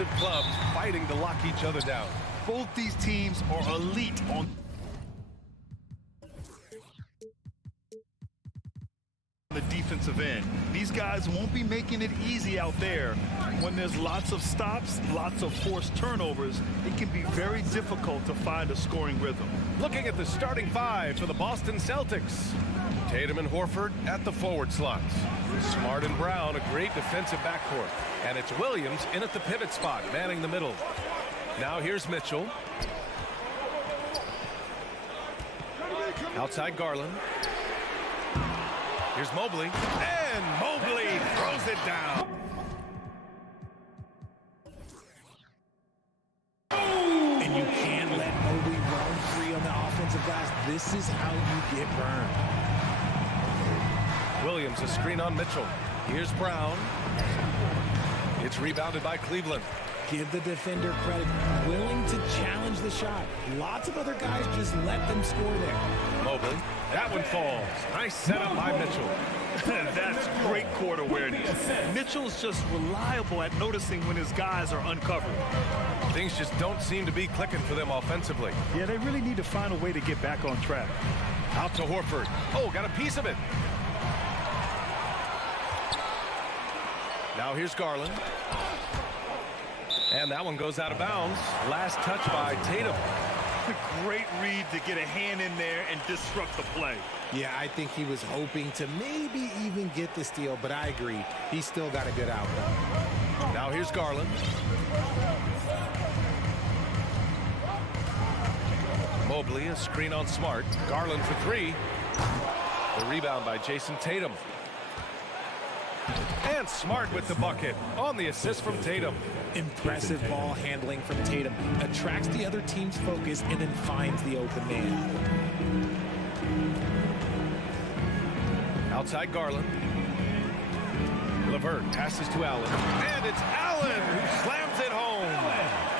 aggressive clubs fighting to lock each other down. Both these teams are elite on the defensive end. These guys won't be making it easy out there. When there's lots of stops, lots of forced turnovers, it can be very difficult to find a scoring rhythm. Looking at the starting five for the Boston Celtics. Tatum and Horford at the forward slots. Smart and Brown, a great defensive backcourt. And it's Williams in at the pivot spot, manning the middle. Now here's Mitchell. Outside Garland. Here's Mobley. And Mobley throws it down. And you can't let Mobley run free on the offensive glass. This is how you get burned. Williams, a screen on Mitchell. Here's Brown. It's rebounded by Cleveland. Give the defender credit. Willing to challenge the shot. Lots of other guys just let them score there. Mobley. That one falls. Nice setup by Mitchell. That's great court awareness. Mitchell's just reliable at noticing when his guys are uncovered. Things just don't seem to be clicking for them offensively. Yeah, they really need to find a way to get back on track. Out to Horford. Oh, got a piece of it. Now here's Garland. And that one goes out of bounds. Last touch by Tatum. Great read to get a hand in there and disrupt the play. Yeah, I think he was hoping to maybe even get the steal, but I agree. He still got a good outcome. Now here's Garland. Mobley, a screen on Smart. Garland for three. The rebound by Jason Tatum. And Smart with the bucket on the assist from Tatum. Impressive ball handling from Tatum. Attracts the other team's focus and then finds the open man. Outside Garland. LeVert passes to Allen. And it's Allen who slams it home.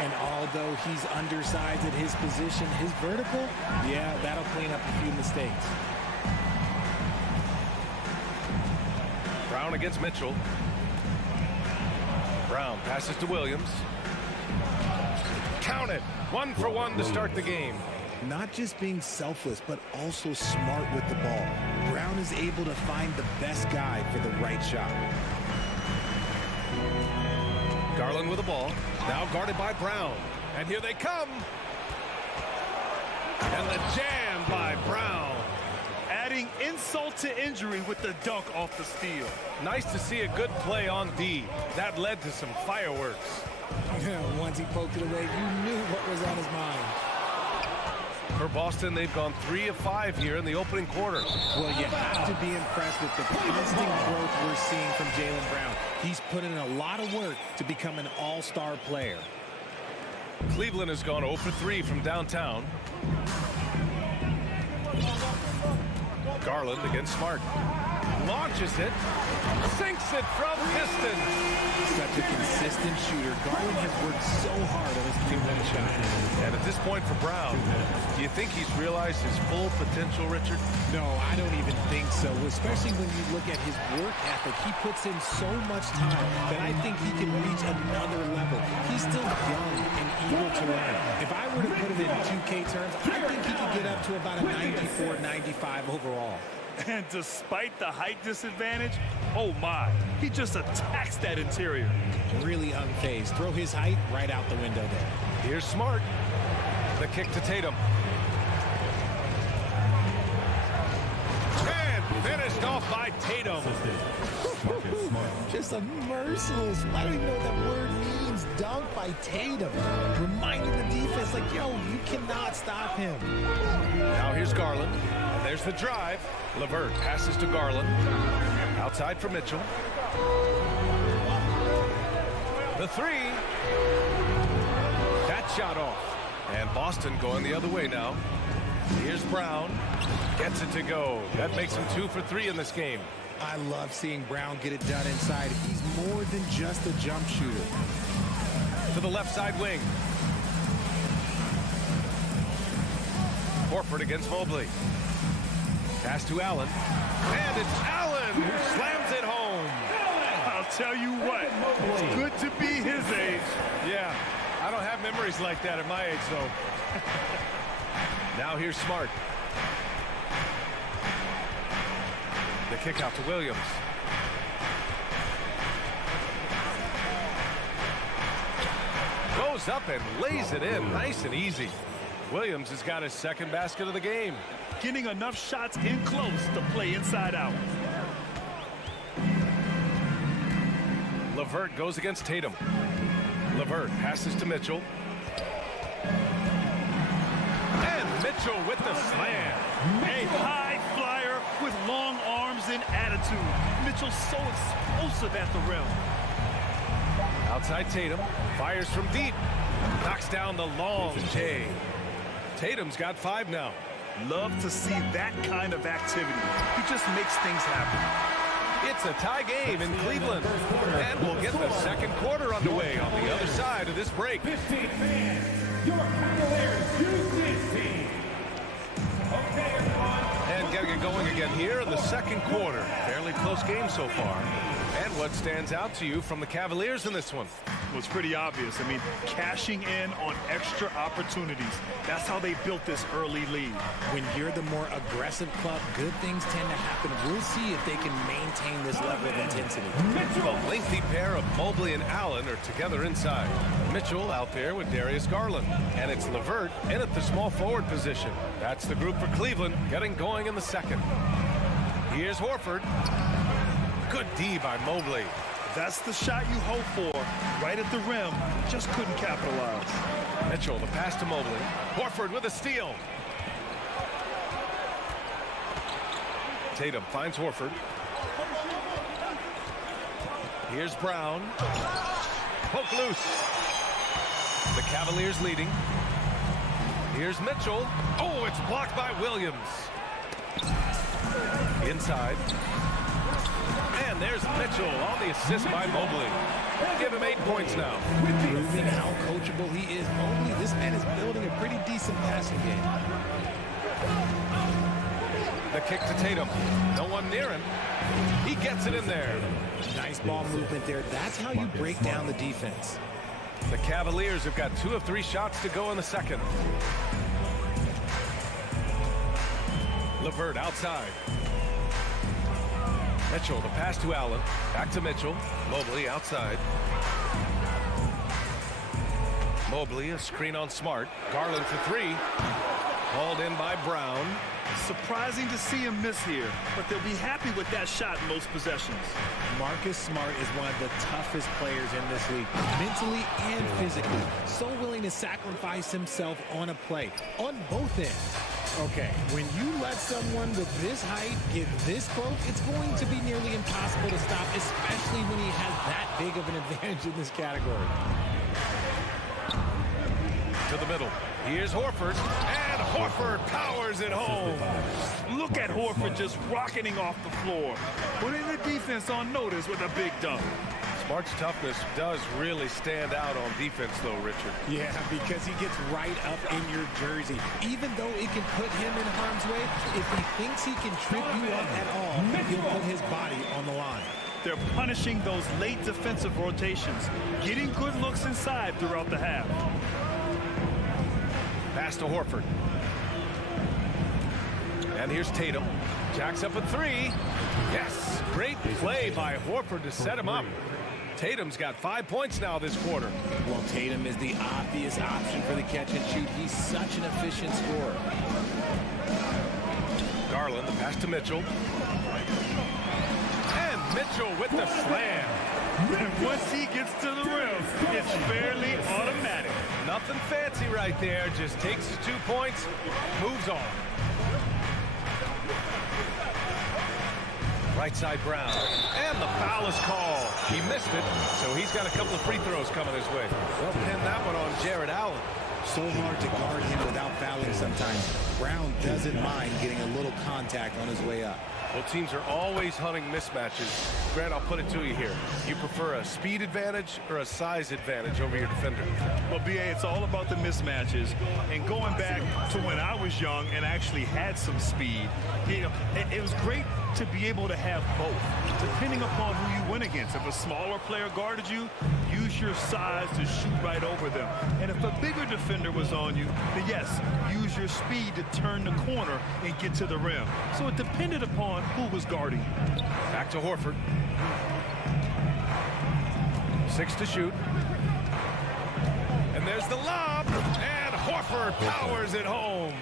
And although he's undersized at his position, his vertical, yeah, that'll clean up a few mistakes. Brown against Mitchell. Brown passes to Williams. Count it. 1 for 1 to start the game. Not just being selfless, but also smart with the ball. Brown is able to find the best guy for the right shot. Garland with the ball. Now guarded by Brown. And here they come. And the jam by Brown. Adding insult to injury with the dunk off the steal. Nice to see a good play on D. That led to some fireworks. Once he poked it away, you knew what was on his mind. For Boston, they've gone 3 of 5 here in the opening quarter. Well, you have to be impressed with the constant growth we're seeing from Jaylen Brown. He's put in a lot of work to become an all-star player. Cleveland has gone 0 for 3 from downtown. Garland against Smart. Launches it. Sinks it from distance. Such a consistent shooter. Garland has worked so hard on his three-point shot. And at this point for Brown, do you think he's realized his full potential, Richard? No, I don't even think so. Especially when you look at his work ethic. He puts in so much time that I think he can reach another level. He's still young and eager to learn. If I were to put it in 2K terms, I think he could get up to about a 94, 95 overall. And despite the height disadvantage, oh my, he just attacks that interior. Really unfazed. Throw his height right out the window there. Here's Smart. The kick to Tatum. And finished off by Tatum. Just a merciless, I don't even know what that word means, dunk by Tatum. Reminding the defense, like, yo, you cannot stop him. Now here's Garland. And there's the drive. LeVert passes to Garland. Outside for Mitchell. The three. That shot off. And Boston going the other way now. Here's Brown. Gets it to go. That makes him 2 for 3 in this game. I love seeing Brown get it done inside. He's more than just a jump shooter. To the left side wing. Horford against Mobley. Pass to Allen. And it's Allen who slams it home. I'll Tell you what, it's good to be his age. Yeah, I don't have memories like that at my age, though. Now here's Smart. The kick out to Williams. Goes up and lays it in nice and easy. Williams has got his second basket of the game. Getting enough shots in close to play inside out. LeVert goes against Tatum. LeVert passes to Mitchell. And Mitchell with the slam. A high flyer with long arms and attitude. Mitchell's so explosive at the rim. Outside Tatum, fires from deep. Knocks down the long J. Tatum's got 5 now. Love to see that kind of activity. He just makes things happen. It's a tie game in Cleveland. And we'll get the second quarter underway on the other side of this break. 15 fans, your Cavaliers Houston team. Okay, everyone. And getting it going again here in the second quarter. Fairly close game so far. And what stands out to you from the Cavaliers in this one? Well, it's pretty obvious. I mean, cashing in on extra opportunities. That's how they built this early lead. When you're the more aggressive club, good things tend to happen. We'll see if they can maintain this level of intensity. A lengthy pair of Mobley and Allen are together inside. Mitchell out there with Darius Garland. And it's LeVert in at the small forward position. That's the group for Cleveland getting going in the second. Here's Horford. Good D by Mobley. That's the shot you hope for. Right at the rim. Just couldn't capitalize. Mitchell, the pass to Mobley. Horford with a steal. Tatum finds Horford. Here's Brown. Poke loose. The Cavaliers leading. Here's Mitchell. Oh, it's blocked by Williams. Inside. And there's Mitchell on the assist by Mobley. Give him 8 points now. Proving how coachable he is. Mobley, this man is building a pretty decent passing game. The kick to Tatum. No one near him. He gets it in there. Nice ball movement there. That's how you break down the defense. The Cavaliers have got 2 of 3 shots to go in the second. LeVert outside. Mitchell, the pass to Allen. Back to Mitchell. Mobley outside. Mobley, a screen on Smart. Garland for 3. Hauled in by Brown. Surprising to see him miss here, but they'll be happy with that shot in most possessions. Marcus Smart is one of the toughest players in this league, mentally and physically. So willing to sacrifice himself on a play, on both ends. Okay, when you let someone with this height get this close, it's going to be nearly impossible to stop, especially when he has that big of an advantage in this category. To the middle. Here's Horford. And Horford powers it home. Look at Horford just rocketing off the floor. Putting the defense on notice with a big dunk. Smart's toughness does really stand out on defense, though, Richard. Yeah, because he gets right up in your jersey. Even though it can put him in harm's way, if he thinks he can trip you up at all, he'll put his body on the line. They're punishing those late defensive rotations, getting good looks inside throughout the half. Pass to Horford. And here's Tatum. Jacks up a 3. Yes, great play by Horford to set him up. Tatum's got 5 points now this quarter. Well, Tatum is the obvious option for the catch and shoot. He's such an efficient scorer. Garland, the pass to Mitchell. And Mitchell with the slam. And once he gets to the rim, it's fairly automatic. Nothing fancy right there. Just takes his 2 points, moves on. Right side Brown. And the foul is called. He missed it, so he's got a couple of free throws coming his way. They'll pin that one on Jared Allen. So hard to guard him without fouling sometimes. Brown doesn't mind getting a little contact on his way up. Well, teams are always hunting mismatches. Grant, I'll put it to you here. You prefer a speed advantage or a size advantage over your defender? Well, BA, it's all about the mismatches. And going back to when I was young and actually had some speed, you know, it was great to be able to have both, depending upon who you went against. If a smaller player guarded you, use your size to shoot right over them. And if a bigger defender was on you, then yes, use your speed to turn the corner and get to the rim. So it depended upon who was guarding. Back to Horford. 6 to shoot. And there's the lob. And Horford powers it home.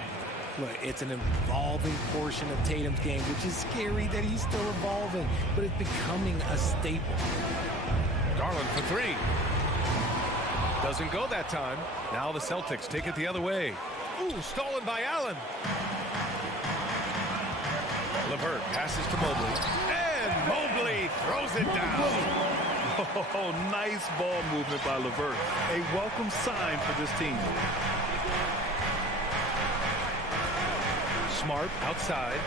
Look, it's an evolving portion of Tatum's game, which is scary that he's still evolving, but it's becoming a staple. Garland for 3. Doesn't go that time. Now the Celtics take it the other way. Ooh, stolen by Allen. LeVert passes to Mobley. And Mobley throws it down. Oh, nice ball movement by LeVert. A welcome sign for this team. Smart outside.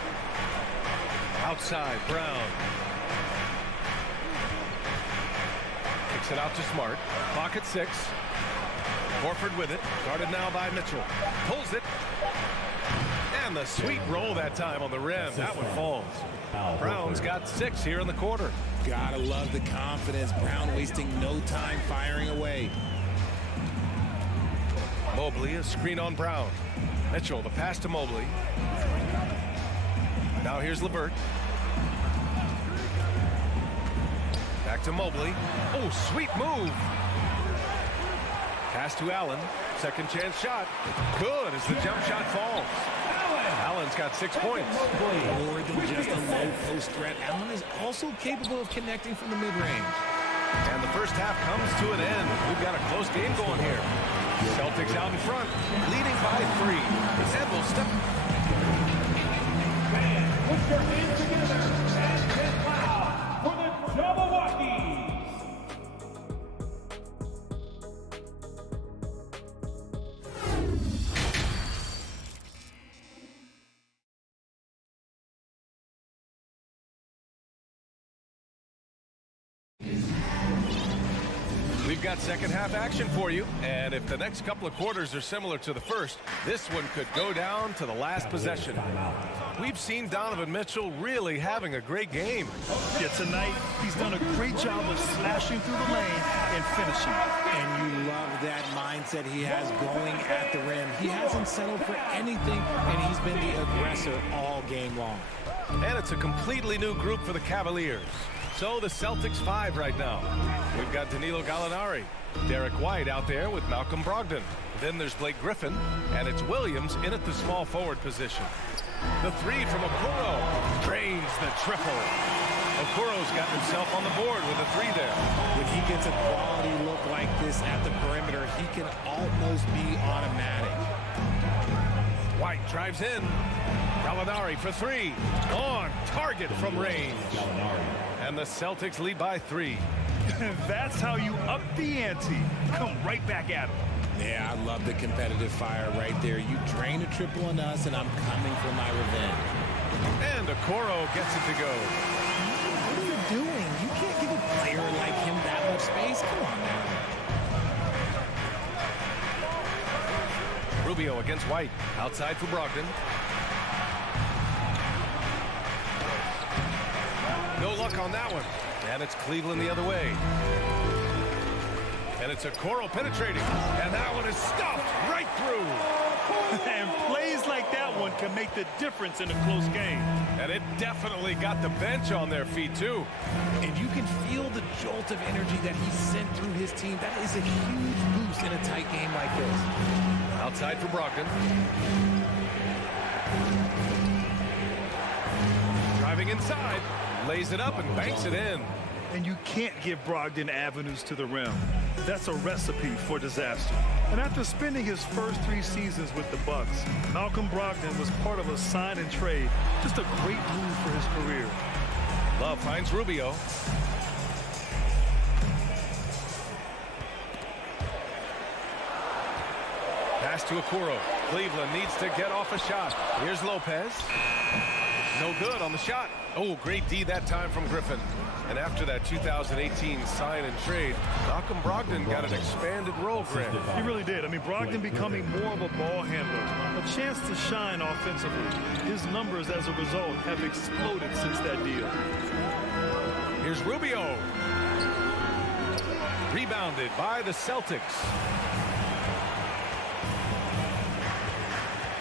Outside, Brown. Kicks it out to Smart. Clock at 6. Horford with it. Guarded now by Mitchell. Pulls it. And the sweet roll that time on the rim. That one falls. Brown's got 6 here in the quarter. Gotta love the confidence. Brown wasting no time firing away. Mobley, a screen on Brown. Mitchell, the pass to Mobley. Now here's LeVert. Back to Mobley. Oh, sweet move. Pass to Allen. Second chance shot. Good as the jump shot falls. Allen's got 6 points. More than just a low post threat, Allen is also capable of connecting from the mid-range. And the first half comes to an end. We've got a close game going here. Celtics out in front, leading by 3. And we'll step. Fans, put your hands together and get loud for the Jabberwockies. We've got second half action for you, and if the next couple of quarters are similar to the first, this one could go down to the last possession. We've seen Donovan Mitchell really having a great game. Yeah, tonight he's done a great job of slashing through the lane and finishing. And you love that mindset he has going at the rim. He hasn't settled for anything, and he's been the aggressor all game long. And it's a completely new group for the Cavaliers. So the Celtics 5 right now. We've got Danilo Gallinari, Derek White out there with Malcolm Brogdon. Then there's Blake Griffin, and it's Williams in at the small forward position. The 3 from Okoro drains the triple. Okoro's got himself on the board with a 3 there. When he gets a quality look like this at the perimeter, he can almost be automatic. White drives in. Gallinari for 3. On target from range. And the Celtics lead by 3. That's how you up the ante. Come right back at him. Yeah, I love the competitive fire right there. You drain a triple on us, and I'm coming for my revenge. And Okoro gets it to go. What are you doing? You can't give a player like him that much space. Come on now. Rubio against White. Outside for Brogdon. No luck on that one. And it's Cleveland the other way. And it's Okoro penetrating. And that one is stuffed right through. And plays like that one can make the difference in a close game. And it definitely got the bench on their feet, too. And you can feel the jolt of energy that he sent through his team. That is a huge boost in a tight game like this. Outside for Brogdon. Driving inside. Lays it up and banks it in. And you can't give Brogdon avenues to the rim. That's a recipe for disaster. And after spending his first 3 seasons with the Bucks, Malcolm Brogdon was part of a sign and trade. Just a great move for his career. Love finds Rubio. Pass to Okoro. Cleveland needs to get off a shot. Here's Lopez. No good on the shot. Oh, great D that time from Griffin. And after that 2018 sign and trade, Malcolm Brogdon got an expanded role grant. He really did. I mean, Brogdon becoming more of a ball handler, a chance to shine offensively. His numbers as a result have exploded since that deal. Here's Rubio. Rebounded by the Celtics.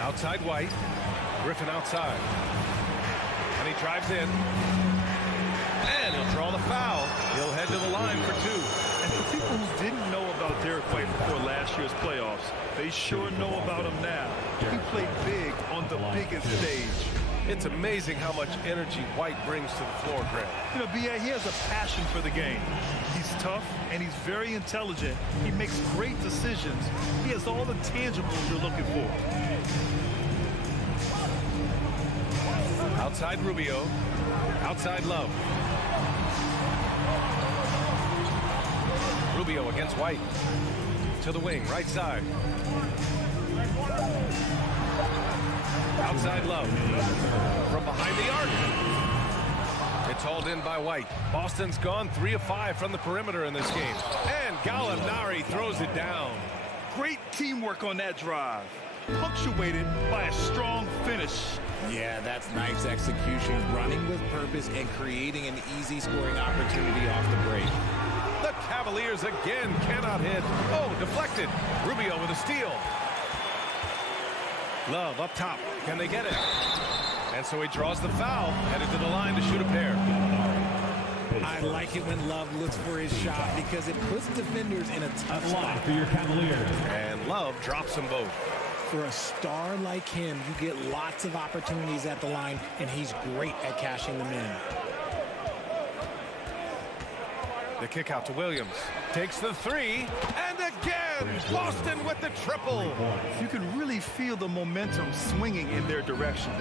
Outside White. Griffin outside. And he drives in. And he'll draw the foul. He'll head to the line for two. And for people who didn't know about Derek White before last year's playoffs, they sure know about him now. He played big on the biggest stage. It's amazing how much energy White brings to the floor, Grant. You know, B.A., he has a passion for the game. He's tough, and he's very intelligent. He makes great decisions. He has all the tangibles you're looking for. Outside Rubio. Outside Love. Rubio against White. To the wing, right side. Outside Love. From behind the arc. It's hauled in by White. Boston's gone 3 of 5 from the perimeter in this game. And Gallinari throws it down. Great teamwork on that drive. Punctuated by a strong finish. Yeah, that's nice execution, running with purpose and creating an easy scoring opportunity off the break. The Cavaliers again cannot hit. Oh, deflected. Rubio with a steal. Love up top. Can they get it? And so he draws the foul, headed to the line to shoot a pair. I like it when Love looks for his shot because it puts defenders in a tough spot. For your Cavaliers. And Love drops them both. For a star like him, you get lots of opportunities at the line, and he's great at cashing them in. The kick out to Williams. Takes the three. And again, Boston with the triple. You can really feel the momentum swinging in their direction.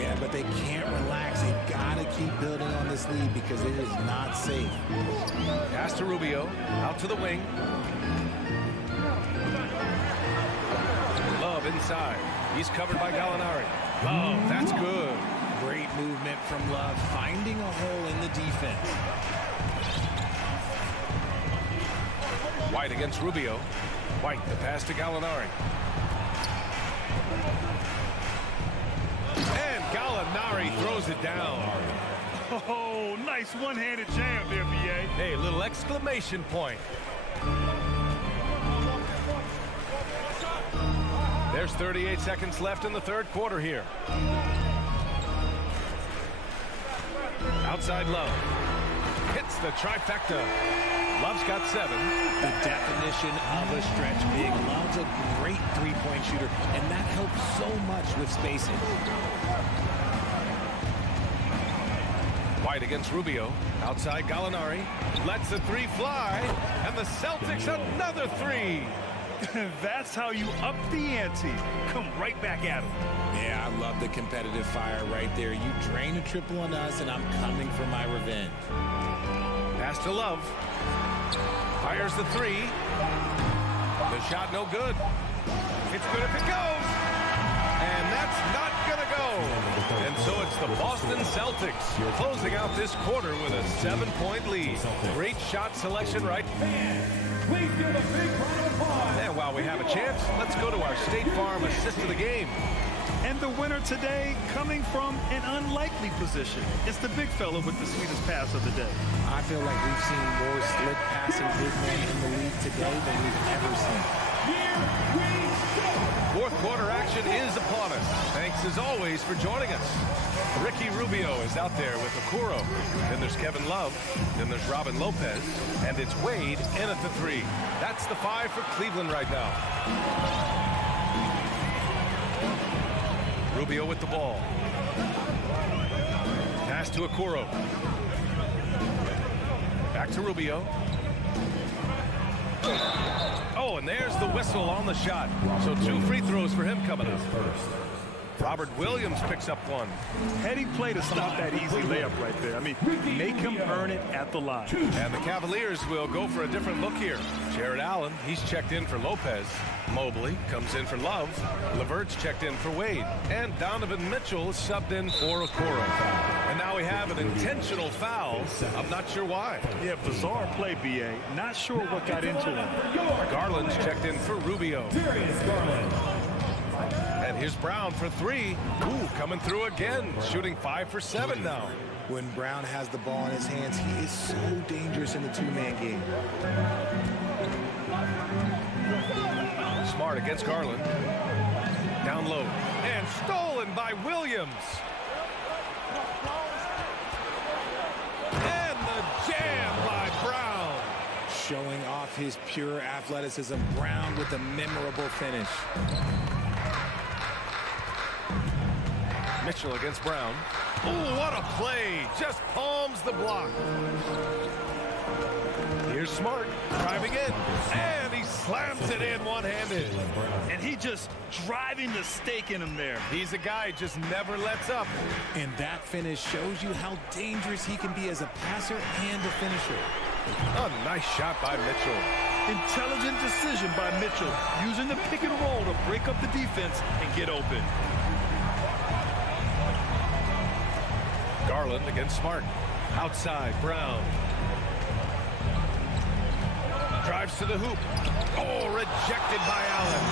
Yeah, but they can't relax. They've got to keep building on this lead because it is not safe. Pass to Rubio. Out to the wing. Love inside. He's covered by Gallinari. Love, that's good. Great movement from Love, finding a hole in the defense. White against Rubio. White, the pass to Gallinari. And Gallinari throws it down. Oh, nice one-handed jam there, B.A. Hey, little exclamation point. There's 38 seconds left in the third quarter here. Outside Love. Hits the trifecta. Love's got 7. The definition of a stretch big. Love's a great three-point shooter, and that helps so much with spacing. White against Rubio. Outside Gallinari. Lets the three fly. And the Celtics another 3. That's how you up the ante. Come right back at him. Yeah, I love the competitive fire right there. You drain a triple on us, and I'm coming for my revenge. Pass to Love. Fires the 3. The shot no good. It's good if it goes. And that's not going to go. And so it's the Boston Celtics closing out this quarter with a 7-point lead. Great shot selection right. Please give a big round of applause. And while we have a chance, let's go to our State Farm assist of the game. And the winner today coming from an unlikely position. It's the big fella with the sweetest pass of the day. I feel like we've seen more slick passing big men in the league today than we've ever seen. Here we go. Fourth quarter action is upon us. Thanks as always for joining us. Ricky Rubio is out there with Okoro. Then there's Kevin Love. Then there's Robin Lopez. And it's Wade in at the 3. That's the 5 for Cleveland right now. Rubio with the ball. Pass to Okoro. Back to Rubio. Oh, and there's the whistle on the shot. So 2 free throws for him coming up. Robert Williams picks up one. Heady play to stop that easy layup right there. I mean, make him earn it at the line. And the Cavaliers will go for a different look here. Jared Allen, he's checked in for Lopez. Mobley comes in for Love. LeVert's checked in for Wade. And Donovan Mitchell is subbed in for Okoro. And now we have an intentional foul. I'm not sure why. Yeah, bizarre play, B.A. Not sure what got into him. Garland's checked in for Rubio. And here's Brown for three. Ooh, coming through again. Shooting 5 for 7 now. When Brown has the ball in his hands, he is so dangerous in the two-man game. Smart against Garland. Down low. And stolen by Williams. And the jam by Brown. Showing off his pure athleticism. Brown with a memorable finish. Mitchell against Brown. Oh, what a play. Just palms the block. Here's Smart driving in. And he slams it in one-handed. And he just driving the stake in him there. He's a guy who just never lets up. And that finish shows you how dangerous he can be as a passer and a finisher. A nice shot by Mitchell. Intelligent decision by Mitchell, using the pick and roll to break up the defense and get open. Garland against Smart. Outside, Brown. Drives to the hoop. Oh, rejected by Allen.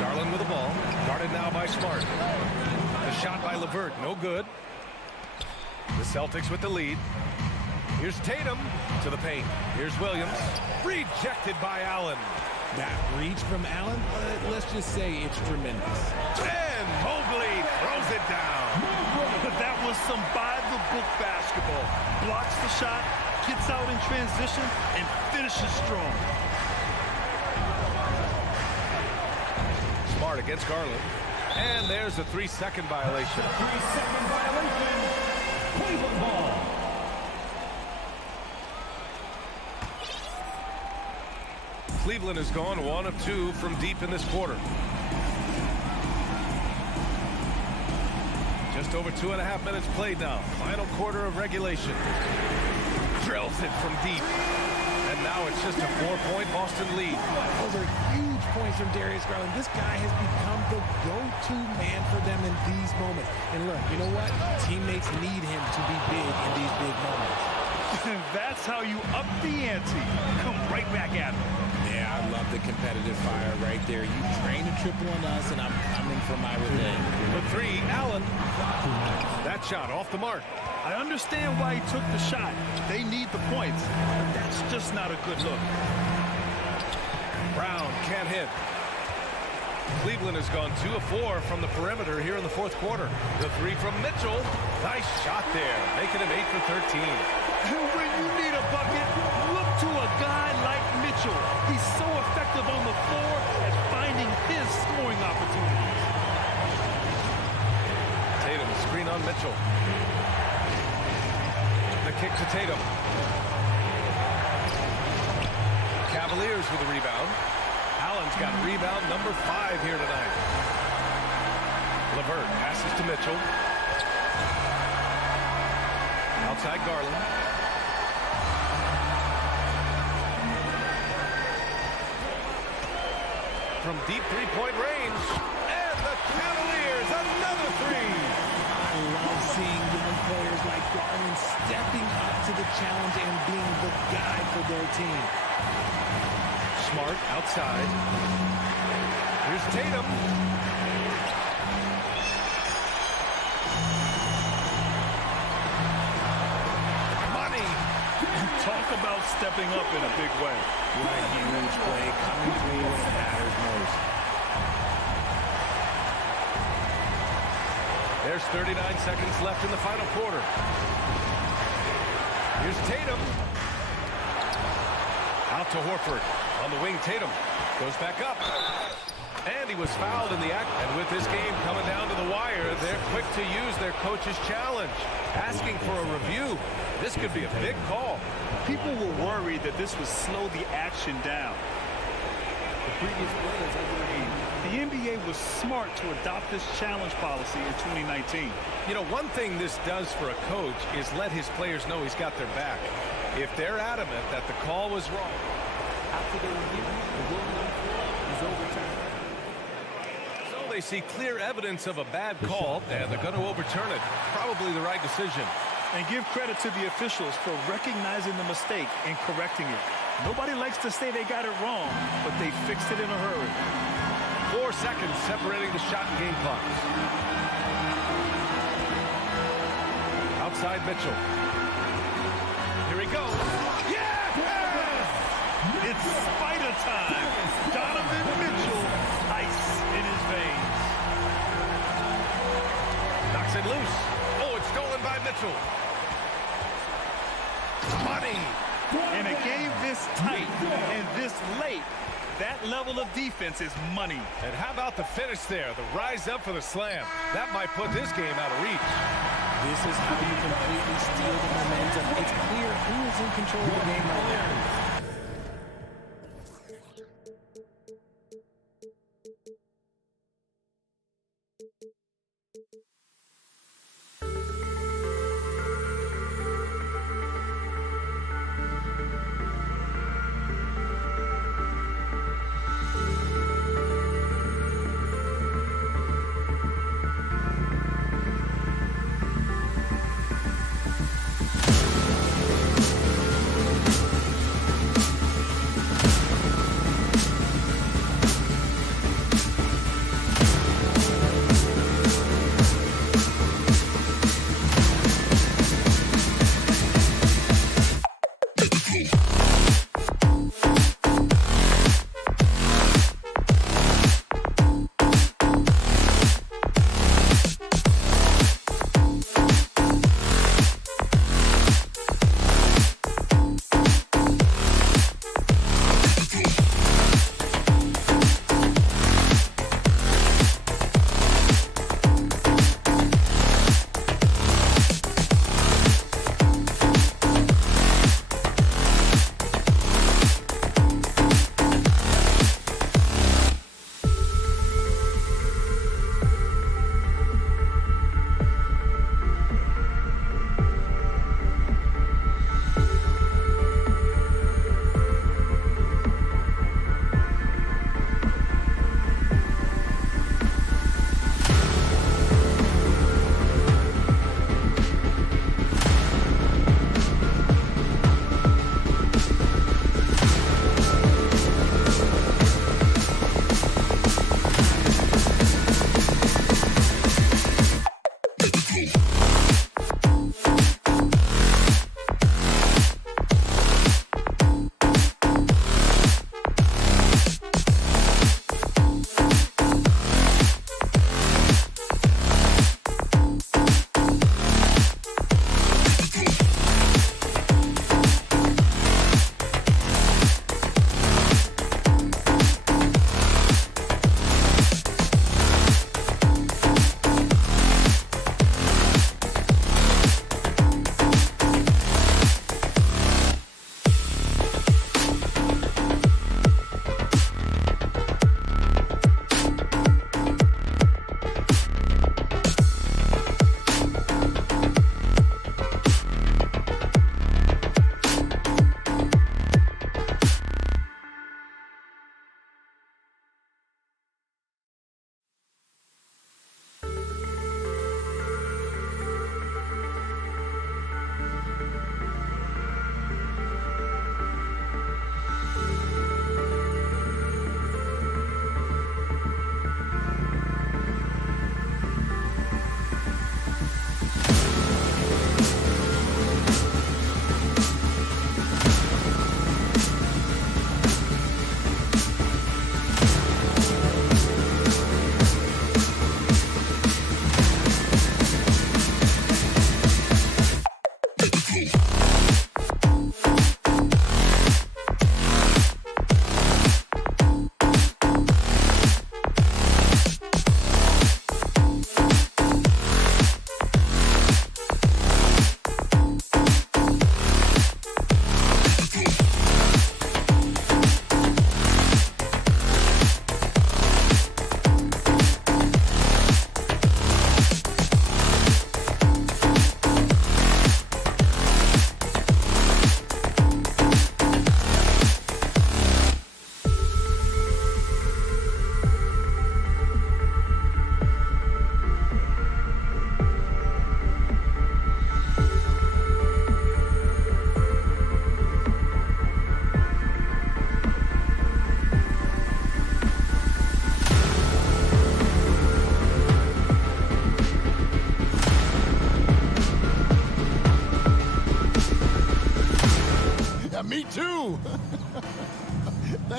Garland with the ball. Guarded now by Smart. The shot by LeVert, no good. The Celtics with the lead. Here's Tatum to the paint. Here's Williams. Rejected by Allen. That reach from Allen, let's just say it's tremendous. And Mobley throws it down. That was some by-the-book basketball. Blocks the shot, gets out in transition, and finishes strong. Smart against Garland. And there's a 3-second violation. 3-second violation. Cleveland ball. Cleveland has gone 1 of 2 from deep in this quarter. Just over 2.5 minutes played now. Final quarter of regulation. Drills it from deep. And now it's just a 4-point Boston lead. Those are huge points from Darius Garland. This guy has become the go-to man for them in these moments. And look, you know what? Teammates need him to be big in these big moments. That's how you up the ante. Come right back at him. Yeah, I love the competitive fire right there. You drain a triple on us, and I'm coming for my revenge. For three, Allen. That shot off the mark. I understand why he took the shot. They need the points, but that's just not a good look. Brown can't hit. Cleveland has gone 2 of 4 from the perimeter here in the fourth quarter. The three from Mitchell. Nice shot there, making him 8 for 13. When you need a bucket, look to a guy like Mitchell. He's so effective on the floor at finding his scoring opportunities. Tatum, screen on Mitchell. The kick to Tatum. Cavaliers with a rebound. Allen's got rebound number 5 here tonight. LeVert passes to Mitchell. Outside Garland. From deep three-point range. And the Cavaliers, another three. I love seeing young players like Garland stepping up to the challenge and being the guy for their team. Smart outside. Here's Tatum. Money. Talk about stepping up in a big way. What a huge play coming through when it matters most. There's 39 seconds left in the final quarter. Here's Tatum. Out to Horford. On the wing, Tatum goes back up. And he was fouled in the act. And with this game coming down to the wire, they're quick to use their coach's challenge. Asking for a review. This could be a big call. People were worried that this would slow the action down. The previous play is, I believe, The NBA was smart to adopt this challenge policy in 2019. You know, one thing this does for a coach is let his players know he's got their back. If they're adamant that the call was wrong. After the review, the ruling on the floor is overturned. So they see clear evidence of a bad call, and they're going to overturn it. Probably the right decision. And give credit to the officials for recognizing the mistake and correcting it. Nobody likes to say they got it wrong, but they fixed it in a hurry. 4 seconds separating the shot and game clocks. Outside Mitchell. Here he goes. Yes! It's spider time. Donovan Mitchell, ice in his veins. Knocks it loose. Oh, it's stolen by Mitchell. Money. In a game this tight and this late, that level of defense is money. And how about the finish there? The rise up for the slam. That might put this game out of reach. This is how you completely steal the momentum. It's clear who is in control of the game right now.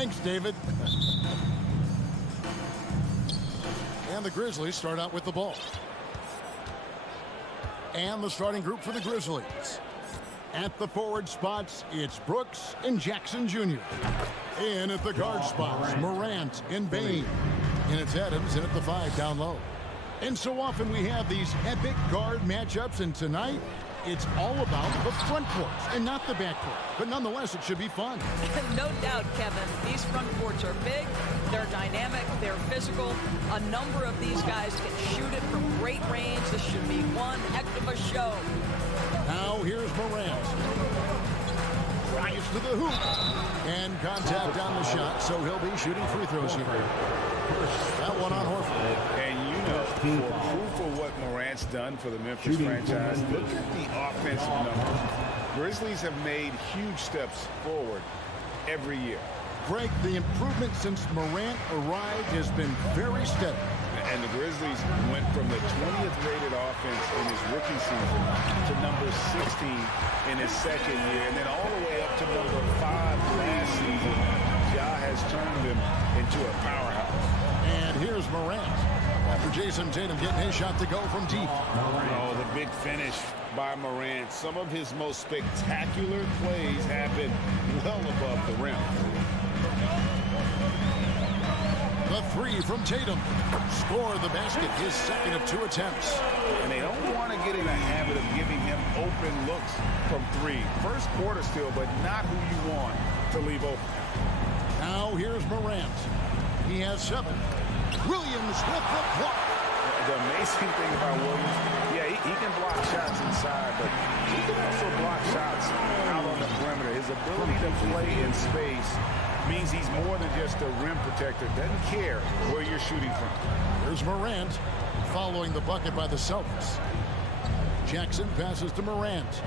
Thanks, David. And the Grizzlies start out with the ball. And the starting group for the Grizzlies. At the forward spots, it's Brooks and Jackson Jr. In at the guard spots, Morant and Bain. And it's Adams in at the 5 down low. And so often we have these epic guard matchups, and tonight it's all about the front courts and not the back court. But nonetheless, it should be fun. No doubt, Kevin. These front courts are big, they're dynamic, they're physical. A number of these guys can shoot it from great range. This should be one heck of a show. Now here's Morant. Drives to the hoop. And contact on the shot, so he'll be shooting free throws here. That one on Horford. And you know, for proof of what Morant's done for the Memphis franchise, look at the offensive numbers. Grizzlies have made huge steps forward every year. Greg, the improvement since Morant arrived has been very steady. And the Grizzlies went from the 20th rated offense in his rookie season to number 16 in his second year, and then all the way up to number 5 last season. Ja has turned them into a powerhouse. And here's Morant. After Jason Tatum getting his shot to go from deep. Oh, the big finish by Morant. Some of his most spectacular plays happen well above the rim. The 3 from Tatum. Score the basket, his second of 2 attempts. And they don't want to get in a habit of giving him open looks from 3. First quarter still, but not who you want to leave open. Now here's Morant. He has 7. Williams with the block. The amazing thing about Williams, yeah, he can block shots inside, but he can also block shots out on the perimeter. His ability to play in space means he's more than just a rim protector. Doesn't care where you're shooting from. Here's Morant following the bucket by the Celtics. Jackson passes to Morant.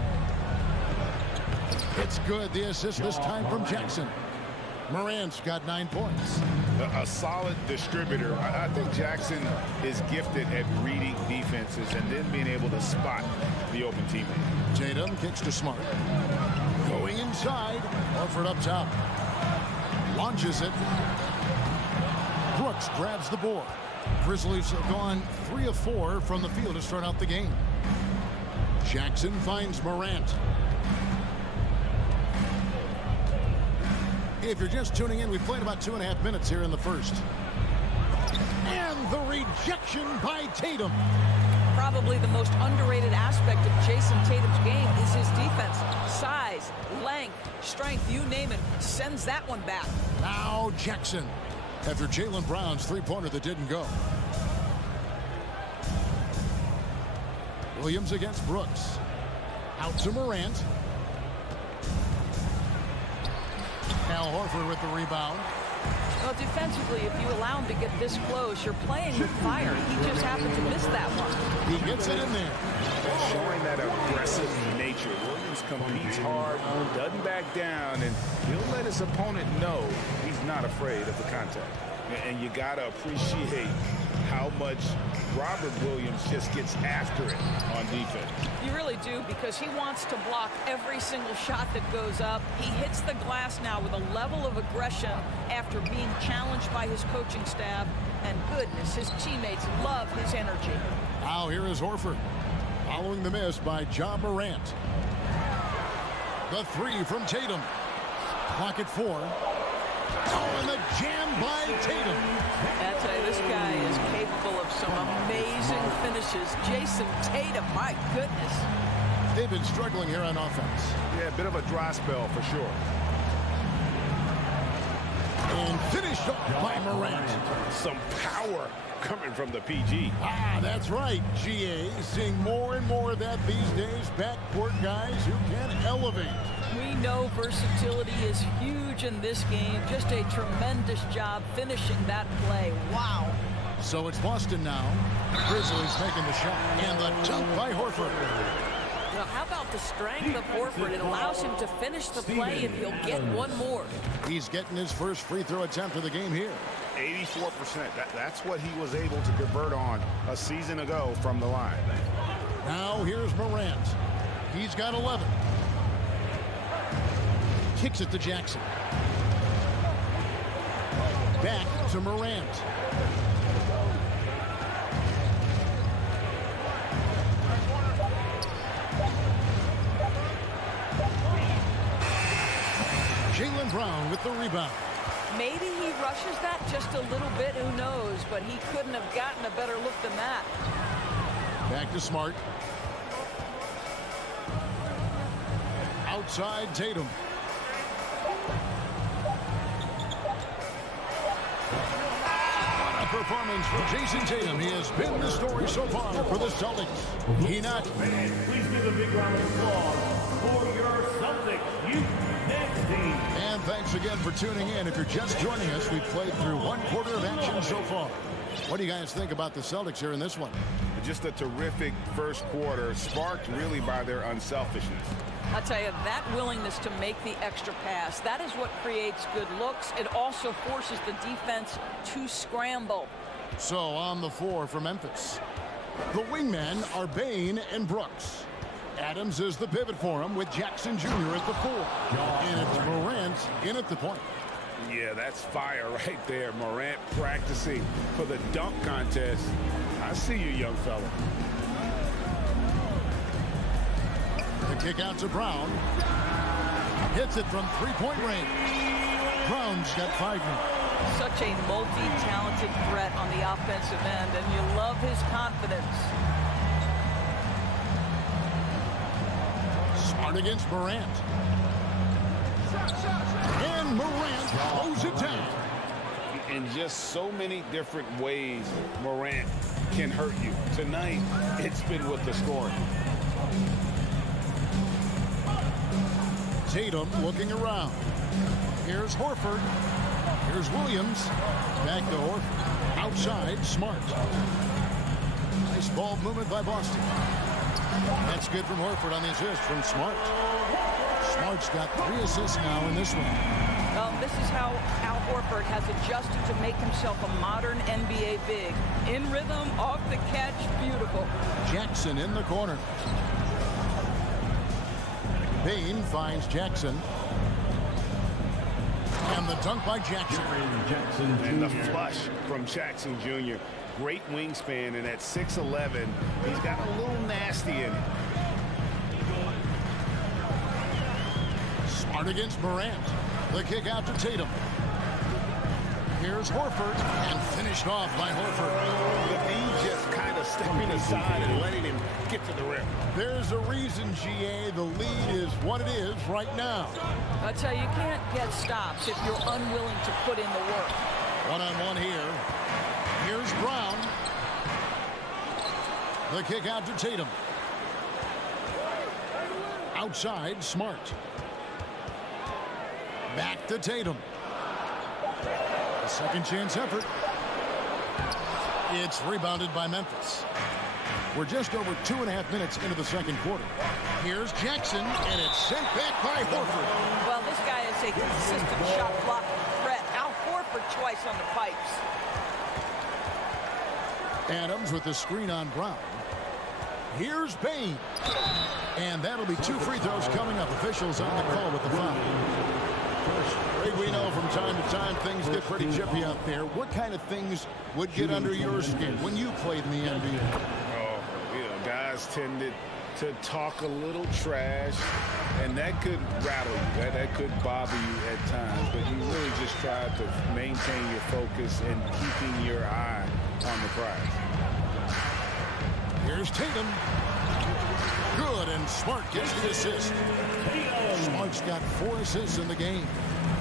It's good. The assist this time from Jackson. Morant's got 9 points. A solid distributor. I think Jackson is gifted at reading defenses and then being able to spot the open teammate. Tatum kicks to Smart. Going inside. Horford up top. Launches it. Brooks grabs the board. Grizzlies have gone 3 of 4 from the field to start out the game. Jackson finds Morant. If you're just tuning in, we've played about 2.5 minutes here in the first. And the rejection by Tatum. Probably the most underrated aspect of Jason Tatum's game is his defense. Size, length, strength, you name it, sends that one back. Now Jackson, after Jaylen Brown's 3-pointer that didn't go. Williams against Brooks. Out to Morant. Al Horford with the rebound. Well, defensively, if you allow him to get this close, you're playing with fire. He just happened to miss that one. He gets it in there. Showing that aggressive nature. Williams competes hard, doesn't back down, and he'll let his opponent know he's not afraid of the contact. And you got to appreciate how much Robert Williams just gets after it on defense. You really do, because he wants to block every single shot that goes up. He hits the glass now with a level of aggression after being challenged by his coaching staff. And goodness, his teammates love his energy. Now here is Horford. Following the miss by Ja Morant. The 3 from Tatum. Clock at 4. Oh, and the jam by Tatum. I tell you, this guy is capable of some amazing finishes. Jason Tatum, my goodness. They've been struggling here on offense. Yeah, a bit of a dry spell for sure. And finished off by Morant. Some power coming from the PG. Ah, that's right, GA. Seeing more and more of that these days. Backcourt guys who can elevate. We know versatility is huge in this game. Just a tremendous job finishing that play. Wow. So it's Boston now. Grizzlies taking the shot. And the dunk by Horford. Now, how about the strength of Horford? It allows him to finish the play, and he'll get one more. He's getting his first free throw attempt of the game here. 84%. That's what he was able to convert on a season ago from the line. Now here's Morant. He's got 11. Kicks it to Jackson. Back to Morant. Jaylen Brown with the rebound. Maybe he rushes that just a little bit, who knows, but he couldn't have gotten a better look than that. Back to Smart. Outside Tatum. What a performance for Jason Tatum. He has been the story so far for the Celtics. He not. Fans, please give a big round of applause for your Celtics youth next team. And thanks again for tuning in. If you're just joining us, we've played through one quarter of action so far. What do you guys think about the Celtics here in this one? Just a terrific first quarter, sparked really by their unselfishness. I'll tell you, that willingness to make the extra pass, that is what creates good looks. It also forces the defense to scramble. So on the floor for Memphis, the wingmen are Bane and Brooks. Adams is the pivot for him with Jackson Jr. at the 4. And it's Morant in at the point. Yeah, that's fire right there. Morant practicing for the dunk contest. I see you, young fella. The kick out to Brown. Hits it from three-point range. Brown's got 5 now. Such a multi-talented threat on the offensive end, and you love his confidence. Smart against Morant. And Morant throws it down. In just so many different ways, Morant can hurt you. Tonight, it's been with the scoring. Tatum looking around. Here's Horford. Here's Williams. Back to Horford. Outside, Smart. Nice ball movement by Boston. That's good from Horford on the assist from Smart. Smart's got 3 assists now in this one. Well, this is how Al Horford has adjusted to make himself a modern NBA big. In rhythm, off the catch, beautiful. Jackson in the corner. Bane finds Jackson. And the dunk by Jackson. And the flush from Jackson Jr. Great wingspan, and at 6'11", he's got a little nasty in it. Smart against Morant. The kick out to Tatum. Here's Horford, and finished off by Horford. The D just kind of stepping aside and letting him get to the rim. There's a reason, GA, the lead is what it is right now. I tell you, you can't get stops if you're unwilling to put in the work. One-on-one here. Here's Brown. The kick out to Tatum. Outside, Smart. Back to Tatum. A second chance effort. It's rebounded by Memphis. We're just over 2.5 minutes into the second quarter. Here's Jackson, and it's sent back by Horford. Well, this guy is a consistent shot blocking threat. Al Horford twice on the pipes. Adams with the screen on Brown. Here's Bane. And that'll be 2 free throws coming up. Officials on the call with the foul. Greg, we know from time to time things get pretty chippy out there. What kind of things would get under your skin when you played in the NBA? Oh, guys tended to talk a little trash, and that could rattle you. That could bother you at times, but you really just try to maintain your focus and keeping your eye on the prize. Here's Tatum. Good, and Smart gets the assist. Smart's got 4 assists in the game.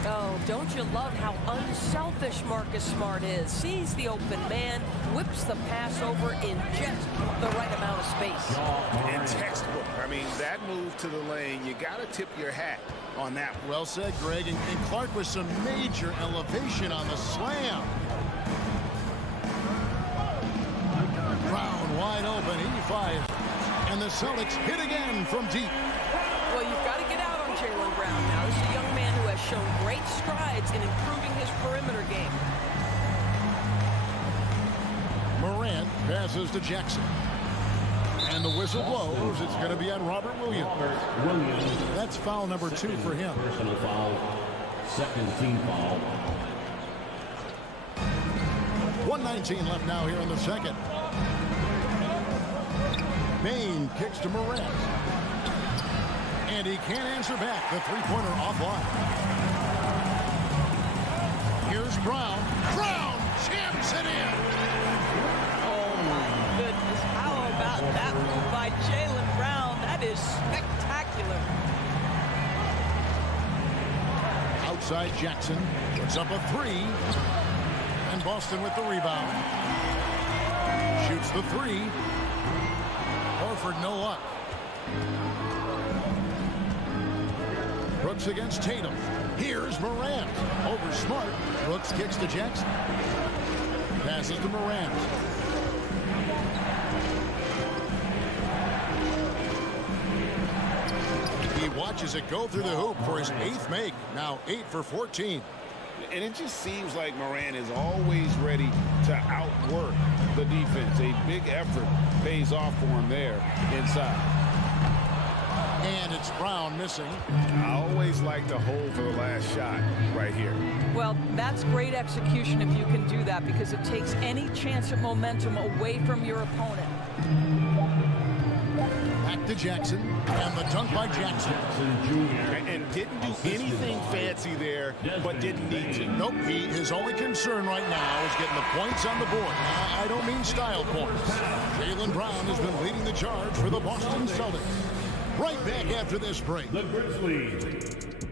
Oh, don't you love how unselfish Marcus Smart is? Sees the open man, whips the pass over in just the right amount of space. And textbook. I mean, that move to the lane, you got to tip your hat on that one. Well said, Greg. And Clark with some major elevation on the slam. Brown wide open. He fires. And the Celtics hit again from deep. Well, you've got to get out on Jaylen Brown now. This is a young man who has shown great strides in improving his perimeter game. Morant passes to Jackson. And the whistle blows. It's going to be on Robert Williams. That's foul number 2 for him. Personal foul, second team foul. 1:19 left now here in the second. Bain kicks to Morant. And he can't answer back. The three-pointer offline. Here's Brown. Brown jams it in. Oh, my goodness. How about that move by Jaylen Brown? That is spectacular. Outside Jackson puts up a three. And Boston with the rebound. Shoots the three. Horford no luck. Brooks against Tatum. Here's Morant. Over Smart. Brooks kicks to Jackson. Passes to Morant. He watches it go through the hoop for his 8th make. Now 8 for 14. And it just seems like Morant is always ready to outwork the defense. A big effort pays off for him there inside. And it's Brown missing. I always like to hold for the last shot right here. Well, that's great execution if you can do that, because it takes any chance at momentum away from your opponent. Back to Jackson. And the dunk by Jackson. And didn't do anything fancy there, but didn't need to. Nope, his only concern right now is getting the points on the board. I don't mean style points. Jaylen Brown has been leading the charge for the Boston Celtics. Right back after this break. The Grizzlies,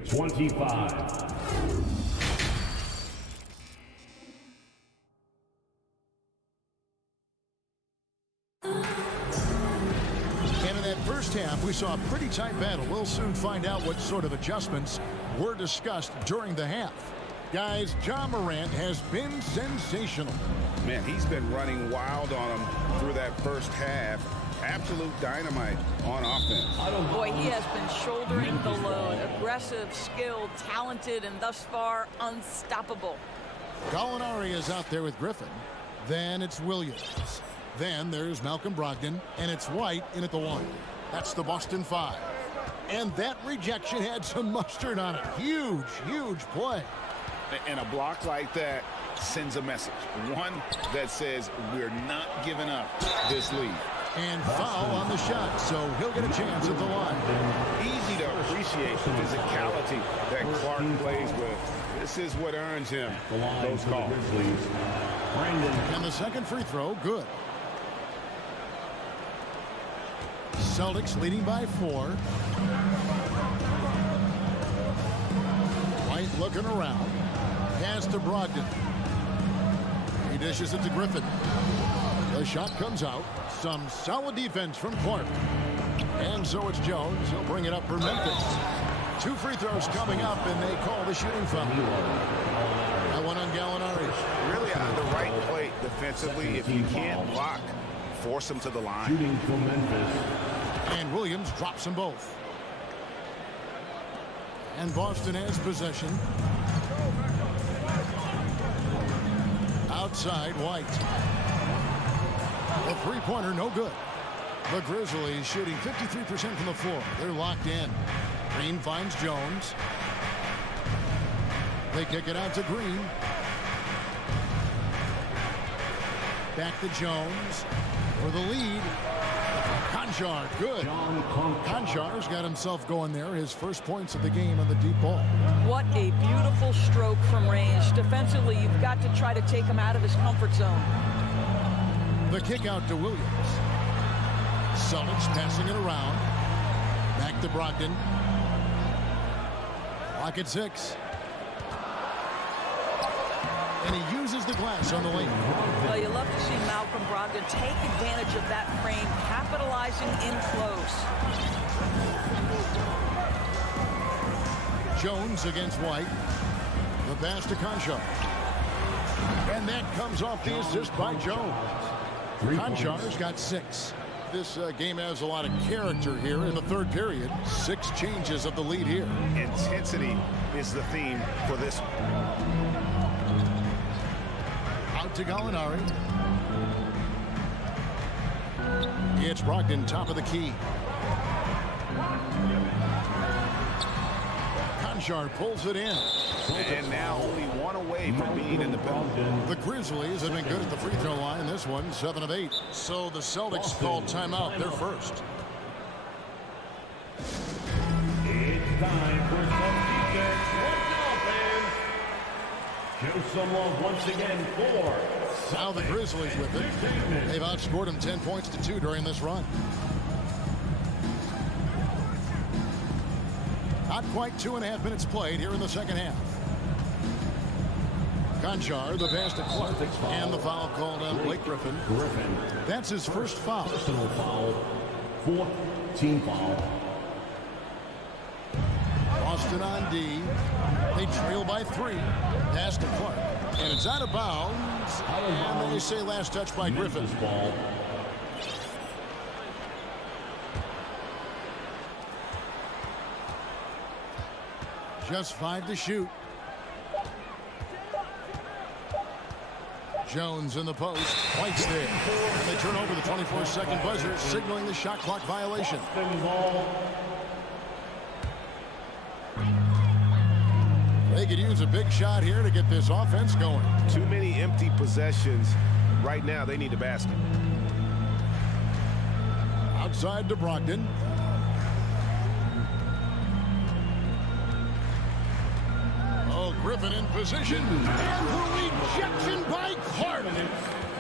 25. And in that first half, we saw a pretty tight battle. We'll soon find out what sort of adjustments were discussed during the half. Guys, Ja Morant has been sensational. Man, he's been running wild on him through that first half. Absolute dynamite on offense. Boy, he has been shouldering the load. Aggressive, skilled, talented, and thus far unstoppable. Gallinari is out there with Griffin. Then it's Williams. Then there's Malcolm Brogdon, and it's White in at the 1. That's the Boston 5. And that rejection had some mustard on it. Huge, huge play. And a block like that sends a message. One that says we're not giving up this lead. And foul on the shot, so he'll get a chance at the line. Easy to appreciate the physicality that Clark plays with. This is what earns him those calls. And the second free throw, good. Celtics leading by 4. White looking around. Pass to Brogdon. He dishes it to Griffin. The shot comes out. Some solid defense from Clark. And so it's Jones. He'll bring it up for Memphis. 2 free throws coming up, and they call the shooting foul. That one on Gallinari. Really on the right play defensively. If you can't block, force him to the line. Shooting for Memphis. And Williams drops them both. And Boston has possession. Outside, White. The three-pointer, no good. The Grizzlies shooting 53% from the floor. They're locked in. Green finds Jones. They kick it out to Green. Back to Jones for the lead. Conchar, good. Conchar's got himself going there. His first points of the game on the deep ball. What a beautiful stroke from range. Defensively, you've got to try to take him out of his comfort zone. The kick out to Williams. Celtics passing it around. Back to Brogdon. Clock at 6. And he uses the glass on the lane. Well, you love to see Malcolm Brogdon take advantage of that frame, capitalizing in close. Jones against White. The pass to Conchar. And that comes off the assist by Jones. Conchar's got 6. This game has a lot of character here in the third period. 6 changes of the lead here. Intensity is the theme for this one. Out to Gallinari. It's Brogdon, top of the key. Conchar pulls it in. And now only one away from being in the penalty. The Grizzlies have been good at the free throw line. This one, 7 of 8. So the Celtics called timeout. They're first. It's time for some defense. Show some love once again for Now the Grizzlies with it. They've outscored them 10 points to 2 during this run. Not quite 2.5 minutes played here in the second half. Conchar, the pass to Clark, and the foul called on Blake Griffin. That's his first foul. personal foul, 4th team foul. Boston on D. They trail by 3. Pass to Clark. And it's out of bounds. And they say last touch by Griffin. Ball. Just 5 to shoot. Jones in the post. White's there. And they turn over the 24-second buzzer, signaling the shot clock violation. They could use a big shot here to get this offense going. Too many empty possessions. Right now, they need a basket. Outside to Brogdon. Oh, Griffin in position. And the rejection by Clark.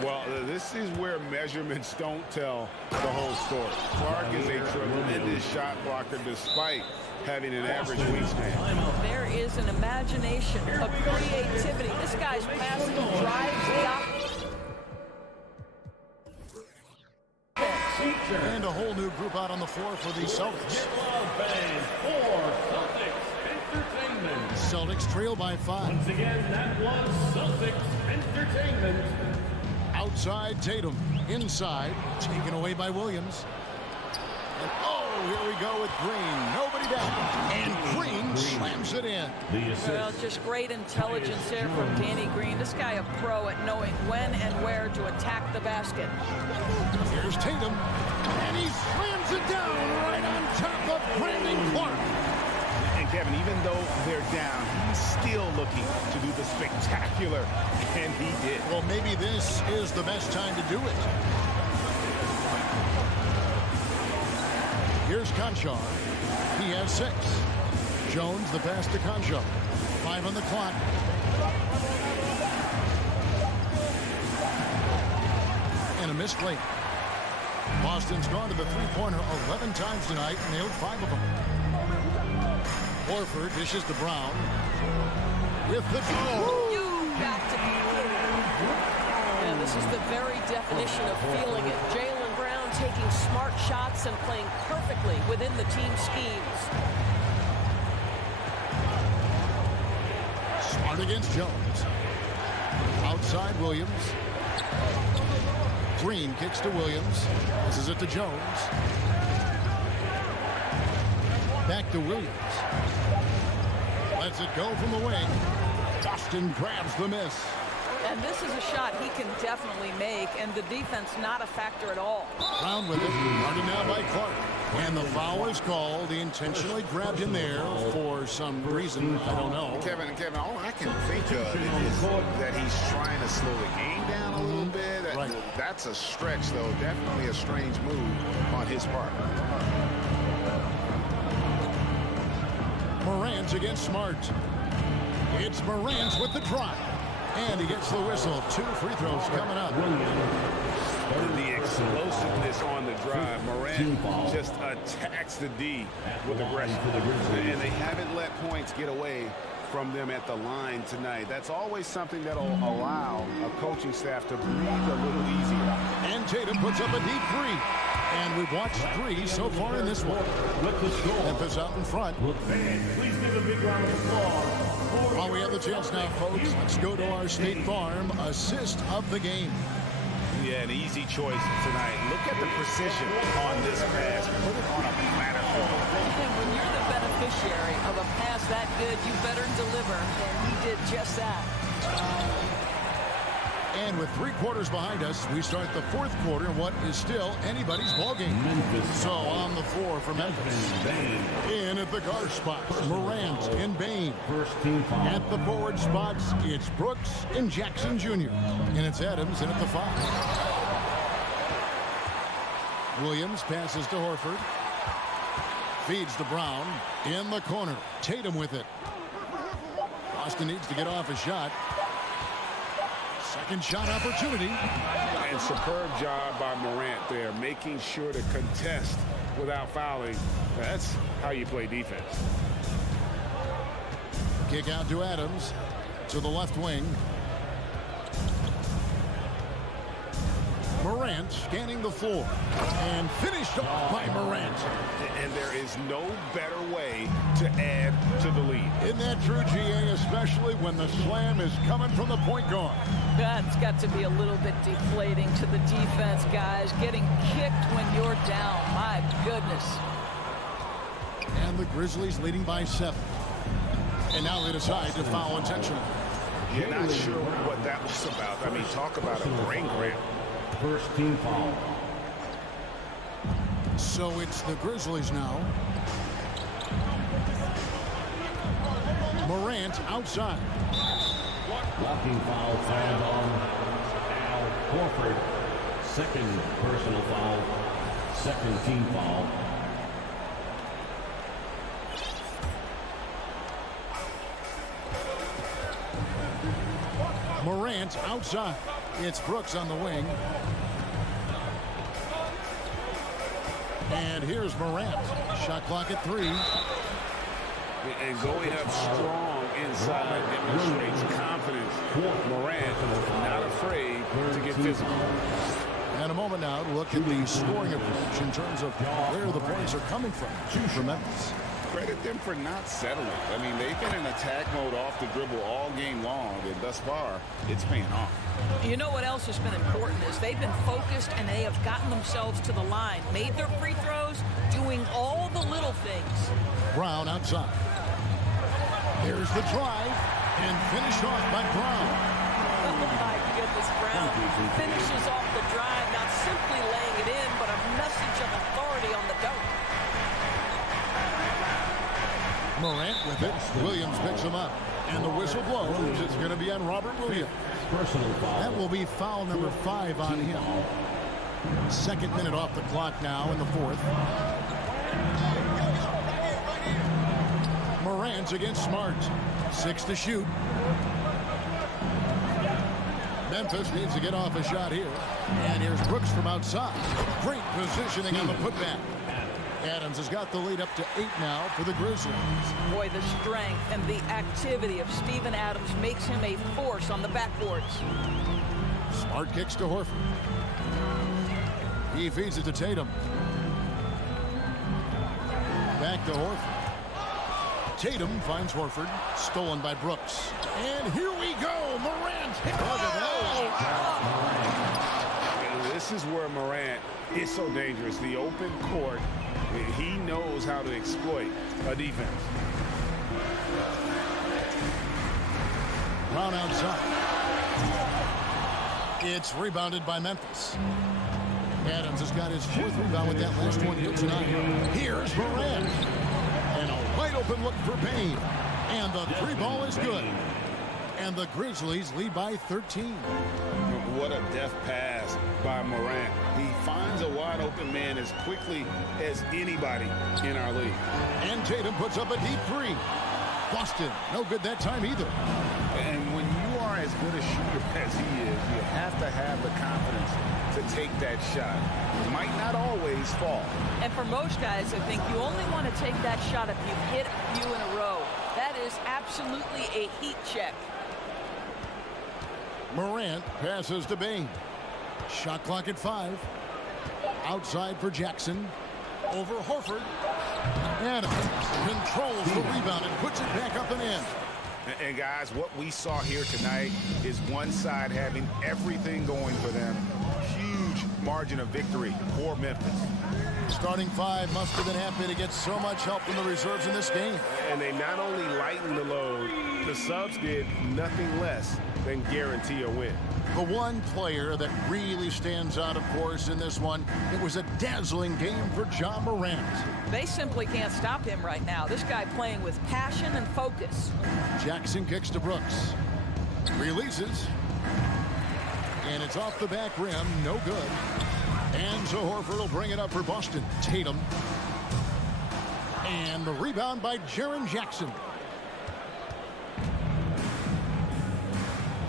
Well, this is where measurements don't tell the whole story. Clark is a tremendous shot blocker despite having an average wingspan. There is an imagination, a creativity. This guy's passing drives the opposite. And a whole new group out on the floor for the Celtics. Celtics trail by 5. Once again, that was Celtics Entertainment. Outside Tatum. Inside. Taken away by Williams. And oh, here we go with Green. Nobody down. And Green slams it in. Well, just great intelligence there from Danny Green. This guy a pro at knowing when and where to attack the basket. Here's Tatum. And he slams it down right on top of Brandon Clark. And Kevin, even though they're down, he's still looking to do the spectacular, and he did. Well, maybe this is the best time to do it. Here's Conchar. He has 6. Jones, the pass to Conchar. 5 on the clock. And a missed late. Boston's gone to the three-pointer 11 times tonight, and nailed 5 of them. Horford dishes to Brown. With the draw. You got to be kidding. And this is the very definition of feeling it. Jaylen Brown taking smart shots and playing perfectly within the team schemes. Smart against Jones. Outside Williams. Green kicks to Williams. This is it to Jones. Back to Williams. Lets it go from the wing. Boston grabs the miss. And this is a shot he can definitely make, and the defense not a factor at all. Brown with it. Guarded now by Clark. And the foul is called. He intentionally grabbed him there for some reason. I don't know. Kevin, all I can think of is that he's trying to slow the game down a little bit. Right. That's a stretch, though. Definitely a strange move on his part. Morant against Smart. It's Morant with the drive. And he gets the whistle. 2 free throws coming up. The explosiveness on the drive. Morant just attacks the D with aggression. And they haven't let points get away from them at the line tonight. That's always something that'll allow a coaching staff to breathe a little easier. And Tatum puts up a deep 3. And we've watched 3 so far in this one. Memphis out in front. Please give a big round of applause. While we have the chance now, folks, let's go to our State Farm assist of the game. Yeah, an easy choice tonight. Look at the precision on this pass. Put it on a platter. And when you're the beneficiary of a pass that good, you better deliver. And he did just that. And with 3 quarters behind us, we start the 4th quarter in what is still anybody's ballgame. So on the floor for Memphis. In at the guard spots, Morant and Bain. At the forward spots, it's Brooks and Jackson Jr. And it's Adams in at the 5. Williams passes to Horford. Feeds to Brown. In the corner. Tatum with it. Boston needs to get off a shot. Second shot opportunity. And superb job by Morant there, making sure to contest without fouling. That's how you play defense. Kick out to Adams. To the left wing. Morant scanning the floor. And finished off by Morant. And there is no better way to add to the lead. Isn't that true, GA, especially when the slam is coming from the point guard? That's got to be a little bit deflating to the defense, guys. Getting kicked when you're down. My goodness. And the Grizzlies leading by 7. And now they decide to foul intentionally. You're not sure what that was about. I mean, talk about a brain cramp. First team foul. So it's the Grizzlies now. Morant outside. Blocking foul called on Al Horford. Second personal foul. Second team foul. Morant outside. It's Brooks on the wing. And here's Morant. Shot clock at 3. And going up strong inside demonstrates confidence. Morant not afraid to get physical. And a moment now to look at the scoring approach in terms of where the points are coming from for Memphis. Credit them for not settling. I mean, they've been in attack mode off the dribble all game long, and thus far, it's paying off. You know what else has been important is they've been focused and they have gotten themselves to the line, made their free throws, doing all the little things. Brown outside. Here's the drive and finished off by Brown. Oh my goodness, Brown finishes off the drive, not simply laying it in, but a message of authority on the dunk. Morant with it. Williams picks him up. And the whistle blows. It's going to be on Robert Williams. That will be foul number 5 on him. Second minute off the clock now in the 4th. Morant against Smart. 6 to shoot. Memphis needs to get off a shot here. And here's Brooks from outside. Great positioning on the putback. Adams has got the lead up to 8 now for the Grizzlies. Boy, the strength and the activity of Steven Adams makes him a force on the backboards. Smart kicks to Horford. He feeds it to Tatum. Back to Horford. Tatum finds Horford. Stolen by Brooks. And here we go. Morant. This is where Morant is so dangerous. The open court. He knows how to exploit a defense. Brown outside. It's rebounded by Memphis. Adams has got his 4th rebound with that last one here tonight. Here's Morant. And a wide open look for Bain. And the 3 ball is good. And the Grizzlies lead by 13. What a deft pass by Morant. He finds a wide open man as quickly as anybody in our league. And Tatum puts up a deep 3. Boston, no good that time either. And when you are as good a shooter as he is, you have to have the confidence to take that shot. It might not always fall. And for most guys, I think you only want to take that shot if you've hit a few in a row. That is absolutely a heat check. Morant passes to Bain. Shot clock at 5. Outside for Jackson. Over Horford. Adams controls the rebound and puts it back up and in. And guys, what we saw here tonight is one side having everything going for them. Huge margin of victory for Memphis. Starting five must have been happy to get so much help from the reserves in this game. And they not only lightened the load, the subs did nothing less than guarantee a win. The one player that really stands out, of course, in this one, it was a dazzling game for Ja Morant. They simply can't stop him right now. This guy playing with passion and focus. Jackson kicks to Brooks. Releases. And it's off the back rim. No good. And so Horford will bring it up for Boston. Tatum. And the rebound by Jaren Jackson.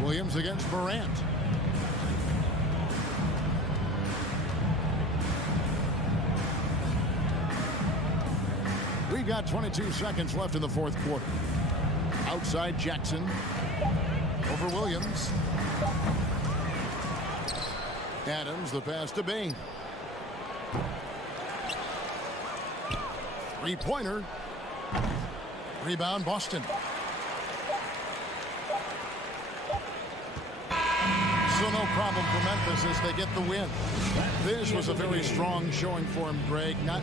Williams against Morant. We've got 22 seconds left in the fourth quarter. Outside Jackson. Over Williams. Adams, the pass to Bain. Three-pointer. Rebound, Boston. So no problem for Memphis as they get the win. This was a very strong showing for him, Greg. Not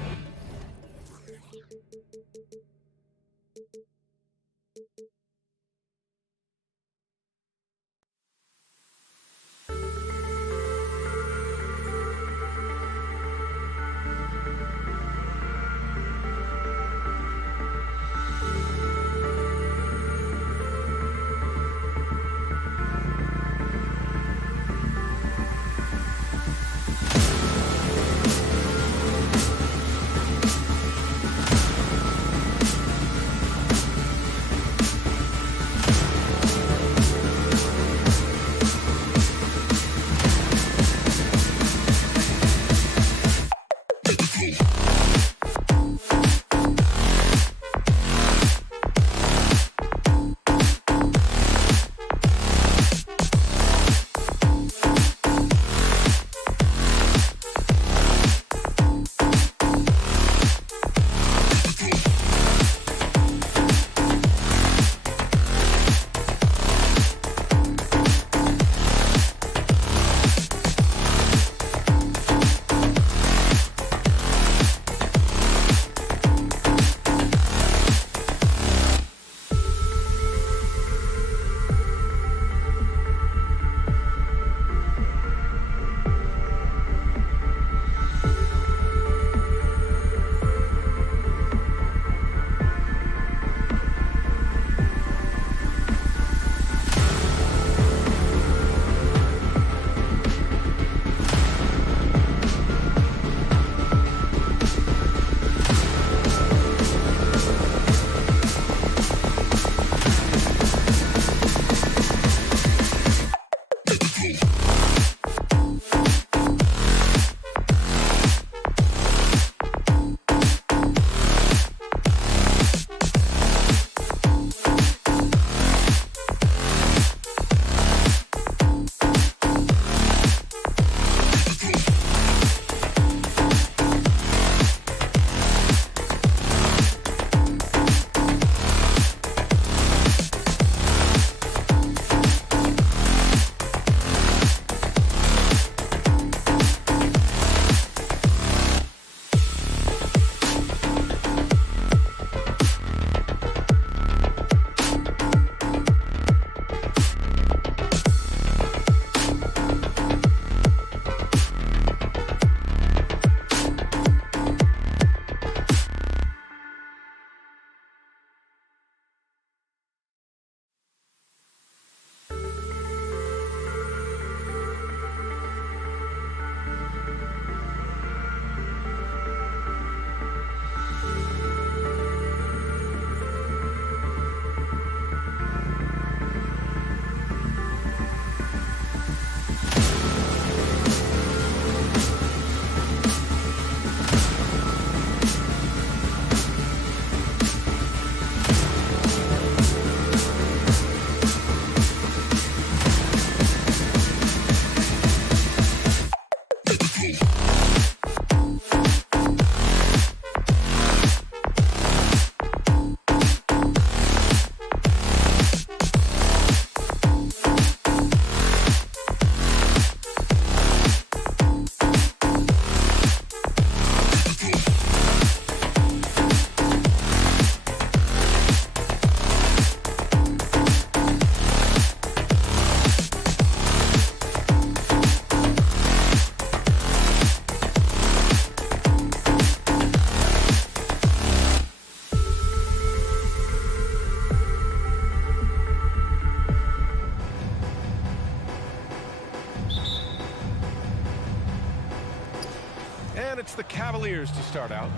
And it's the Cavaliers to start out.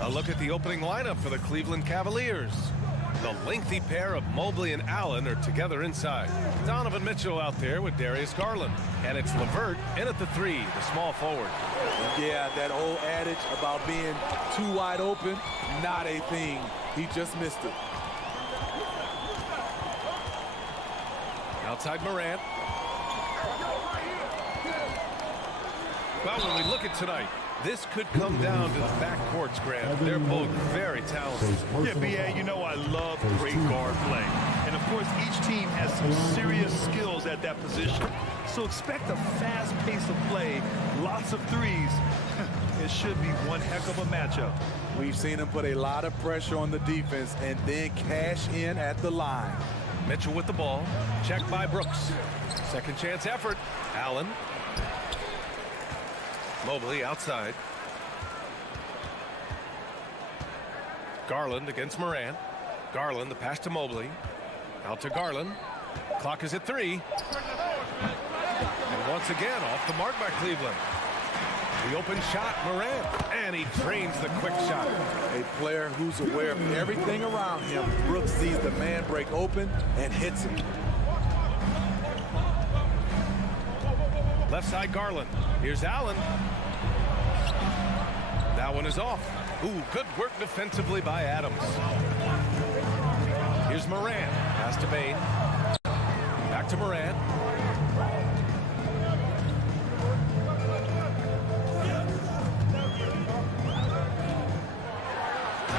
A look at the opening lineup for the Cleveland Cavaliers. The lengthy pair of Mobley and Allen are together inside. Donovan Mitchell out there with Darius Garland. And it's LeVert in at the 3, the small forward. Yeah, that old adage about being too wide open, not a thing. He just missed it. Outside Morant. Well, when we look at tonight, this could come down to the backcourts, Graham. They're both very talented. Yeah, B.A., you know I love great guard play. And, of course, each team has some serious skills at that position. So expect a fast pace of play, lots of threes. It should be one heck of a matchup. We've seen him put a lot of pressure on the defense and then cash in at the line. Mitchell with the ball. Checked by Brooks. Second chance effort. Allen. Mobley outside. Garland against Morant. Garland, the pass to Mobley. Out to Garland. Clock is at 3. And once again, off the mark by Cleveland. The open shot, Morant. And he drains the quick shot. A player who's aware of everything around him. Brooks sees the man break open and hits him. Left side, Garland. Here's Allen. That one is off. Ooh, good work defensively by Adams. Here's Morant. Pass to Bain. Back to Morant.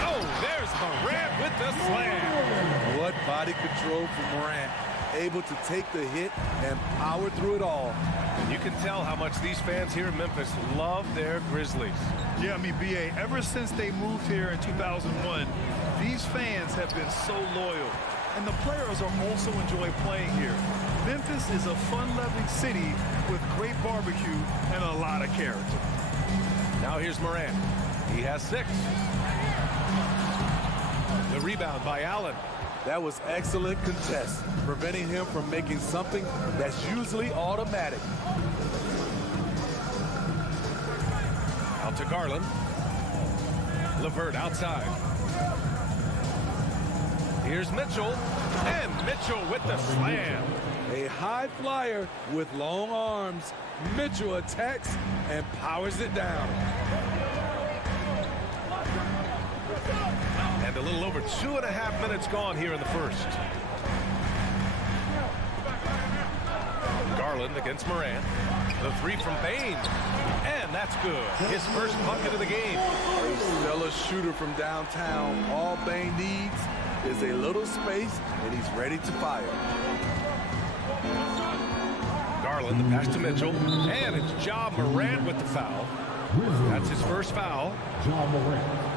Oh, there's Morant with the slam. What body control from Morant. Able to take the hit and power through it all. And you can tell how much these fans here in Memphis love their Grizzlies. Yeah, I mean, B.A., ever since they moved here in 2001, these fans have been so loyal. And the players are also enjoy playing here. Memphis is a fun-loving city with great barbecue and a lot of character. Now here's Morant. He has 6. The rebound by Allen. That was excellent contest, preventing him from making something that's usually automatic. Out to Garland. LeVert outside. Here's Mitchell. And Mitchell with the slam. A high flyer with long arms. Mitchell attacks and powers it down. And a little over 2.5 minutes gone here in the first. Garland against Morant. The 3 from Bain. And that's good. His first bucket of the game. A stellar shooter from downtown. All Bain needs is a little space, and he's ready to fire. Garland, the pass to Mitchell. And it's Ja Morant with the foul. That's his first foul. Ja Morant.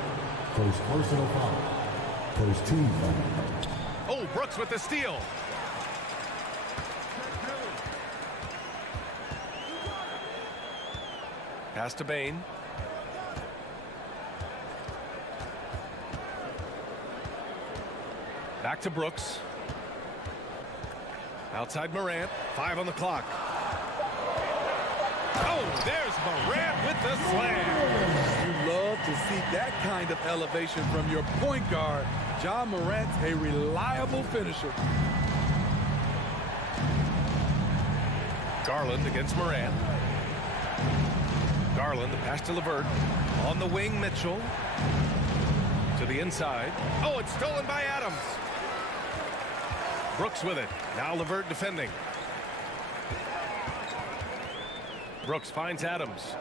First personal foul. First team foul. Oh, Brooks with the steal. Pass to Bain. Back to Brooks. Outside Morant. 5 on the clock. Oh, there's Morant with the slam. You love to see that kind of elevation from your point guard. Ja Morant's a reliable finisher. Garland against Morant. Garland, the pass to LeVert. On the wing, Mitchell. To the inside. Oh, it's stolen by Adams. Brooks with it. Now LeVert defending. Brooks finds Adams.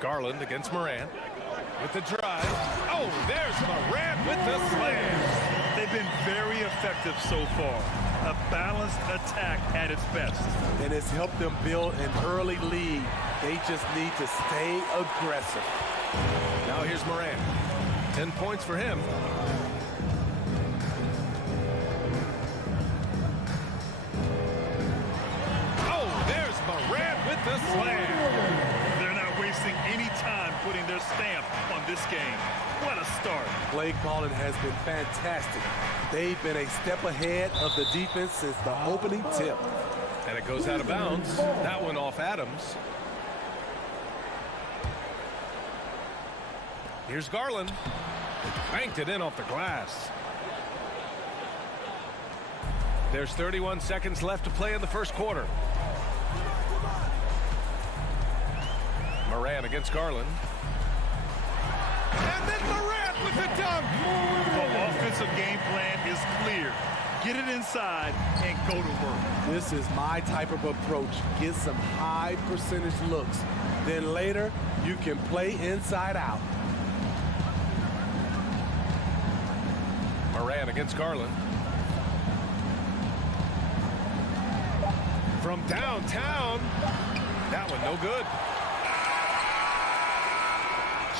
Garland against Morant. With the drive. Oh, there's Morant with the slam. They've been very effective so far. A balanced attack at its best. And it's helped them build an early lead. They just need to stay aggressive. Now here's Morant. 10 points for him. Oh, there's Morant with the slam. They're not wasting any time putting their stamp on this game. What a start. Play calling has been fantastic. They've been a step ahead of the defense since the opening tip. And it goes out of bounds. That one off Adams. Here's Garland. Banked it in off the glass. There's 31 seconds left to play in the first quarter. Morant against Garland. And then Morant with the dunk. The offensive game plan is clear. Get it inside and go to work. This is my type of approach. Get some high percentage looks. Then later, you can play inside out. Morant against Garland. From downtown. That one no good.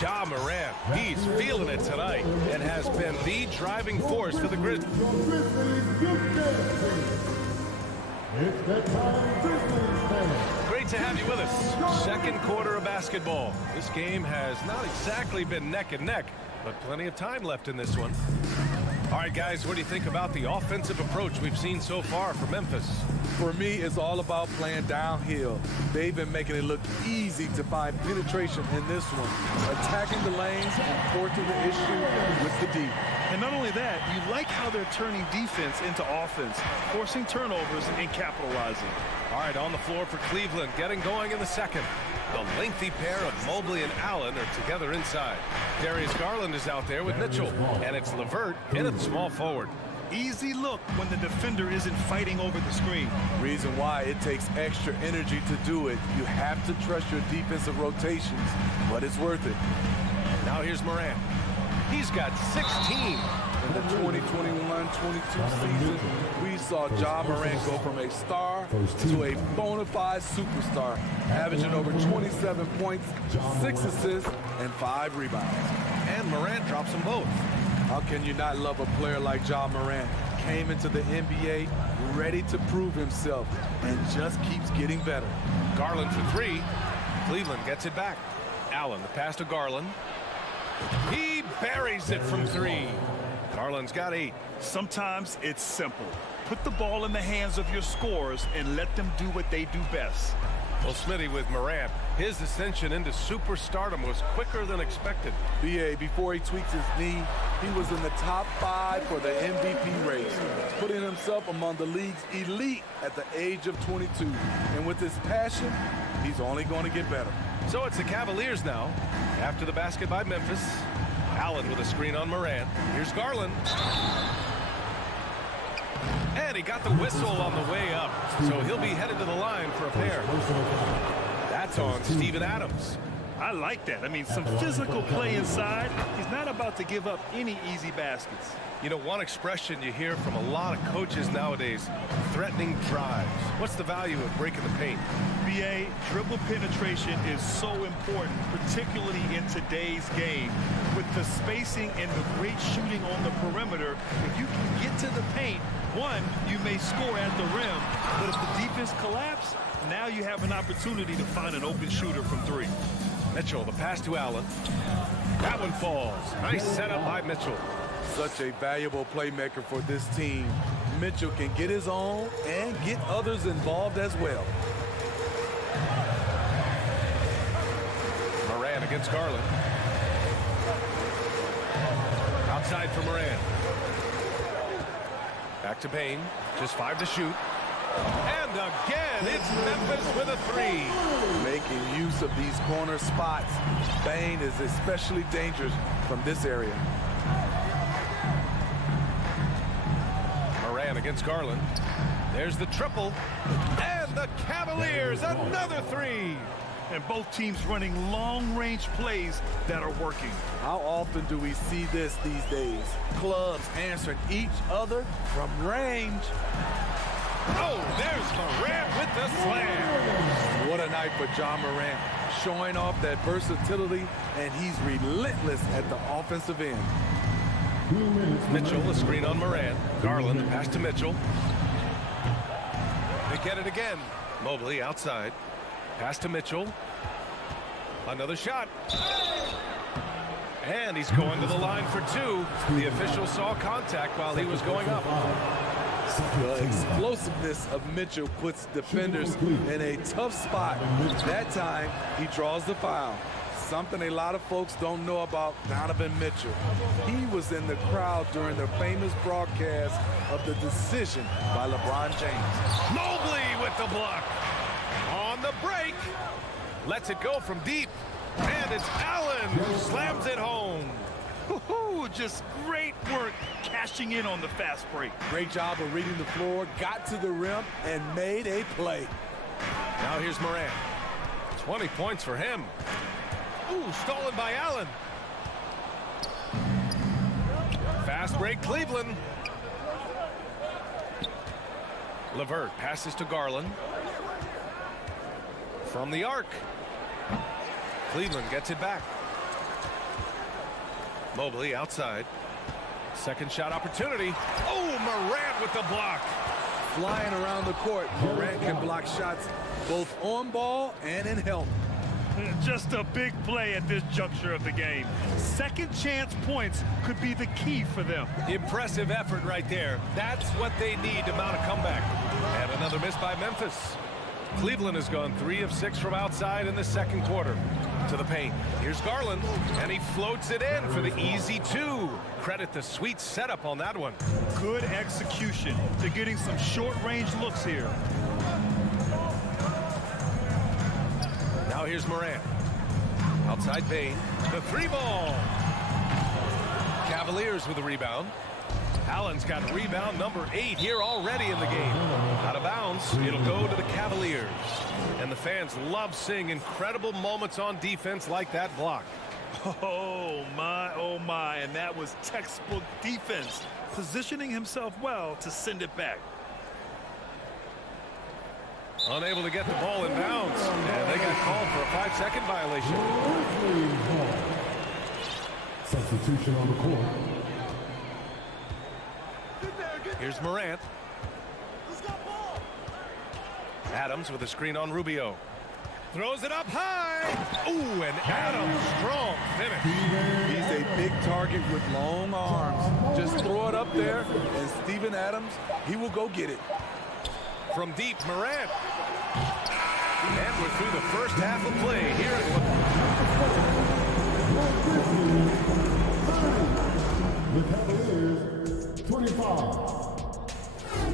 Ja Morant, he's feeling it tonight and has been the driving force for the Grizzlies. Great to have you with us. Second quarter of basketball. This game has not exactly been neck and neck, but plenty of time left in this one. All right, guys, what do you think about the offensive approach we've seen so far from Memphis? For me, it's all about playing downhill. They've been making it look easy to find penetration in this one, attacking the lanes and forcing the issue with the D. And not only that, you like how they're turning defense into offense, forcing turnovers and capitalizing. All right, on the floor for Cleveland, getting going in the second. The lengthy pair of Mobley and Allen are together inside. Darius Garland is out there with Mitchell, and it's LeVert in at small forward. Easy look when the defender isn't fighting over the screen. Reason why it takes extra energy to do it. You have to trust your defensive rotations, but it's worth it. Now here's Morant. He's got 16. In the 2021-22 season, we saw Ja Morant go from a star to a bona fide superstar, averaging over 27 points, 6 assists, and 5 rebounds. And Morant drops them both. How can you not love a player like Ja Morant? Came into the NBA ready to prove himself and just keeps getting better. Garland for three. Cleveland gets it back. Allen, the pass to Garland. He buries it from three. Garland's got 8. Sometimes it's simple. Put the ball in the hands of your scorers and let them do what they do best. Well, Smitty, with Morant, his ascension into superstardom was quicker than expected. BA, before he tweaks his knee, he was in the top 5 for the MVP race, putting himself among the league's elite at the age of 22. And with his passion, he's only going to get better. So it's the Cavaliers now. After the basket by Memphis, Allen with a screen on Morant. Here's Garland. And he got the whistle on the way up, so he'll be headed to the line for a pair. That's on Steven Adams. I like that. I mean, some physical play inside. He's not about to give up any easy baskets. You know, one expression you hear from a lot of coaches nowadays, threatening drives. What's the value of breaking the paint? BA, dribble penetration is so important, particularly in today's game. With the spacing and the great shooting on the perimeter, if you can get to the paint, one, you may score at the rim, but if the defense collapses, now you have an opportunity to find an open shooter from three. Mitchell, the pass to Allen. That one falls. Nice setup by Mitchell. Such a valuable playmaker for this team. Mitchell can get his own and get others involved as well. Morant against Garland. Outside for Morant. Back to Payne. Just 5 to shoot. And again, it's Memphis with a 3. Making use of these corner spots. Payne is especially dangerous from this area. Morant against Garland. There's the triple. And the Cavaliers, another 3. And both teams running long-range plays that are working. How often do we see this these days? Clubs answering each other from range. Oh, there's Morant with the slam. What a night for Ja Morant, showing off that versatility, and he's relentless at the offensive end. Mitchell, the screen on Morant. Garland, the pass to Mitchell. They get it again. Mobley outside. Pass to Mitchell. Another shot. And he's going to the line for two. The official saw contact while he was going up. The explosiveness of Mitchell puts defenders in a tough spot. That time, he draws the foul. Something a lot of folks don't know about Donovan Mitchell. He was in the crowd during the famous broadcast of the decision by LeBron James. Mobley with the block. On the break. Lets it go from deep. And it's Allen who slams it home. Just great work cashing in on the fast break. Great job of reading the floor, got to the rim, and made a play. Now here's Morant. 20 points for him. Ooh, stolen by Allen. Fast break, Cleveland. LeVert passes to Garland. From the arc. Cleveland gets it back. Mobley outside. Second shot opportunity. Oh, Morant with the block. Flying around the court, Morant can block shots both on ball and in help. Just a big play at this juncture of the game. Second chance points could be the key for them. Impressive effort right there. That's what they need to mount a comeback. And another miss by Memphis. Cleveland has gone 3 of 6 from outside in the second quarter. To the paint. Here's Garland, and he floats it in for the easy 2. Credit the sweet setup on that one. Good execution. They're getting some short-range looks here. Now here's Morant. Outside Bain. The 3-ball. Cavaliers with a rebound. Allen's got rebound number 8 here already in the game. Out of bounds, it'll go to the Cavaliers. And the fans love seeing incredible moments on defense like that block. Oh my, and that was textbook defense. Positioning himself well to send it back. Unable to get the ball in bounds. And they got called for a 5-second violation. Substitution on the court. Here's Morant. Adams with a screen on Rubio. Throws it up high. Ooh, and Adams, strong finish. He's a big target with long arms. Just throw it up there, and Steven Adams, he will go get it. From deep, Morant. And we're through the first half of play here at The Cavaliers, 25.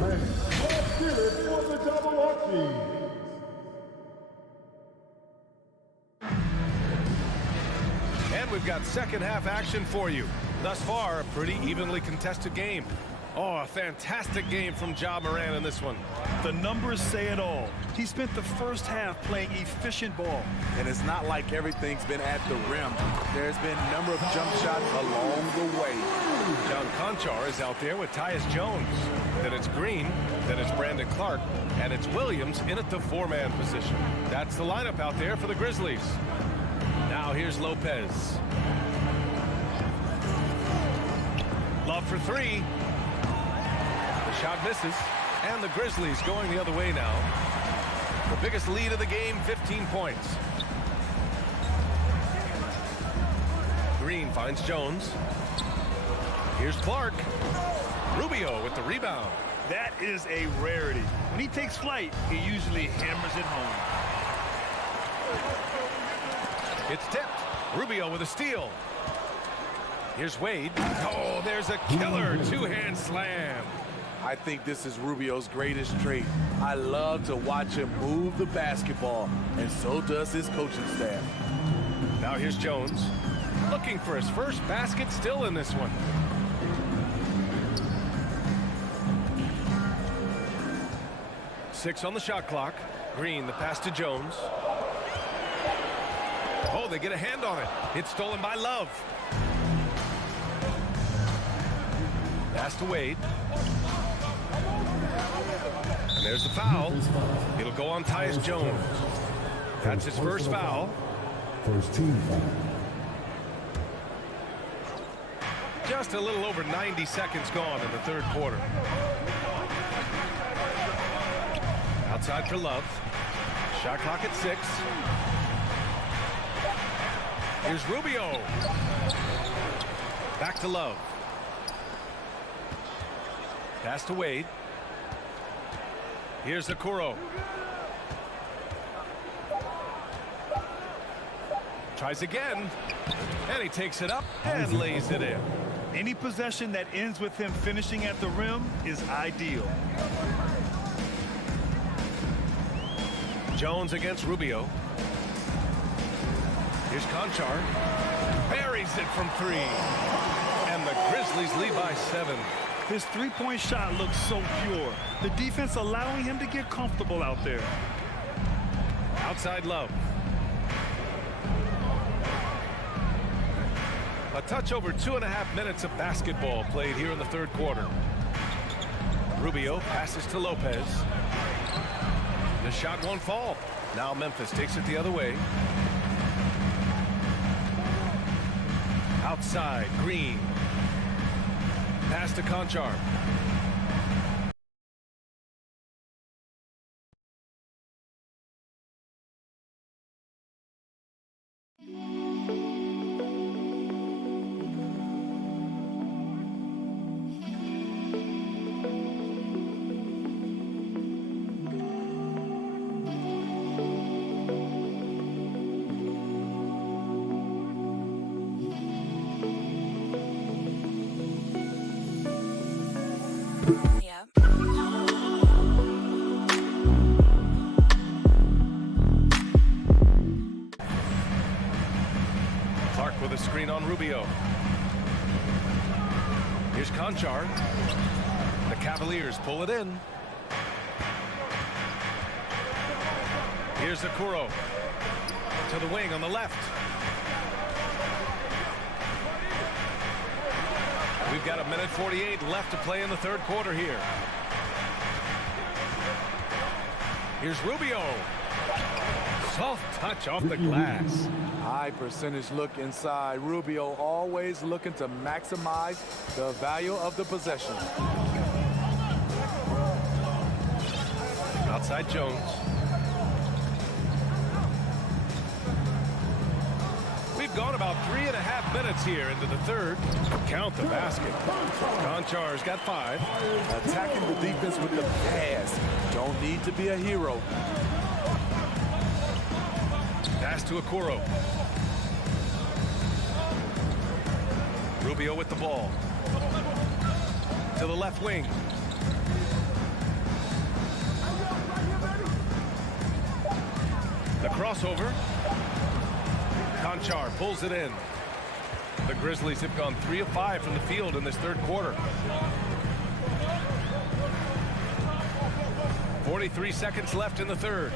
And let's get it for the Cavaliers. And we've got second half action for you. Thus far, a pretty evenly contested game. Oh, a fantastic game from Ja Morant in this one. The numbers say it all. He spent the first half playing efficient ball. And it's not like everything's been at the rim. There's been a number of jump shots along the way. John Conchar is out there with Tyus Jones. Then it's Green, then it's Brandon Clark, and it's Williams in at the 4-man position. That's the lineup out there for the Grizzlies. Now here's Lopez. Love for 3. The shot misses, and the Grizzlies going the other way now. The biggest lead of the game, 15 points. Green finds Jones. Here's Clark. Rubio with the rebound. That is a rarity. When he takes flight, he usually hammers it home. It's tipped. Rubio with a steal. Here's Wade. Oh, there's a killer 2-hand slam. I think this is Rubio's greatest trait. I love to watch him move the basketball, and so does his coaching staff. Now here's Jones. Looking for his first basket still in this one. Six on the shot clock. Green, the pass to Jones. Oh, they get a hand on it. It's stolen by Love. Pass to Wade. And there's the foul. It'll go on Tyus Jones. That's his first foul. First team foul. Just a little over 90 seconds gone in the third quarter. Outside for Love. Shot clock at 6. Here's Rubio. Back to Love. Pass to Wade. Here's Okoro. Tries again. And he takes it up and lays it in. Any possession that ends with him finishing at the rim is ideal. Jones against Rubio. Here's Conchar. Buries it from 3. And the Grizzlies lead by 7. His three-point shot looks so pure. The defense allowing him to get comfortable out there. Outside Love. A touch over 2.5 minutes of basketball played here in the third quarter. Rubio passes to Lopez. The shot won't fall. Now Memphis takes it the other way. Outside, Green. Pass to Conchar. With a screen on Rubio. Here's Conchar. The Cavaliers pull it in. Here's Okoro. To the wing on the left. We've got 1:48 left to play in the third quarter here. Here's Rubio. Soft touch off the glass. High percentage look inside. Rubio always looking to maximize the value of the possession. Outside Jones. We've gone about 3.5 minutes here into the third. Count the basket. Conchar's got 5. Attacking the defense with the pass. Don't need to be a hero. Pass to Okoro. Rubio with the ball. To the left wing. The crossover. Conchar pulls it in. The Grizzlies have gone 3 of 5 from the field in this third quarter. 43 seconds left in the third.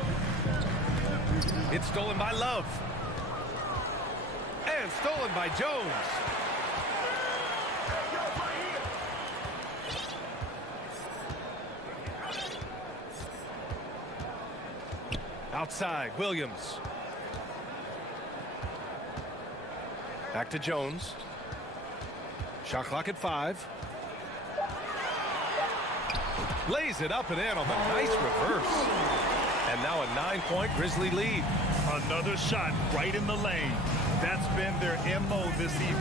It's stolen by Love. And stolen by Jones. Outside, Williams. Back to Jones. Shot clock at 5. Lays it up and in on the nice reverse. And now a 9-point Grizzly lead. Another shot right in the lane. That's been their MO this evening.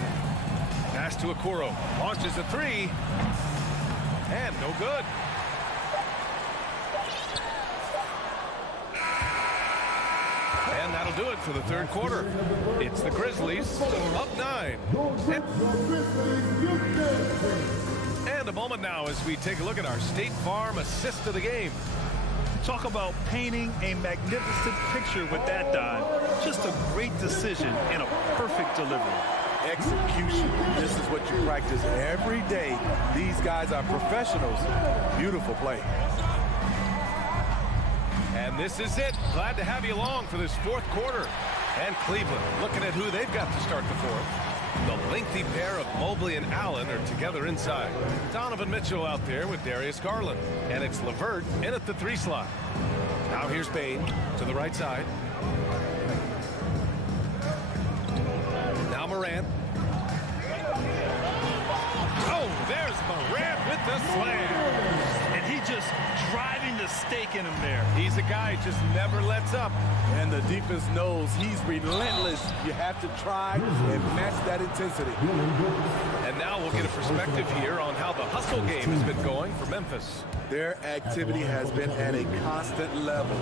Pass to Okoro. Launches a 3. And no good. And that'll do it for the third quarter. It's the Grizzlies up 9. And a moment now as we take a look at our State Farm assist of the game. Talk about painting a magnificent picture with that dive. Just a great decision and a perfect delivery. Execution. This is what you practice every day. These guys are professionals. Beautiful play. And this is it. Glad to have you along for this fourth quarter. And Cleveland looking at who they've got to start the fourth. The lengthy pair of Mobley and Allen are together inside. Donovan Mitchell out there with Darius Garland. And it's LeVert in at the 3 slot. Now here's Bain to the right side. Now Morant. Oh, there's Morant with the slam. And he just driving the stake in him there. He's a guy who just never lets up. And the defense knows he's relentless. You have to try and match that intensity. And now we'll get a perspective here on how the hustle game has been going for Memphis. Their activity has been at a constant level.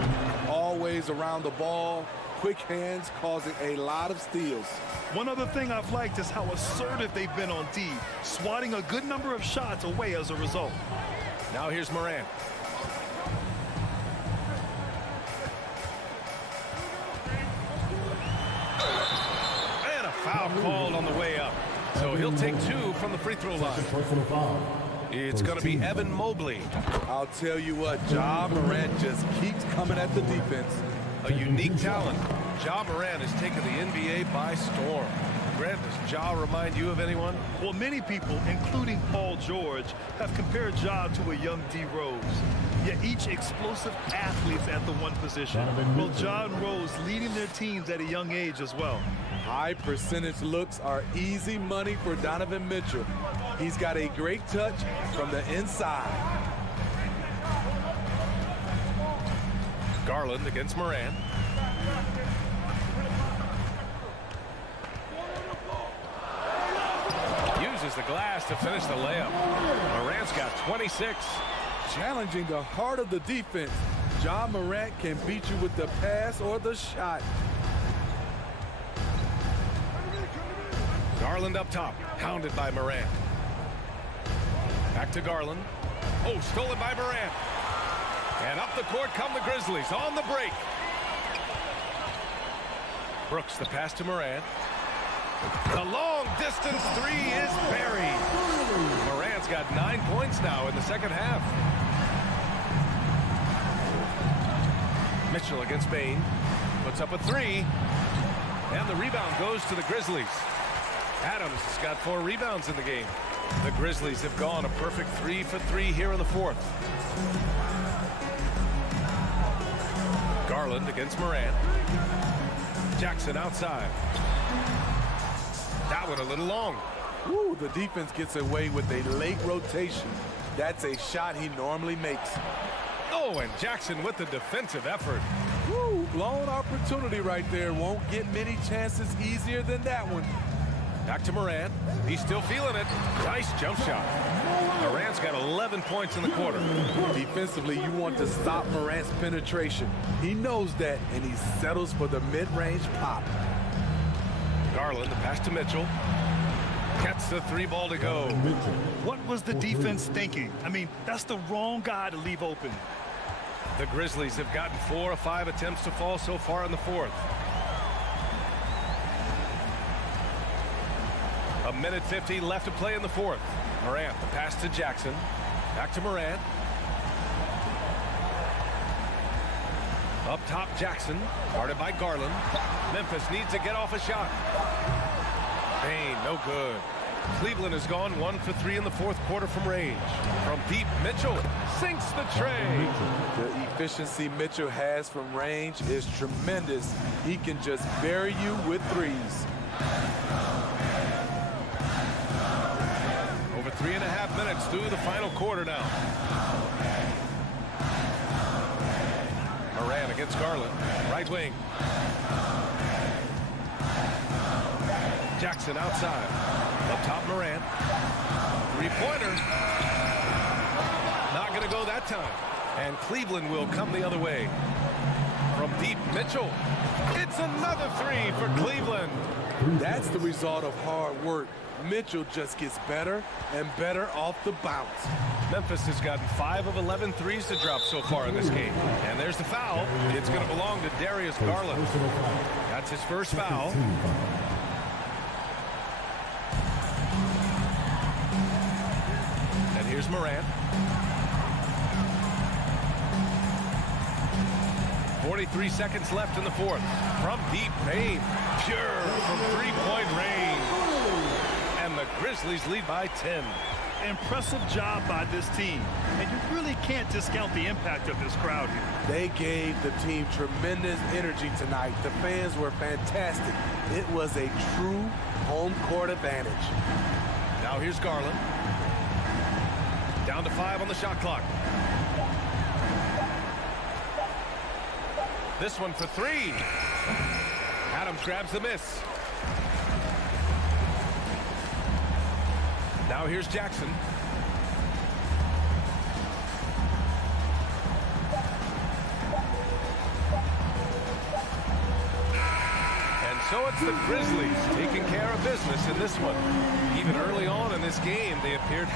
Always around the ball, quick hands causing a lot of steals. One other thing I've liked is how assertive they've been on D, swatting a good number of shots away as a result. Now here's Morant. And a foul called on the way up. So he'll take 2 from the free throw line. It's going to be Evan Mobley. I'll tell you what, Ja Morant just keeps coming at the defense. A unique talent. Ja Morant has taken the NBA by storm. Grant, does Ja remind you of anyone? Well, many people, including Paul George, have compared Ja to a young D. Rose. Yet each explosive athletes at the one position. Well, Ja and Rose leading their teams at a young age as well. High percentage looks are easy money for Donovan Mitchell. He's got a great touch from the inside. Garland against Morant. Uses the glass to finish the layup. Morant's got 26. Challenging the heart of the defense. Ja Morant can beat you with the pass or the shot. Garland up top, hounded by Morant. Back to Garland. Oh, stolen by Morant. And up the court come the Grizzlies on the break. Brooks, the pass to Morant. The long distance 3 is buried. Morant's got 9 points now in the second half. Mitchell against Bain. Puts up a 3. And the rebound goes to the Grizzlies. Adams has got 4 rebounds in the game. The Grizzlies have gone a perfect 3 for 3 here in the fourth. Garland against Morant. Jackson outside. That one a little long. Ooh, the defense gets away with a late rotation. That's a shot he normally makes. Oh, and Jackson with the defensive effort. Woo, blown opportunity right there. Won't get many chances easier than that one. Back to Morant. He's still feeling it. Nice jump shot. Morant's got 11 points in the quarter. Defensively, you want to stop Morant's penetration. He knows that, and he settles for the mid-range pop. Garland, the pass to Mitchell. Gets the 3 ball to go. What was the defense thinking? I mean, that's the wrong guy to leave open. The Grizzlies have gotten 4 of 5 attempts to fall so far in the fourth. A minute 50 left to play in the fourth. Morant, the pass to Jackson. Back to Morant. Up top, Jackson. Guarded by Garland. Memphis needs to get off a shot. Bain, no good. Cleveland has gone 1 for 3 in the fourth quarter from range. From deep, Mitchell sinks the tray. The efficiency Mitchell has from range is tremendous. He can just bury you with threes. Over 3.5 minutes through the final quarter now. Morant against Garland. Right wing. Jackson outside. Up top, Morant. 3-pointer. Not going to go that time. And Cleveland will come the other way. From deep, Mitchell. It's another 3 for Cleveland. That's the result of hard work. Mitchell just gets better and better off the bounce. Memphis has gotten 5 of 11 threes to drop so far in this game. And there's the foul. It's going to belong to Darius Garland. That's his first foul. And here's Morant. 43 seconds left in the fourth. From deep, Bain. Pure from 3-point range. And the Grizzlies lead by 10. Impressive job by this team. And you really can't discount the impact of this crowd here. They gave the team tremendous energy tonight. The fans were fantastic. It was a true home court advantage. Now here's Garland. Down to 5 on the shot clock. This one for three. Adams grabs the miss. Now here's Jackson. And so it's the Grizzlies taking care of business in this one. Even early on in this game, they appeared...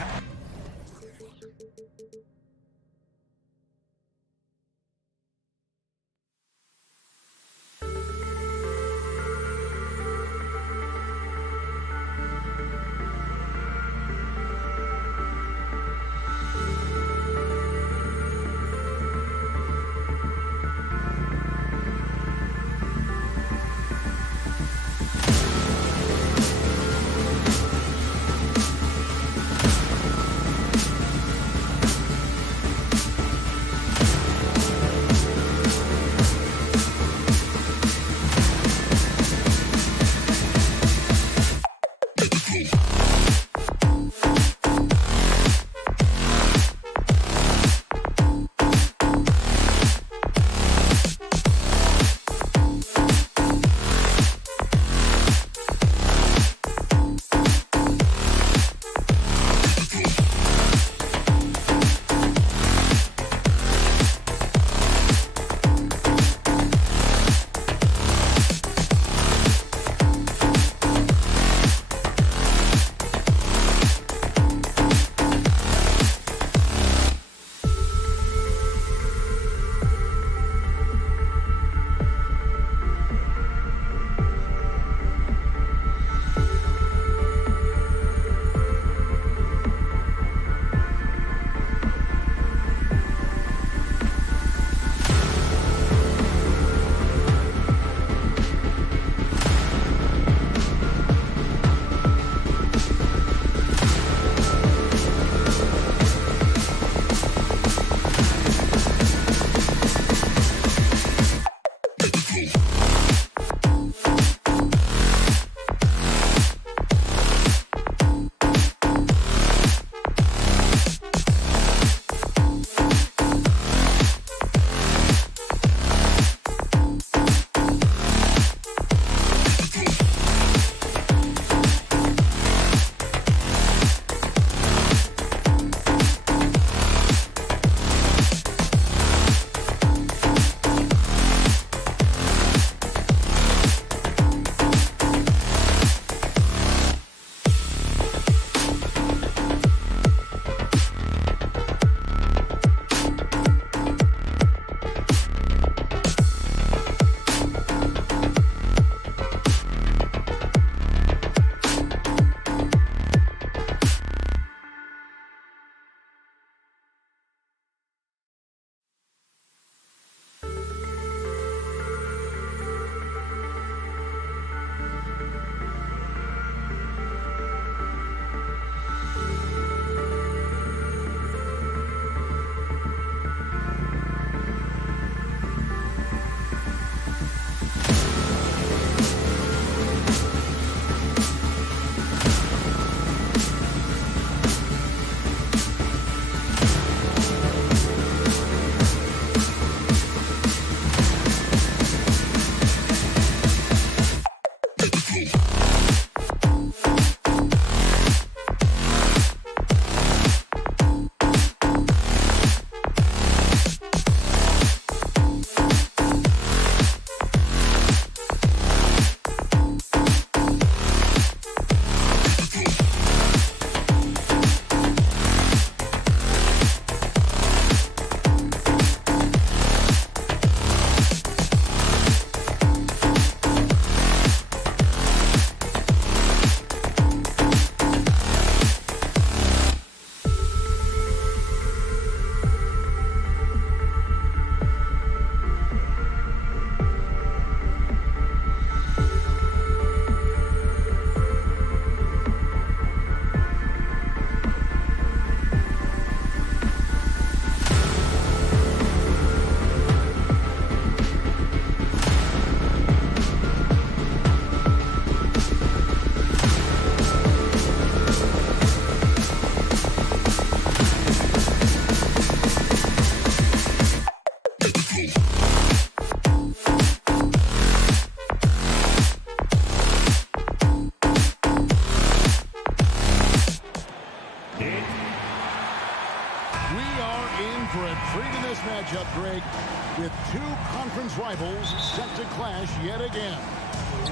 conference rivals set to clash yet again.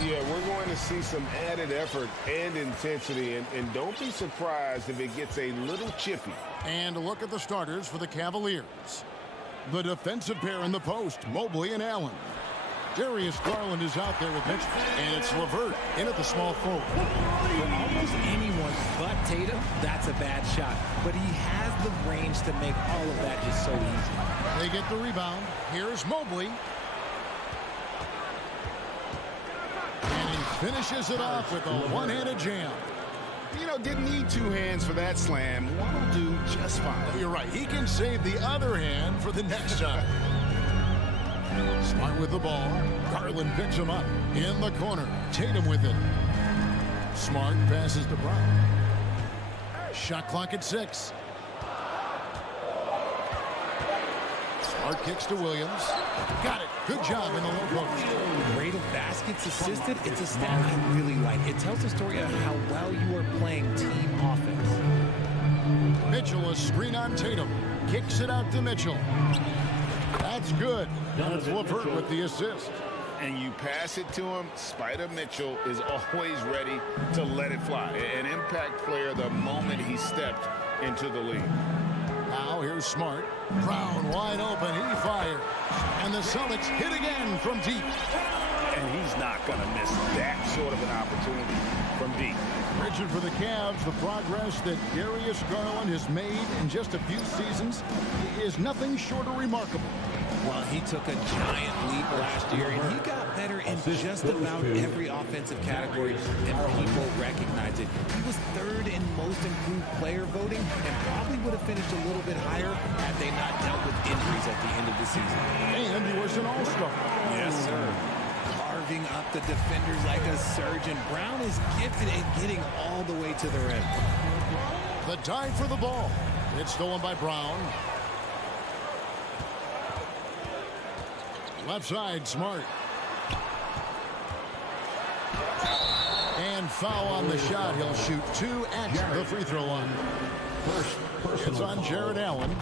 Yeah, we're going to see some added effort and intensity, and don't be surprised if it gets a little chippy. And a look at the starters for the Cavaliers. The defensive pair in the post, Mobley and Allen. Darius Garland is out there with Mitchell, and it's LeVert in at the small forward. For almost anyone but Tatum, that's a bad shot. But he has the range to make all of that just so easy. They get the rebound. Here's Mobley. And he finishes it off with a one-handed jam. You know, didn't need two hands for that slam. One will do just fine. You're right. He can save the other hand for the next time. Smart with the ball. Garland picks him up in the corner. Tatum with it. Smart passes to Brown. Shot clock at 6. Smart kicks to Williams. Got it. Good job in the low post. Rate of baskets assisted, it's a stat I really like. It tells the story of how well you are playing team offense. Mitchell, a screen on Tatum. Kicks it out to Mitchell. That's good. That's LeVert with the assist. And you pass it to him, Spider Mitchell is always ready to let it fly. An impact player the moment he stepped into the league. Now here's Smart. Brown wide open. He fires. And the Celtics hit again from deep. And he's not going to miss that sort of an opportunity from deep. Richard, for the Cavs, the progress that Darius Garland has made in just a few seasons is nothing short of remarkable. Well, he took a giant leap last year, and he got better in just about every offensive category, and people recognize it. He was third in most improved player voting, and probably would have finished a little bit higher had they not dealt with injuries at the end of the season. And he was an all-star. Yes, sir. Carving up the defenders like a surgeon. Brown is gifted at getting all the way to the rim. The dive for the ball. It's stolen by Brown. Left side, Smart. And foul on the shot. He'll shoot 2 at the free throw line. It's on Jared Allen.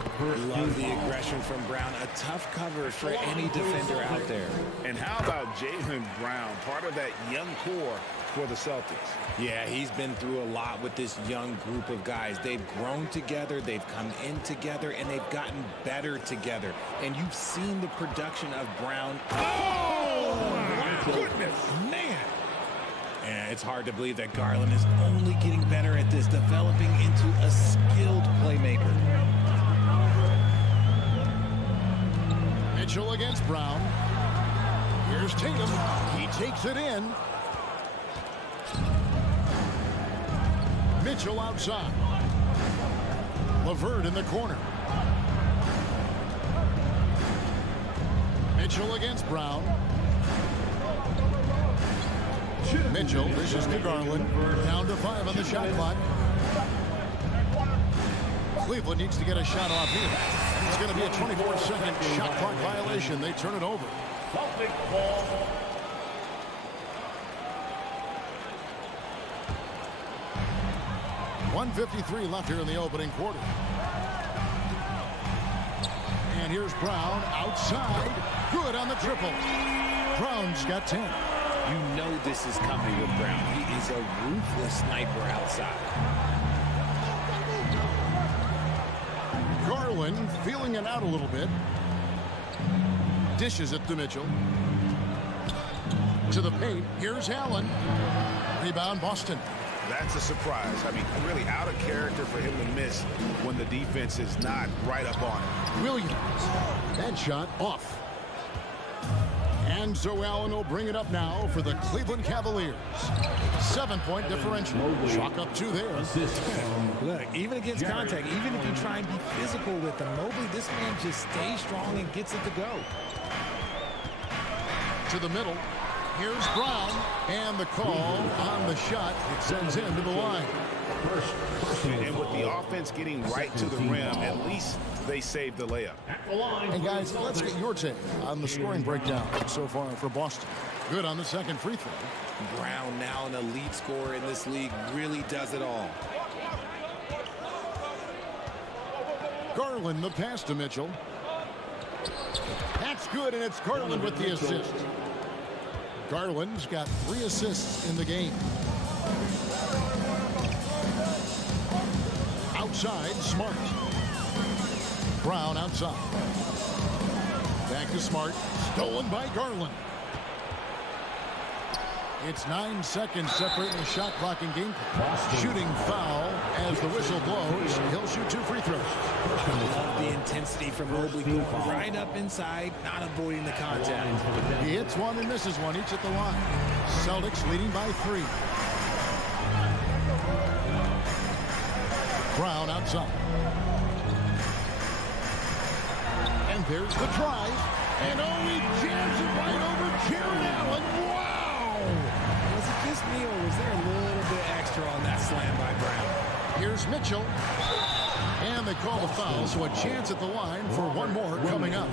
Love the aggression from Brown. A tough cover for any defender out there. And how about Jaylen Brown, part of that young core for the Celtics? Yeah, he's been through a lot with this young group of guys. They've grown together, they've come in together, and they've gotten better together. And you've seen the production of Brown. Oh, my goodness. Man. And it's hard to believe that Garland is only getting better at this, developing into a skilled playmaker. Mitchell against Brown. Here's Tatum. He takes it in. Mitchell outside. LeVert in the corner. Mitchell against Brown. Mitchell dishes to Garland. Down to 5 on the shot clock. Cleveland needs to get a shot off here. It's going to be a 24-second shot clock violation. They turn it over. 1:53 left here in the opening quarter. And here's Brown outside. Good on the triple. Brown's got 10. You know this is coming with Brown. He is a ruthless sniper outside. Garland feeling it out a little bit. Dishes it to Mitchell. To the paint. Here's Allen. Rebound Boston. That's a surprise. I mean, really out of character for him to miss when the defense is not right up on it. Williams. That shot off. And so Allen will bring it up now for the Cleveland Cavaliers. 7-point differential. Chalk up 2 there. Look, even against contact, even if you try and be physical with him, Mobley, this man just stays strong and gets it to go. To the middle. Here's Brown. And the call on the shot. It sends him to the line. And with the offense getting right to the rim, at least they saved the layup. And guys, let's get your take on the scoring breakdown so far for Boston. Good on the second free throw. Brown, now an elite scorer in this league, really does it all. Garland, the pass to Mitchell. That's good, and it's Garland with the assist. Garland's got 3 assists in the game. Outside, Smart. Brown outside. Back to Smart. Stolen by Garland. It's 9 seconds separating the shot clock and game clock. Shooting foul as the whistle blows. He'll shoot 2 free throws. Love the intensity from Mobley. Right up inside, not avoiding the contact. He hits one and misses one, each at the line. Celtics leading by 3. Brown outside. And there's the drive. And he jams it right over Jared Allen. Wow! Was it just me, or was there a little bit extra on that slam by Brown? Here's Mitchell. And they call the foul, so a chance at the line for one more coming up.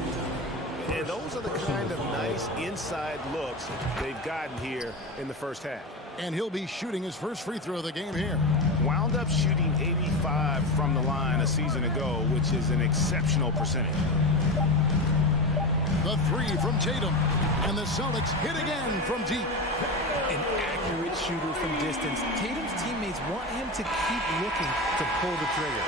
And those are the kind of nice inside looks they've gotten here in the first half. And he'll be shooting his first free throw of the game here. Wound up shooting 85 from the line a season ago, which is an exceptional percentage. The 3 from Tatum. And the Celtics hit again from deep. An accurate shooter from distance. Tatum's teammates want him to keep looking to pull the trigger.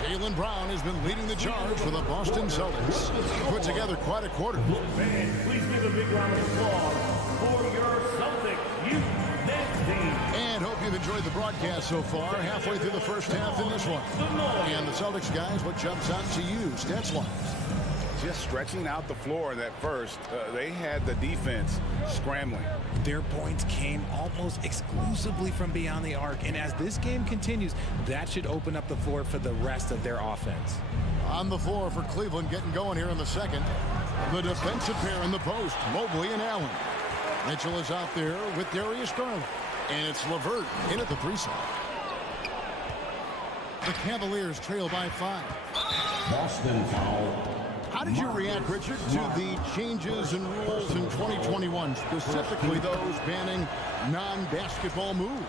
Jaylen Brown has been leading the charge for the Boston Celtics. He put together quite a quarter. Fans, please give a big round of applause for your Celtics youth next team. And hope you've enjoyed the broadcast so far. Halfway through the first half in this one. And the Celtics guys, what jumps out to you stats-wise? Just stretching out the floor in that first. They had the defense scrambling. Their points came almost exclusively from beyond the arc, and as this game continues, that should open up the floor for the rest of their offense. On the floor for Cleveland, getting going here in the second. The defensive pair in the post, Mobley and Allen. Mitchell is out there with Darius Garland, and it's LeVert in at the 3 side. The Cavaliers trail by 5. Boston foul. How did you react, Richard, to the changes and rules in 2021, specifically those banning non-basketball moves?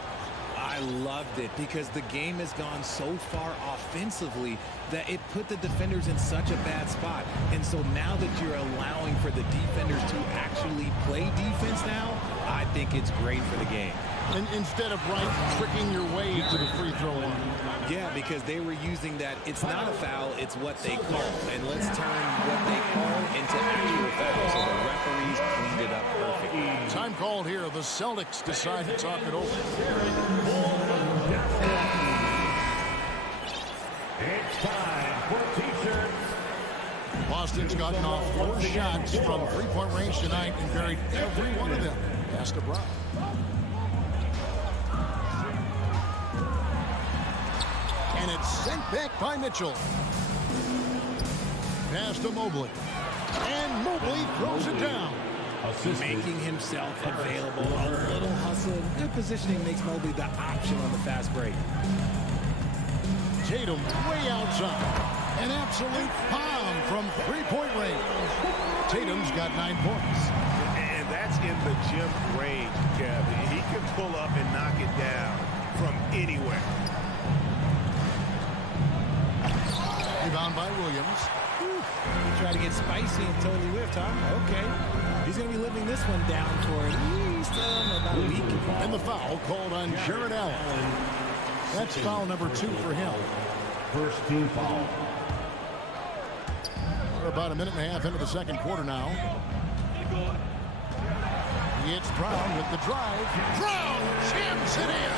I loved it because the game has gone so far offensively that it put the defenders in such a bad spot. And so now that you're allowing for the defenders to actually play defense now, I think it's great for the game. And instead of tricking your way to the free throw line. Yeah, because they were using that it's not a foul, it's what they call. And let's turn what they call into actual foul. So the referees cleaned it up perfectly. Time called here. The Celtics decide to talk it over. It's time for T-shirts. Boston's gotten off 4 shots from three-point range tonight and buried every one of them. Pass to Brown. And it's sent back by Mitchell. Pass to Mobley. And Mobley throws it down. Making himself available. A little hustle. Good positioning makes Mobley the option on the fast break. Tatum way outside. An absolute bomb from three-point range. Tatum's got 9 points. And that's in the gym range, Kevin. He can pull up and knock it down from anywhere. Rebound by Williams. Try to get spicy and totally whiffed, huh? Okay. He's going to be living this one down for at least about a week. And the foul called on Jared Allen. That's foul number 2 for him. First team foul. We're about a minute and a half into the second quarter now. It's Brown with the drive. Brown jams it in.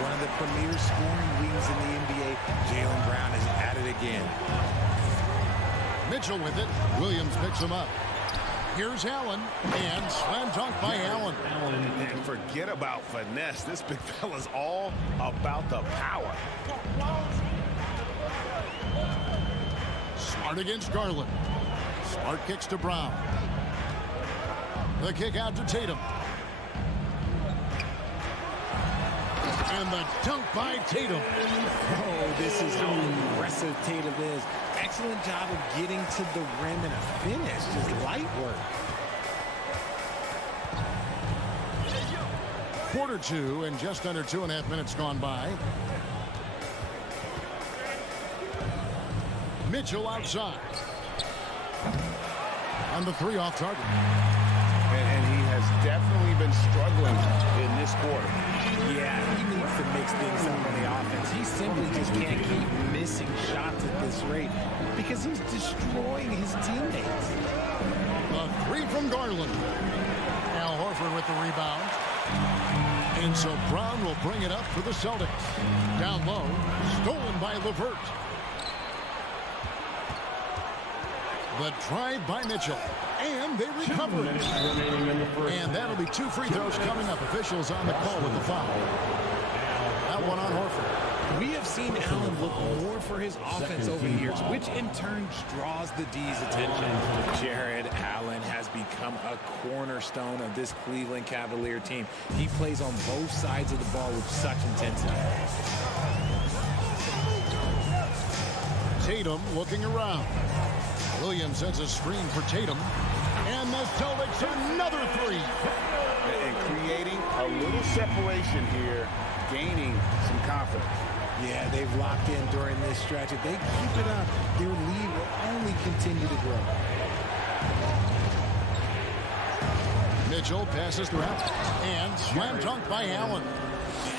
One of the premier scoring wings in the NBA. Jaylen Brown is at it again. Mitchell with it. Williams picks him up. Here's Allen, and slam dunk by Allen. And forget about finesse. This big fella's all about the power. Smart against Garland. Smart kicks to Brown. The kick out to Tatum. And the dunk by Tatum. Oh, this is how aggressive Tatum is. Excellent job of getting to the rim and a finish. Just light work. Quarter 2 and just under 2.5 minutes gone by. Mitchell outside. And the three off target. And he has definitely been struggling in this quarter. Yeah, he needs to mix things up on the offense. He simply just can't keep missing shots at this rate because he's destroying his teammates. A three from Garland. Al Horford with the rebound. And so Brown will bring it up for the Celtics. Down low, stolen by LeVert. The drive by Mitchell. And they recover. And that'll be 2 free throws coming up. Officials on the call with the foul. That one on Horford. We have seen Allen look more for his offense over the years, which in turn draws the D's attention. Jared Allen has become a cornerstone of this Cleveland Cavalier team. He plays on both sides of the ball with such intensity. Tatum looking around. Williams sends a screen for Tatum. And the Celtics another three. And creating a little separation here, gaining some confidence. Yeah, they've locked in during this stretch. If they keep it up, their lead will only continue to grow. Mitchell passes through and slam dunk by Allen.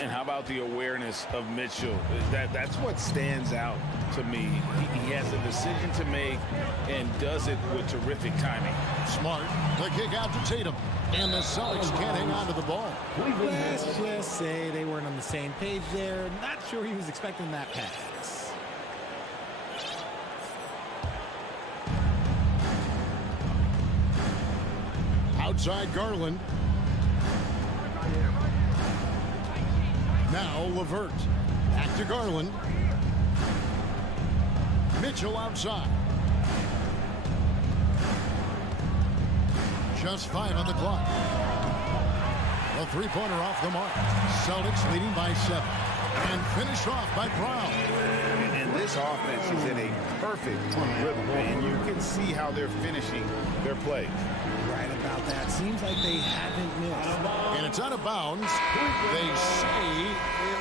And how about the awareness of Mitchell? That's what stands out to me. He has a decision to make and does it with terrific timing. Smart. The kick out to Tatum. And the Celtics can't hang on to the ball. Let's just say they weren't on the same page there. Not sure he was expecting that pass. Outside Garland. Now LeVert. Back to Garland. Mitchell outside. Just 5 on the clock. A three-pointer off the mark. Celtics leading by 7. And finished off by Brown. And this offense is in a perfect rhythm. And you can see how they're finishing their play. Right about that. Seems like they haven't missed. And it's out of bounds. They say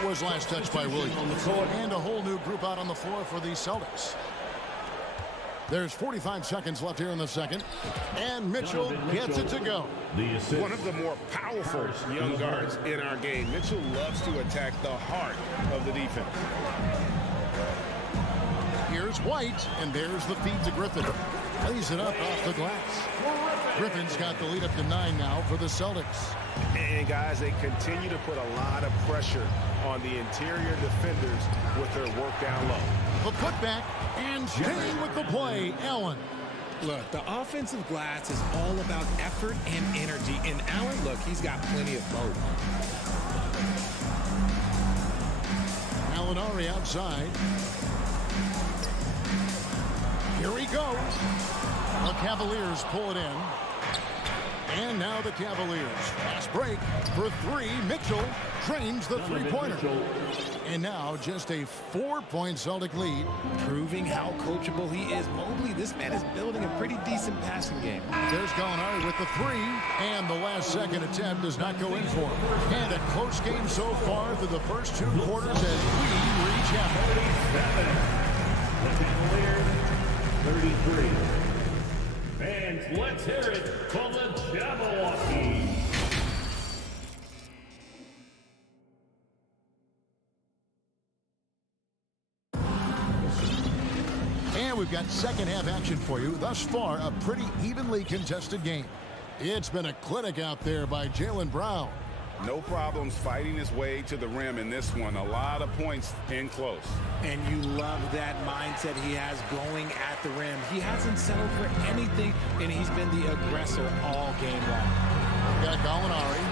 it was last touched by Williams. And a whole new group out on the floor for the Celtics. There's 45 seconds left here in the second. And Mitchell gets it to go. One of the more powerful young guards in our game. Mitchell loves to attack the heart of the defense. Here's White, and there's the feed to Griffin. Lays it up off the glass. Griffin's got the lead up to 9 now for the Celtics. And guys, they continue to put a lot of pressure on the interior defenders with their work down low. The putback, and staying with the play, Allen. Look, the offensive glass is all about effort and energy. And Allen, look, he's got plenty of both. Gallinari outside. Here he goes. The Cavaliers pull it in. And now the Cavaliers. Fast break for 3. Mitchell drains the three-pointer. And now just a 4-point Celtic lead. Proving how coachable he is. Mobley, this man is building a pretty decent passing game. There's Gallinari with the 3. And the last second attempt does not go in for him. And a close game so far through the first 2 quarters as we reach half. The Cavaliers, 33. Fans, let's hear it from the Jabberwockies. And we've got second half action for you. Thus far, a pretty evenly contested game. It's been a clinic out there by Jaylen Brown. No problems fighting his way to the rim in this one. A lot of points in close. And you love that mindset he has going at the rim. He hasn't settled for anything, and he's been the aggressor all game long. We've got Gallinari.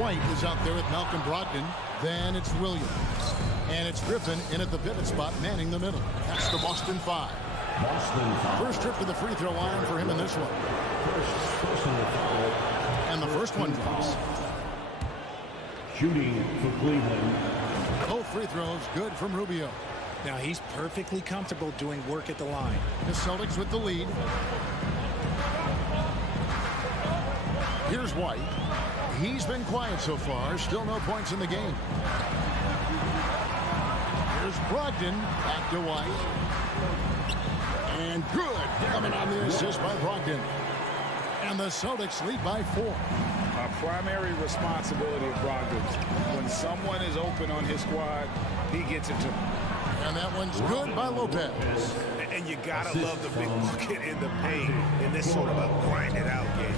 White is out there with Malcolm Brogdon. Then it's Williams. And it's Griffin in at the pivot spot, manning the middle. That's the Boston 5. First trip to the free throw line for him in this one. And the first one drops. Shooting for Cleveland. Both free throws good from Rubio. Now he's perfectly comfortable doing work at the line. The Celtics with the lead. Here's White. He's been quiet so far. Still no points in the game. Here's Brogdon. Back to White. And good. Coming on the assist by Brogdon. And the Celtics lead by 4. A primary responsibility of Brogdon's. When someone is open on his squad, he gets it to them. And that one's good by Lopez. And you gotta love the big bucket in the paint in this sort of a grind-it-out game.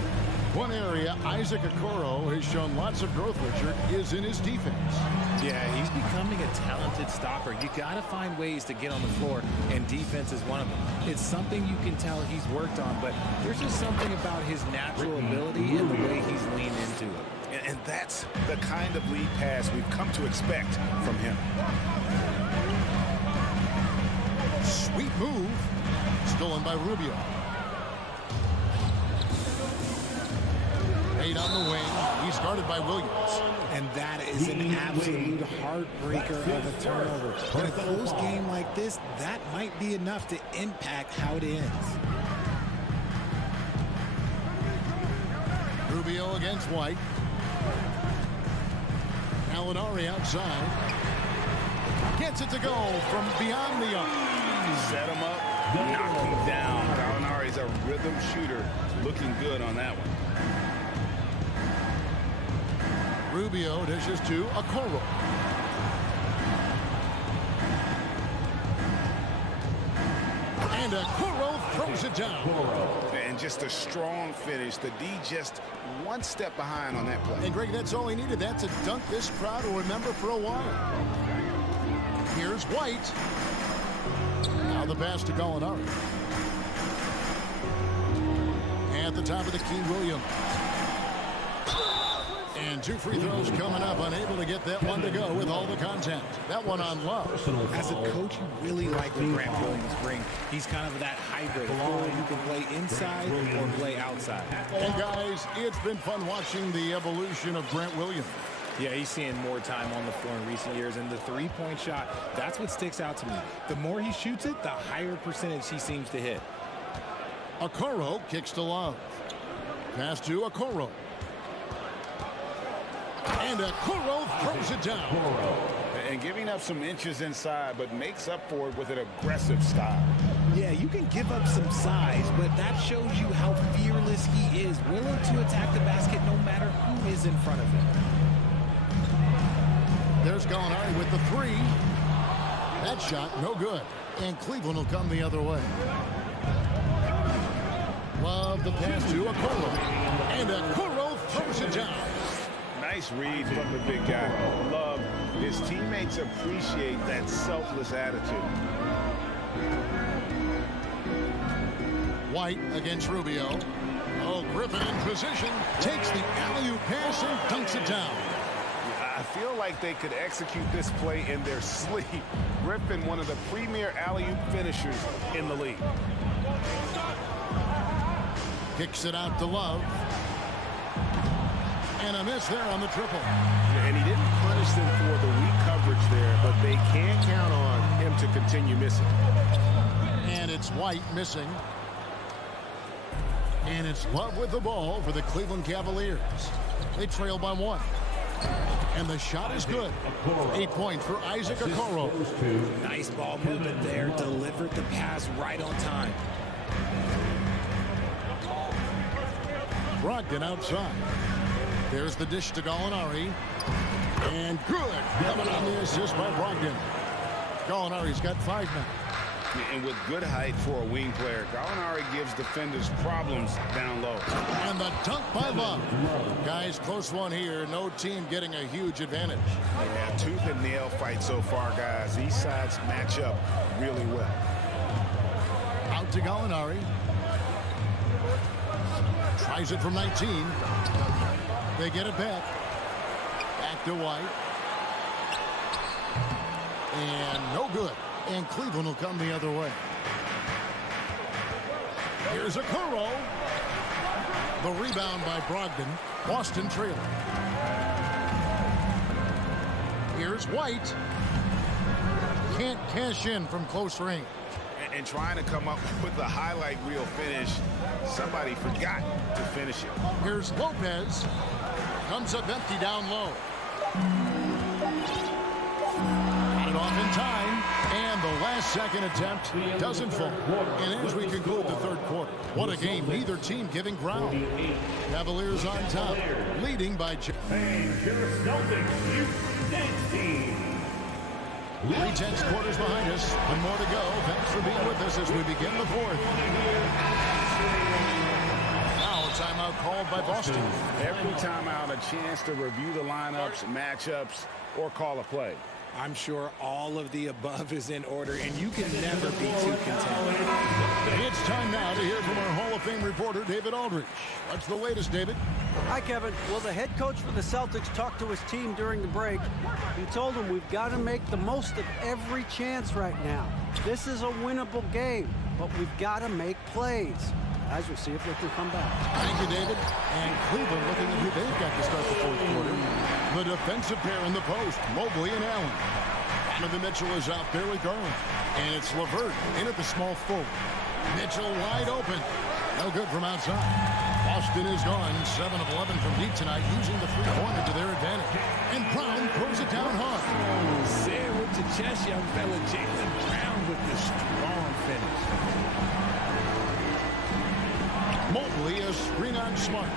One area Isaac Okoro has shown lots of growth, Richard, is in his defense. Yeah, he's becoming a talented stopper. You got to find ways to get on the floor, and defense is one of them. It's something you can tell he's worked on, but there's just something about his natural ability and the way he's leaned into it. And that's the kind of lead pass we've come to expect from him. Sweet move. Stolen by Rubio. Eight on the wing. He's guarded by Williams. And that is an absolute heartbreaker of a turnover. In a close game like this, that might be enough to impact how it ends. Rubio against White. Gallinari outside. Gets it to go from beyond the arc. Set him up, knock him down. Gallinari's a rhythm shooter, looking good on that one. Rubio dishes to Okoro. And Okoro throws it down. And just a strong finish. The D just one step behind on that play. And Greg, that's all he needed. That's a dunk this crowd will remember for a while. Here's White. Now the pass to Gallinari. At the top of the key, Williams. And 2 free throws coming up. Unable to get that one to go with all the contact. That one on Love. As a coach, you really like what Grant Williams brings. He's kind of that hybrid. You can play inside or play outside. And guys, it's been fun watching the evolution of Grant Williams. Yeah, he's seeing more time on the floor in recent years, and the three-point shot, that's what sticks out to me. The more he shoots it, the higher percentage he seems to hit. Okoro kicks to Love. Pass to Okoro. And Okoro throws it down. And giving up some inches inside, but makes up for it with an aggressive style. Yeah, you can give up some size, but that shows you how fearless he is, willing to attack the basket no matter who is in front of him. There's Gallinari with the 3. That shot, no good. And Cleveland will come the other way. Love the pass to Okoro. And Okoro throws it down. Nice read from the big guy. Love. His teammates appreciate that selfless attitude. White against Rubio. Oh, Griffin in position. Takes the alley-oop pass and dunks it down. I feel like they could execute this play in their sleep. Griffin, one of the premier alley-oop finishers in the league. Kicks it out to Love. And a miss there on the triple. And he didn't punish them for the weak coverage there, but they can't count on him to continue missing. And it's White missing. And it's Love with the ball for the Cleveland Cavaliers. They trail by 1. And the shot is good. 8 points for Isaac Okoro. Nice ball movement there. Delivered the pass right on time. Brogdon outside. There's the dish to Gallinari. And good. Coming on the assist by Brogdon. Gallinari's got 5 now. And with good height for a wing player, Gallinari gives defenders problems down low. And the dunk by Love. Guys, close one here. No team getting a huge advantage. Yeah, tooth and nail fight so far, guys. These sides match up really well. Out to Gallinari. Tries it from 19. They get it back. Back to White. And no good. And Cleveland will come the other way. Here's Okoro. The rebound by Brogdon. Boston trailing. Here's White. Can't cash in from close range. And trying to come up with the highlight reel finish, somebody forgot to finish it. Here's Lopez. Comes up empty down low. Got it off in time. And the last Second attempt doesn't fall. And as we conclude the third quarter, what a game. Neither team giving ground. Cavaliers on top, leading by... And your Celtics Youth Dance Team. 3/10 quarters behind us. One more to go. Thanks for being with us as we begin the fourth. Now a timeout called by Boston. Every timeout, a chance to review the lineups, matchups, or call a play. I'm sure all of the above is in order, and you can never be too content. It's time now to hear from our Hall of Fame reporter, David Aldridge. What's the latest, David? Hi, Kevin. Well, the head coach for the Celtics talked to his team during the break. He told them we've got to make the most of every chance right now. This is a winnable game, but we've got to make plays. Guys, we'll see if they can come back. Thank you, David. And Cleveland looking at who they've got to start the fourth quarter. The defensive pair in the post, Mobley and Allen. Donovan Mitchell is out there with Garland. And it's LeVert in at the small forward. Mitchell wide open. No good from outside. Boston is gone 7 of 11 from deep tonight, using the three-pointer to their advantage. And Brown throws it down hard. Say it with your chest, young fella. Jaylen Brown with the strong finish. Mobley a screen on Smart.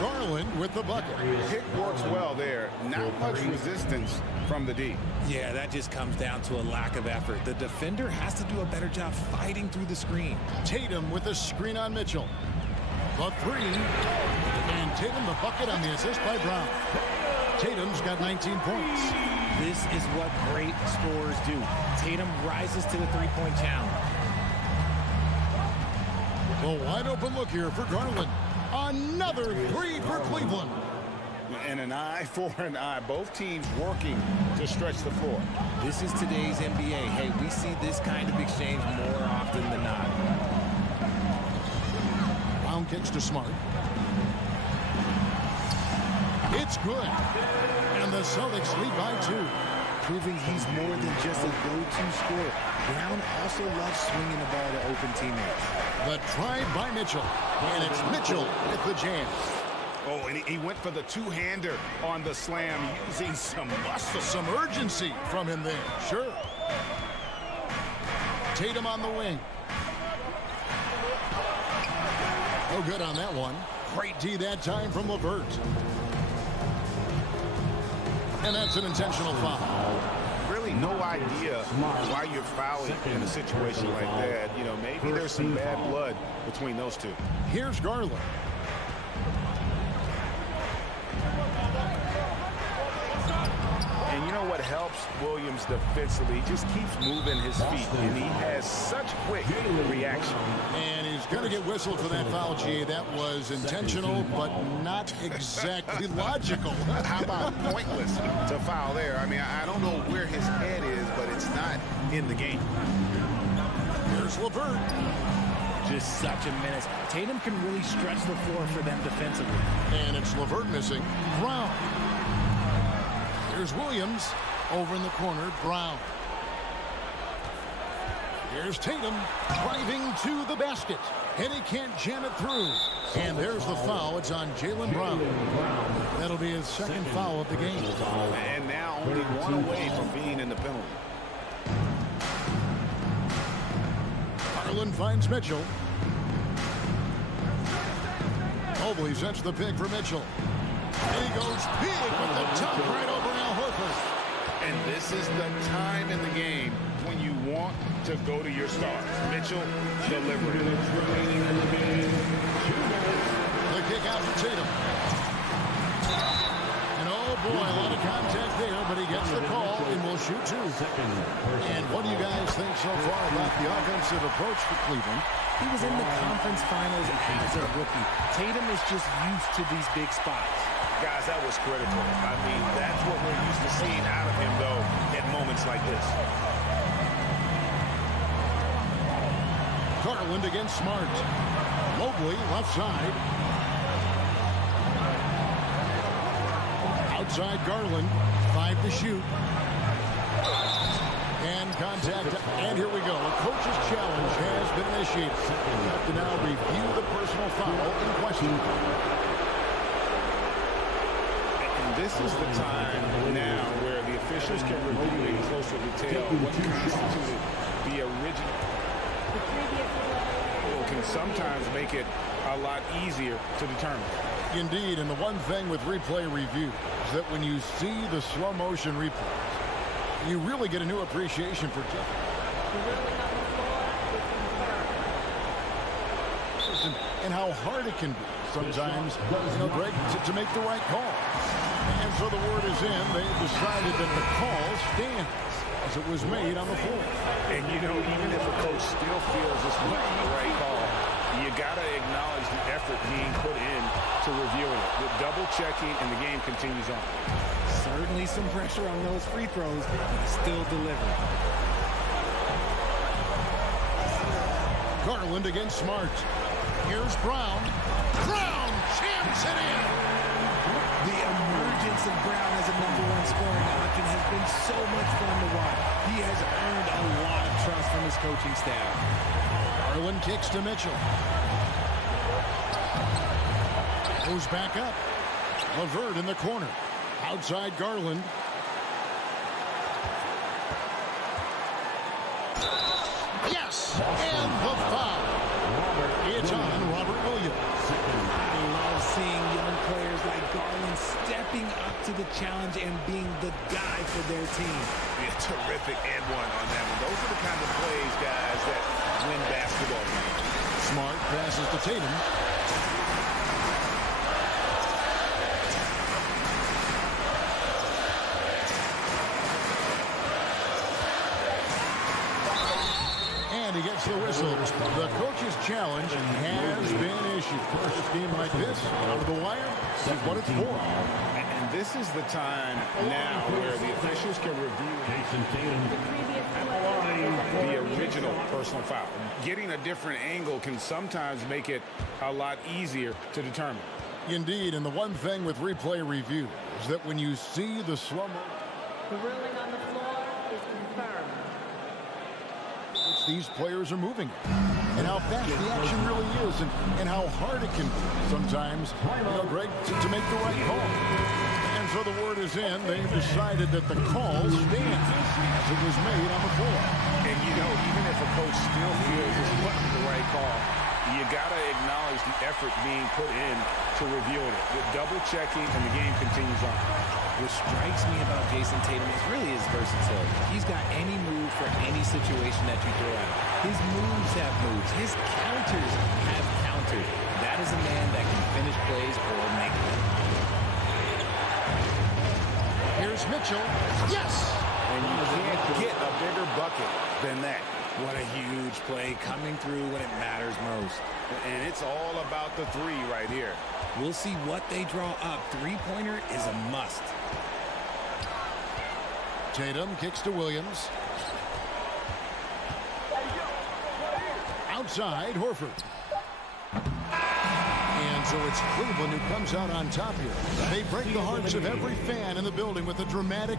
Garland with the bucket. Pick works well there. Not much resistance from the D. Yeah, that just comes down to a lack of effort. The defender has to do a better job fighting through the screen. Tatum with a screen on Mitchell. The three. And Tatum the bucket on the assist by Brown. Tatum's got 19 points. This is what great scorers do. Tatum rises to the three-point challenge. A wide open look here for Garland. Another three for Cleveland. And an eye for an eye. Both teams working to stretch the floor. This is today's NBA. Hey, we see this kind of exchange more often than not. Brown kicks to Smart. It's good. And the Celtics lead by 2. Proving he's more than just a go-to scorer. Brown also loves swinging the ball to open teammates. The try by Mitchell. And it's Mitchell with the jam. Oh, and he went for the two-hander on the slam, using some muscle. Some urgency from him there. Sure. Tatum on the wing. No good on that one. Great D that time from LeVert. And that's an intentional foul. Really no idea why you're fouling in a situation like that. You know, maybe there's some bad blood between those two. Here's Garland. And you know what helps Williams defensively? He just keeps moving his feet, and he has such quick reaction. And he's going to get whistled for that foul, G. That was intentional, but not exactly logical. How about pointless to foul there? I mean, I don't know where his head is, but it's not in the game. Here's LeVert. Just such a menace. Tatum can really stretch the floor for them defensively. And it's LeVert missing. Brown. Here's Williams over in the corner. Brown. Here's Tatum driving to the basket. And he can't jam it through. And there's the foul. It's on Jaylen Brown. That'll be his second foul of the game. And now only one away from being in the penalty. Garland finds Mitchell. Mobley sets the pick for Mitchell. And he goes big with the top right over Al Horford. And this is the time in the game when you want to go to your stars. Mitchell delivering. The kick out for Tatum. And oh boy, a lot of contact there, but he gets the call and will shoot 2. And what do you guys think so far about the offensive approach for Cleveland? He was in the conference finals as a rookie. Tatum is just used to these big spots. Guys, that was critical. I mean, that's what we're used to seeing out of him, though, at moments like this. Garland against Smart. Mobley left side. Outside Garland. 5 to shoot. And contact. And here we go. A coach's challenge has been initiated. We have to now review the personal foul in question. This is the time now where the officials can review in closer detail what constituted The original can sometimes make it a lot easier to determine. Indeed, and the one thing with replay review is that when you see the slow motion replays, you really get a new appreciation for just and how hard it can be sometimes, Greg, to make the right call. And so the word is in. They've decided that the call stands as it was made on the floor. And, even if a coach still feels this wasn't the right call, you got to acknowledge the effort being put in to reviewing it. The double checking, and the game continues on. Certainly some pressure on those free throws, but still delivering. Garland against Smart. Here's Brown. Brown jams it in. The emergence of Brown as a #1 scoring option has been so much fun to watch. He has earned a lot of trust from his coaching staff. Garland kicks to Mitchell. Goes back up. LeVert in the corner. Outside Garland. Yes! And the foul. It's on Robert Williams. I love seeing young players like Garland stepping up to the challenge and being the guy for their team. Yeah, terrific and one on that one. Those are the kind of plays, guys, that win basketball games. Smart passes to Tatum. He gets the whistle. The coach's challenge has been issued. First game like this, out of the wire, that's what it's for. And this is the time now where the officials can review the original personal foul. Getting a different angle can sometimes make it a lot easier to determine. Indeed, and the one thing with replay review is that when you see the slow-mo, the ruling on the floor is confirmed. These players are moving, and how fast the action really is, and how hard it can be sometimes, Greg, to make the right call. And so the word is in. They've decided that the call stands as it was made on the floor. And even if a coach still feels this wasn't the right call, you got to acknowledge the effort being put in to reviewing it. The double checking, and the game continues on. What strikes me about Jason Tatum is really his versatility. He's got any move for any situation that you throw at him. His moves have moves. His counters have counters. That is a man that can finish plays or make them. Here's Mitchell. Yes! And you can't get a bigger bucket than that. What a huge play coming through when it matters most. And it's all about the three right here. We'll see what they draw up. Three-pointer is a must. Tatum kicks to Williams. Outside, Horford. And so it's Cleveland who comes out on top here. They break the hearts of every fan in the building with a dramatic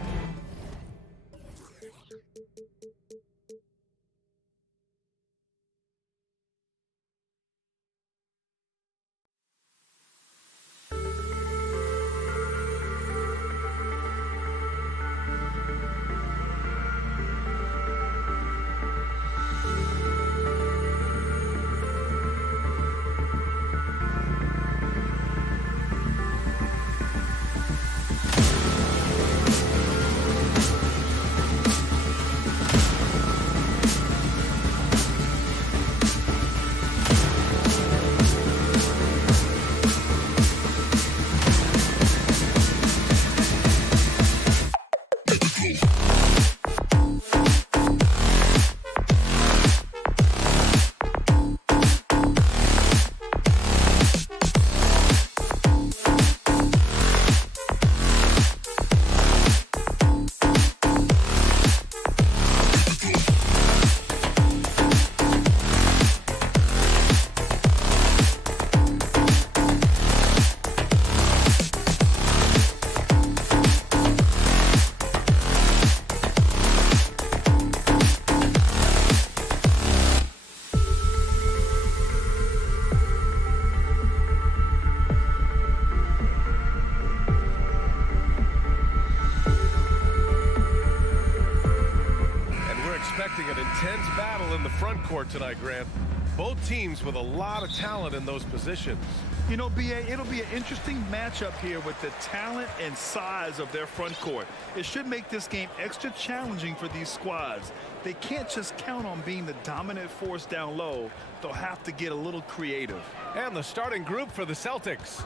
front court tonight, Grant. Both teams with a lot of talent in those positions. You know, B.A., it'll be an interesting matchup here with the talent and size of their front court. It should make this game extra challenging for these squads. They can't just count on being the dominant force down low. They'll have to get a little creative. And the starting group for the Celtics.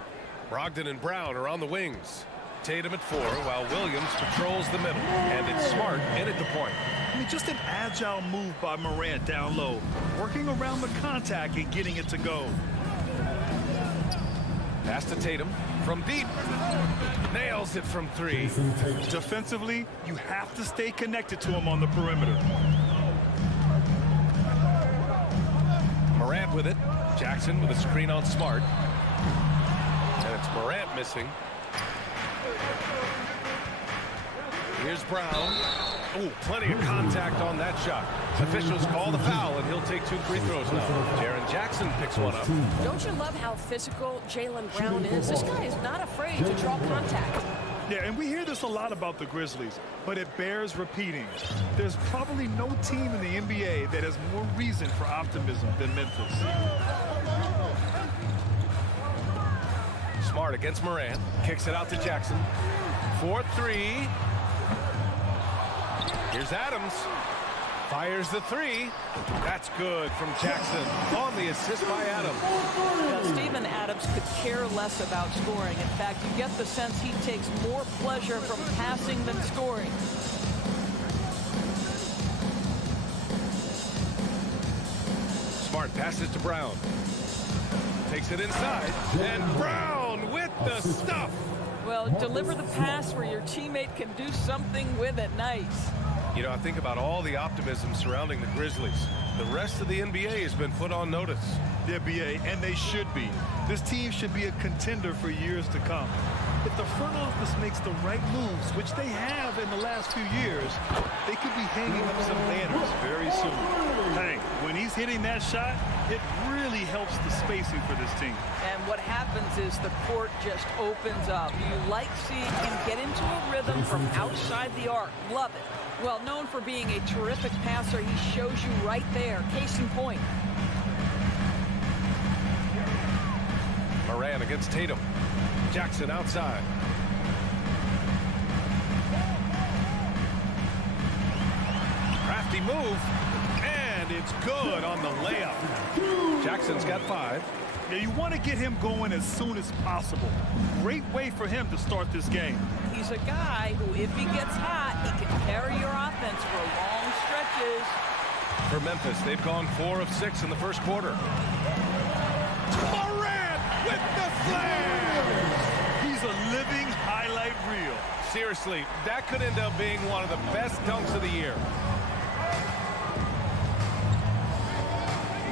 Brogdon and Brown are on the wings. Tatum at 4, while Williams patrols the middle. And it's Smart in at the point. I mean, just an agile move by Morant down low, working around the contact and getting it to go. Pass to Tatum from deep. Nails it from 3. Defensively, you have to stay connected to him on the perimeter. Morant with it. Jackson with a screen on Smart. And it's Morant missing. Here's Brown. Oh, plenty of contact on that shot. Officials call the foul, and he'll take 2 free throws now. Jaren Jackson picks one up. Don't you love how physical Jaylen Brown is? This guy is not afraid to draw contact. Yeah, and we hear this a lot about the Grizzlies, but it bears repeating. There's probably no team in the NBA that has more reason for optimism than Memphis. Smart against Morant. Kicks it out to Jackson. 4-3. Here's Adams. Fires the 3. That's good from Jackson on the assist by Adams. Now, Steven Adams could care less about scoring. In fact, you get the sense he takes more pleasure from passing than scoring. Smart passes to Brown. Takes it inside. And Brown with the stuff. Well, deliver the pass where your teammate can do something with it. Nice. You know, I think about all the optimism surrounding the Grizzlies. The rest of the NBA has been put on notice. Yeah, B.A., and they should be. This team should be a contender for years to come. If the front office makes the right moves, which they have in the last few years, they could be hanging up some banners very soon. Hey, when he's hitting that shot, it really helps the spacing for this team. And what happens is the court just opens up. You like seeing him get into a rhythm from outside the arc. Love it. Well, known for being a terrific passer, he shows you right there. Case in point. Morant against Tatum. Jackson outside. Crafty move. And it's good on the layup. Jackson's got 5. Yeah, you want to get him going as soon as possible. Great way for him to start this game. He's a guy who, if he gets hot, he can carry your offense for long stretches. For Memphis, they've gone 4 of 6 in the first quarter. Morant with the slam! He's a living highlight reel. Seriously, that could end up being one of the best dunks of the year.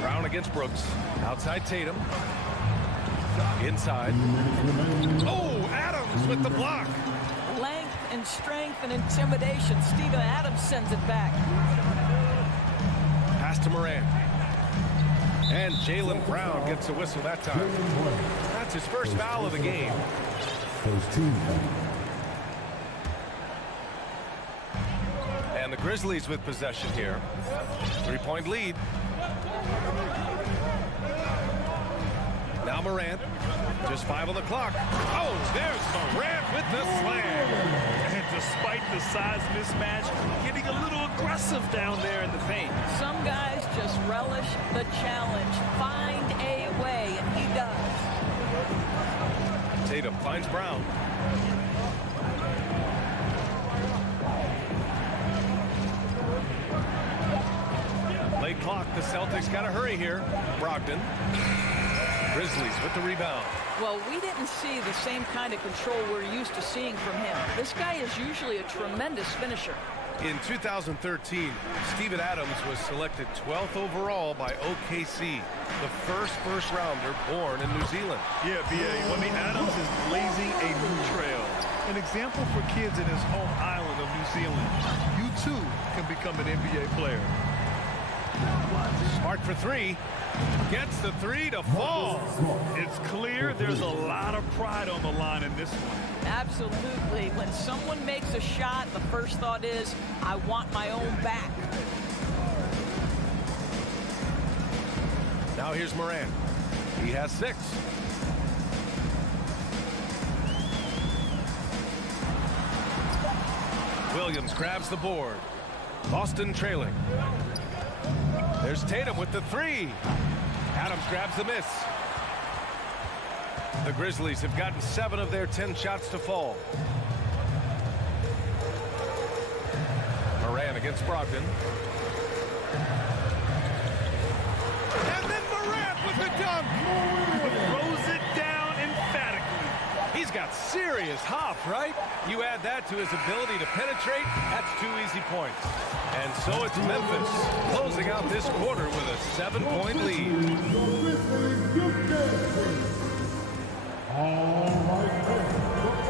Brown against Brooks. Outside Tatum. Inside. Oh, Adams with the block. Length and strength and intimidation. Steven Adams sends it back. Pass to Morant. And Jaylen Brown gets a whistle that time. That's his first foul of the game. And the Grizzlies with possession here. 3-point lead. Now Morant. Just 5 on the clock. Oh, there's Morant with the slam. And despite the size mismatch, getting a little aggressive down there in the paint. Some guys just relish the challenge. Find a way, and he does. Tatum finds Brown. Late clock. The Celtics got to hurry here. Brogdon. Grizzlies with the rebound. Well, we didn't see the same kind of control we're used to seeing from him. This guy is usually a tremendous finisher. In 2013, Steven Adams was selected 12th overall by OKC, the first rounder born in New Zealand. Yeah, B.A., I mean, Adams is blazing a new trail. An example for kids in his home island of New Zealand. You, too, can become an NBA player. Smart for 3. Gets the 3 to fall. It's clear there's a lot of pride on the line in this one. Absolutely. When someone makes a shot, the first thought is, I want my own back. Now here's Morant. He has 6. Williams grabs the board. Boston trailing. There's Tatum with the 3. Adams grabs the miss. The Grizzlies have gotten 7 of their 10 shots to fall. Morant against Brogdon. And then Morant with the dunk. Throws it down emphatically. He's got serious hop, right? You add that to his ability to penetrate, that's 2 easy points. And so it's Memphis closing out this quarter with a 7-point lead.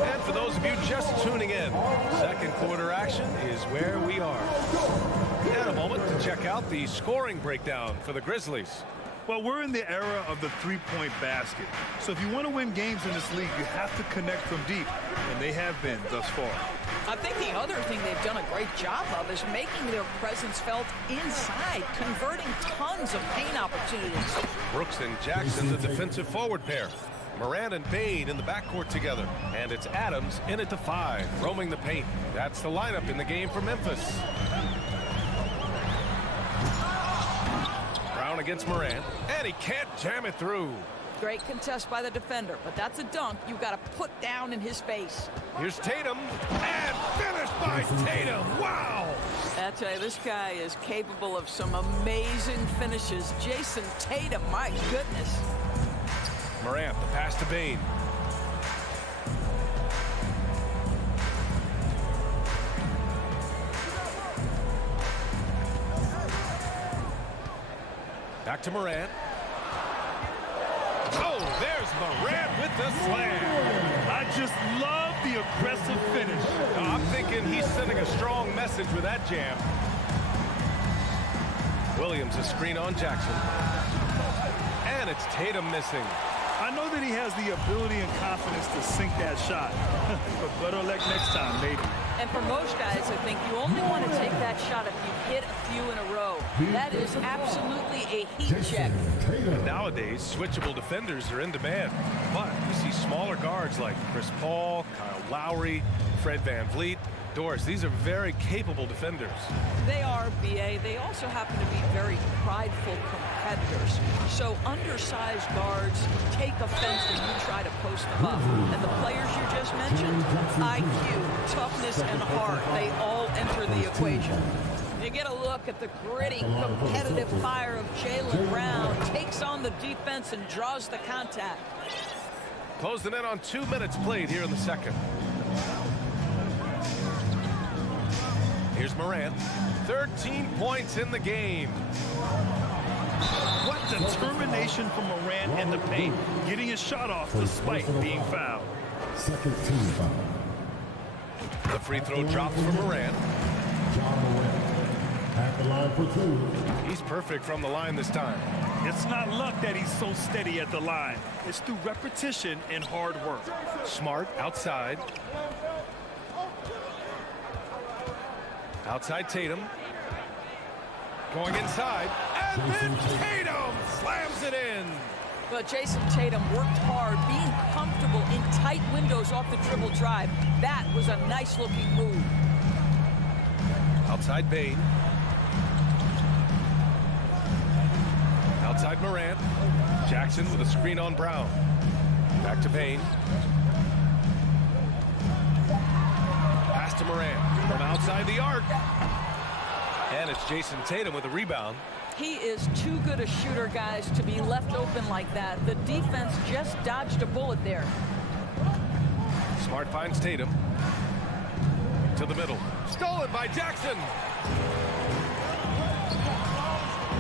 And for those of you just tuning in, second quarter action is where we are. And a moment to check out the scoring breakdown for the Grizzlies. Well, we're in the era of the three-point basket. So if you want to win games in this league, you have to connect from deep, and they have been thus far. I think the other thing they've done a great job of is making their presence felt inside, converting tons of paint opportunities. Brooks and Jackson, the defensive forward pair. Morant and Bane in the backcourt together. And it's Adams in at the 5, roaming the paint. That's the lineup in the game for Memphis. Brown against Morant, and he can't jam it through. Great contest by the defender, but that's a dunk you got to put down in his face. Here's Tatum, and finished by Tatum. Wow! I tell you, this guy is capable of some amazing finishes. Jason Tatum, my goodness. Morant, the pass to Bane. Back to Morant. Oh, there's Morant with the slam. I just love the aggressive finish. I'm thinking he's sending a strong message with that jam. Williams a screen on Jackson. And it's Tatum missing. I know that he has the ability and confidence to sink that shot, but better luck next time, maybe. And for most guys, I think you only want to take that shot if you hit a few in a row. That is absolutely a heat check. But nowadays, switchable defenders are in demand. But you see smaller guards like Chris Paul, Kyle Lowry, Fred VanVleet. Doris, these are very capable defenders. They are, B.A. They also happen to be very prideful competitors. So undersized guards take offense when you try to post them up. And the players you just mentioned, IQ, toughness, and heart, they all enter the equation. You get a look at the gritty, competitive fire of Jaylen Brown. Takes on the defense and draws the contact. Closing in on 2 minutes played here in the second. Here's Morant. 13 points in the game. What determination from Morant in the paint, getting his shot off despite being fouled. Second team foul. The free throw drops for Morant. At the line for 2. He's perfect from the line this time. It's not luck that he's so steady at the line. It's through repetition and hard work. Smart outside. Outside Tatum. Going inside. And then Tatum slams it in. But Jason Tatum worked hard, being comfortable in tight windows off the dribble drive. That was a nice-looking move. Outside Bane. Outside Morant. Jackson with a screen on Brown. Back to Bane. Pass to Morant from outside the arc. And it's Jason Tatum with a rebound. He is too good a shooter, guys, to be left open like that. The defense just dodged a bullet there. Smart finds Tatum. To the middle. Stolen by Jackson.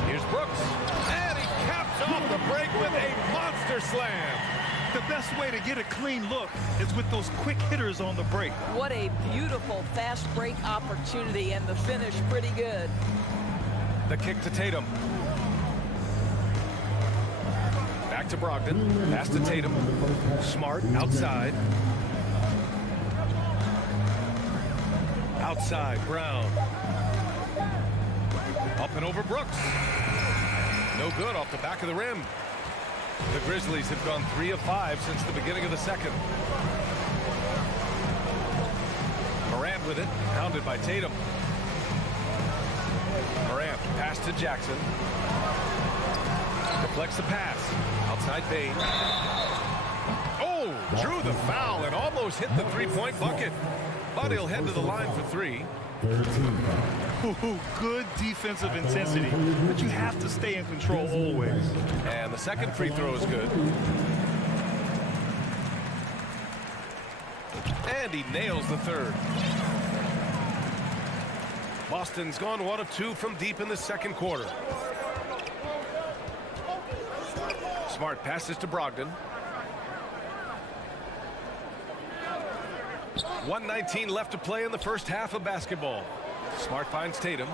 Here's Brooks. And he caps off the break with a monster slam. The best way to get a clean look is with those quick hitters on the break. What a beautiful fast break opportunity, and the finish pretty good. The kick to Tatum. Back to Brogdon. Pass to Tatum. Smart outside. Outside Brown. Up and over Brooks. No good off the back of the rim. The Grizzlies have gone 3 of 5 since the beginning of the second. Morant with it, hounded by Tatum. Morant, pass to Jackson. Deflects the pass. Outside Bain. Oh, drew the foul and almost hit the three-point bucket. But he'll head to the line for 3. Good defensive intensity, but you have to stay in control always. And the second free throw is good. And he nails the third. Boston's gone 1 of 2 from deep in the second quarter. Smart passes to Brogdon. 1:19 left to play in the first half of basketball. Smart finds Tatum.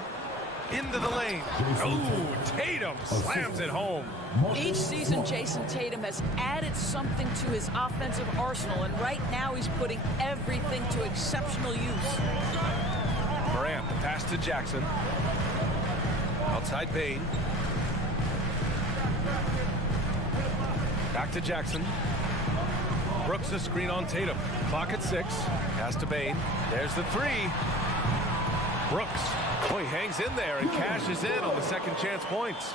Into the lane. Oh, Tatum slams it home. Each season, Jason Tatum has added something to his offensive arsenal, and right now he's putting everything to exceptional use. Morant, the pass to Jackson. Outside Bain. Back to Jackson. Brooks a screen on Tatum. Clock at 6. Pass to Bain. There's the 3. Brooks. Boy, hangs in there and cashes in on the second chance points.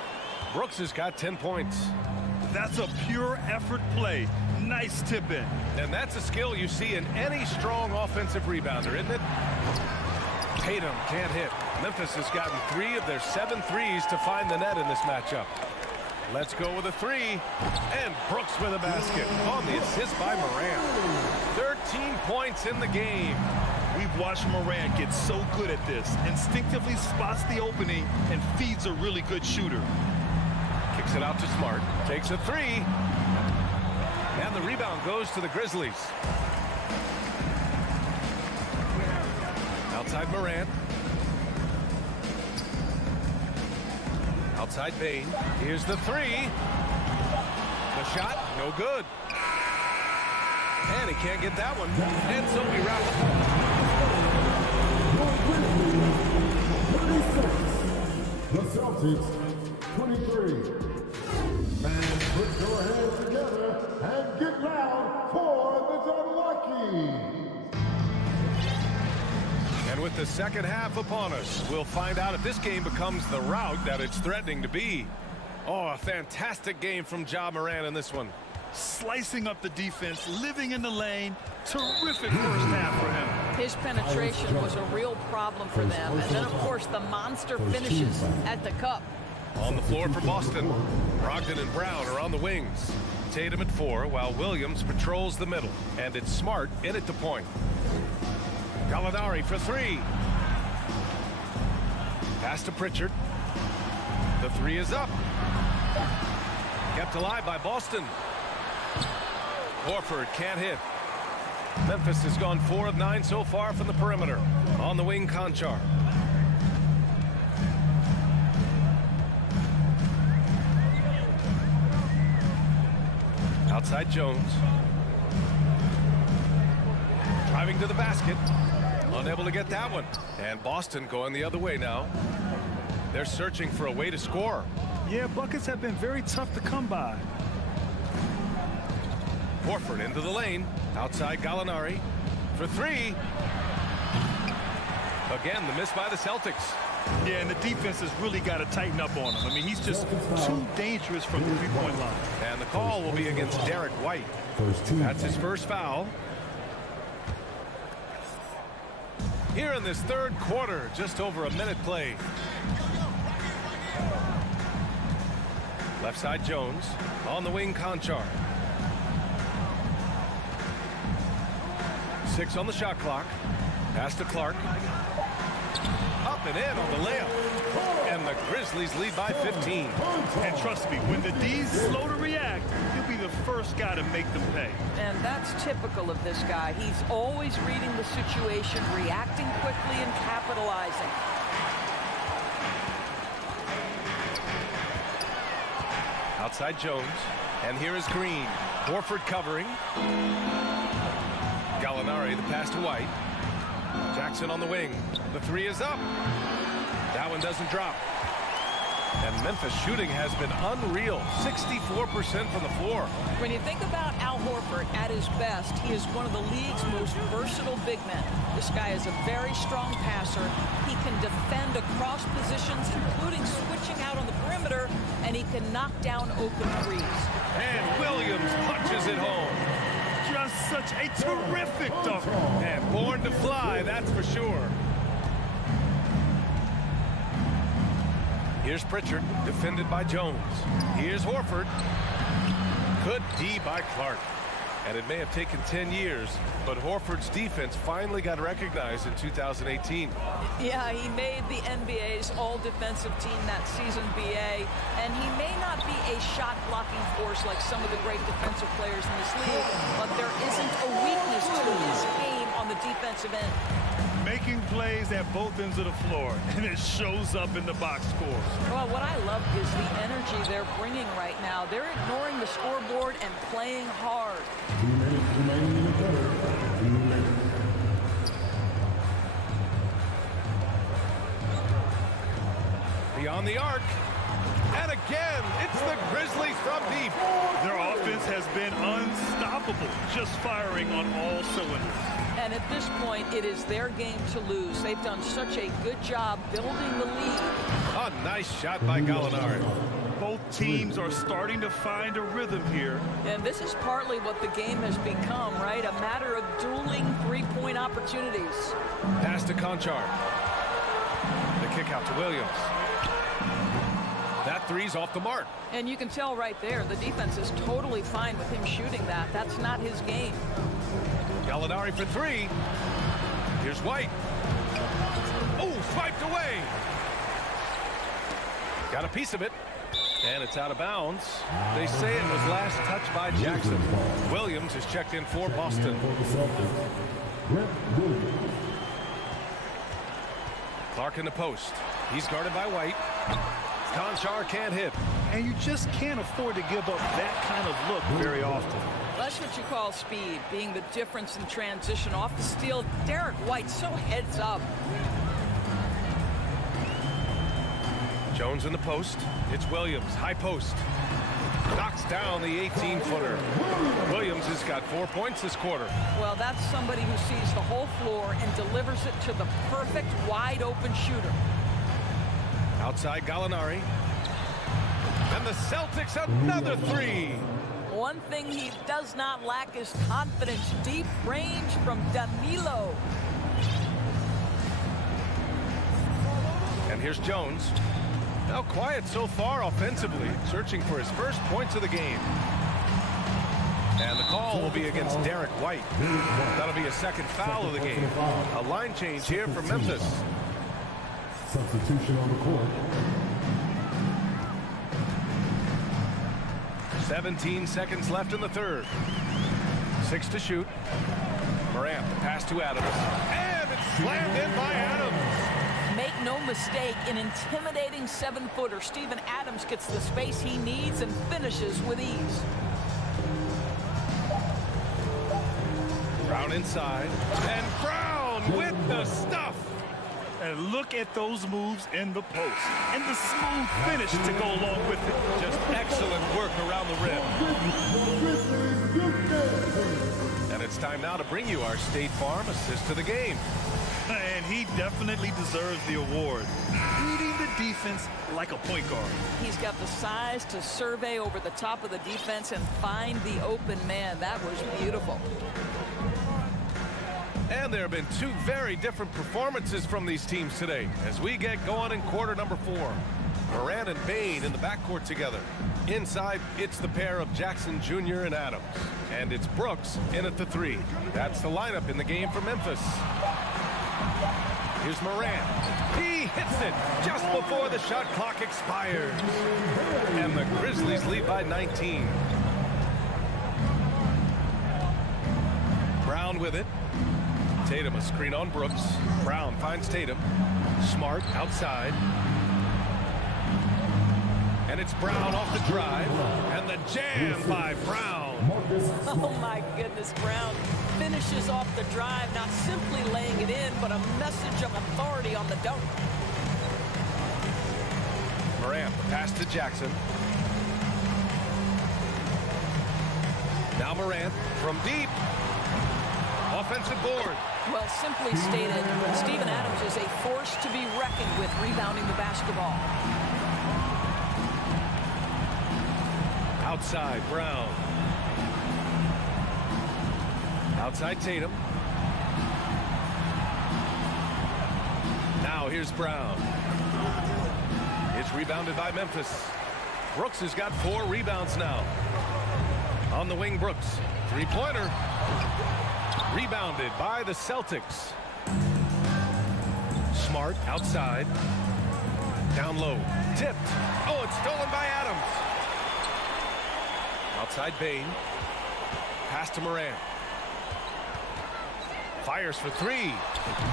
Brooks has got 10 points. That's a pure effort play. Nice tip in. And that's a skill you see in any strong offensive rebounder, isn't it? Tatum can't hit. Memphis has gotten 3 of their 7 threes to find the net in this matchup. Let's go with a 3. And Brooks with a basket on the assist by Morant. 13 points in the game. We've watched Morant get so good at this. Instinctively spots the opening and feeds a really good shooter. Kicks it out to Smart. Takes a 3. And the rebound goes to the Grizzlies. Outside Morant. Outside Bain. Here's the 3. The shot, no good. And he can't get that one. And so we wrap The Celtics, 23. And put your hands together and get loud for the Jabberwockies. And with the second half upon us, we'll find out if this game becomes the rout that it's threatening to be. Oh, a fantastic game from Ja Morant in this one. Slicing up the defense, living in the lane. Terrific first half for him. His penetration was a real problem for them. And then, of course, the monster finishes at the cup. On the floor for Boston, Brogdon and Brown are on the wings. Tatum at 4, while Williams patrols the middle. And it's Smart in at the point. Gallinari for 3. Pass to Pritchard. The 3 is up. Kept alive by Boston. Horford can't hit. Memphis has gone 4 of 9 so far from the perimeter. On the wing, Conchar. Outside Jones. Driving to the basket. Unable to get that one. And Boston going the other way now. They're searching for a way to score. Yeah, buckets have been very tough to come by. Horford into the lane. Outside Gallinari for 3. Again, the miss by the Celtics. Yeah, and the defense has really got to tighten up on him. I mean, he's just too dangerous from the three-point line. And the call will be against Derek White. That's his first foul. Here in this third quarter, just over a minute played. Left side Jones. On the wing, Conchar. 6 on the shot clock. Pass to Clark. Up and in on the layup. And the Grizzlies lead by 15. And trust me, when the D's slow to react, he'll be the first guy to make them pay. And that's typical of this guy. He's always reading the situation, reacting quickly, and capitalizing. Outside Jones. And here is Green. Horford covering. Gallinari, the pass to White. Jackson on the wing. The 3 is up. That one doesn't drop. And Memphis shooting has been unreal, 64% from the floor. When you think about Al Horford at his best, he is one of the league's most versatile big men. This guy is a very strong passer. He can defend across positions, including switching out on the perimeter, and he can knock down open threes. And Williams punches it home. Just such a terrific dunk. And born to fly, that's for sure. Here's Pritchard, defended by Jones. Here's Horford. Good D by Clark. And it may have taken 10 years, but Horford's defense finally got recognized in 2018. Yeah, he made the NBA's all-defensive team that season, BA, and he may not be a shot-blocking force like some of the great defensive players in this league, but there isn't a weakness to his game on the defensive end. Making plays at both ends of the floor, and it shows up in the box scores. Well, what I love is the energy they're bringing right now. They're ignoring the scoreboard and playing hard. 2 minutes remaining in the third. 2 minutes. Beyond the arc. And again, it's the Grizzlies from deep. Their offense has been unstoppable, just firing on all cylinders. And at this point, it is their game to lose. They've done such a good job building the lead. A nice shot by Gallinari. Both teams are starting to find a rhythm here. And this is partly what the game has become, right? A matter of dueling three-point opportunities. Pass to Conchar. The kick out to Williams. That three's off the mark. And you can tell right there, the defense is totally fine with him shooting that. That's not his game. Gallinari for three. Here's White. Oh, swiped away. Got a piece of it. And it's out of bounds. They say it was last touched by Jackson. Williams is checked in for Boston. Clark in the post. He's guarded by White. Conchar can't hit. And you just can't afford to give up that kind of look very often. That's what you call speed, being the difference in transition. Off the steal, Derek White so heads up. Jones in the post. It's Williams, high post. Knocks down the 18-footer. Williams has got 4 points this quarter. Well, that's somebody who sees the whole floor and delivers it to the perfect wide-open shooter. Outside Gallinari. And the Celtics another three. One thing he does not lack is confidence. Deep range from Danilo. And here's Jones. Now quiet so far offensively, searching for his first points of the game. And the call will be against Derek White. That'll be a second foul of the game. A line change here for Memphis. Substitution on the court. 17 seconds left in the third. 6 to shoot. Morant, pass to Adams. And it's slammed in by Adams. Make no mistake, an intimidating 7-footer. Steven Adams gets the space he needs and finishes with ease. Brown inside. And Brown with the stuff. And look at those moves in the post. And the smooth finish to go along with it. Just excellent work around the rim. And it's time now to bring you our State Farm assist to the game. And he definitely deserves the award. Reading the defense like a point guard. He's got the size to survey over the top of the defense and find the open man. That was beautiful. And there have been two very different performances from these teams today as we get going in quarter number 4. Morant and Bain in the backcourt together. Inside, it's the pair of Jackson Jr. and Adams. And it's Brooks in at the 3. That's the lineup in the game for Memphis. Here's Morant. He hits it just before the shot clock expires. And the Grizzlies lead by 19. Brown with it. Tatum a screen on Brooks. Brown finds Tatum. Smart outside. And it's Brown off the drive. And the jam by Brown. Oh my goodness, Brown finishes off the drive, not simply laying it in, but a message of authority on the dunk. Morant, the pass to Jackson. Now Morant from deep. Offensive board. Well, simply stated, Steven Adams is a force to be reckoned with rebounding the basketball. Outside, Brown. Outside, Tatum. Now here's Brown. It's rebounded by Memphis. Brooks has got 4 rebounds now. On the wing, Brooks. Three-pointer. Rebounded by the Celtics. Smart outside. Down low. Tipped. Oh, it's stolen by Adams. Outside Bain. Pass to Morant. Fires for 3.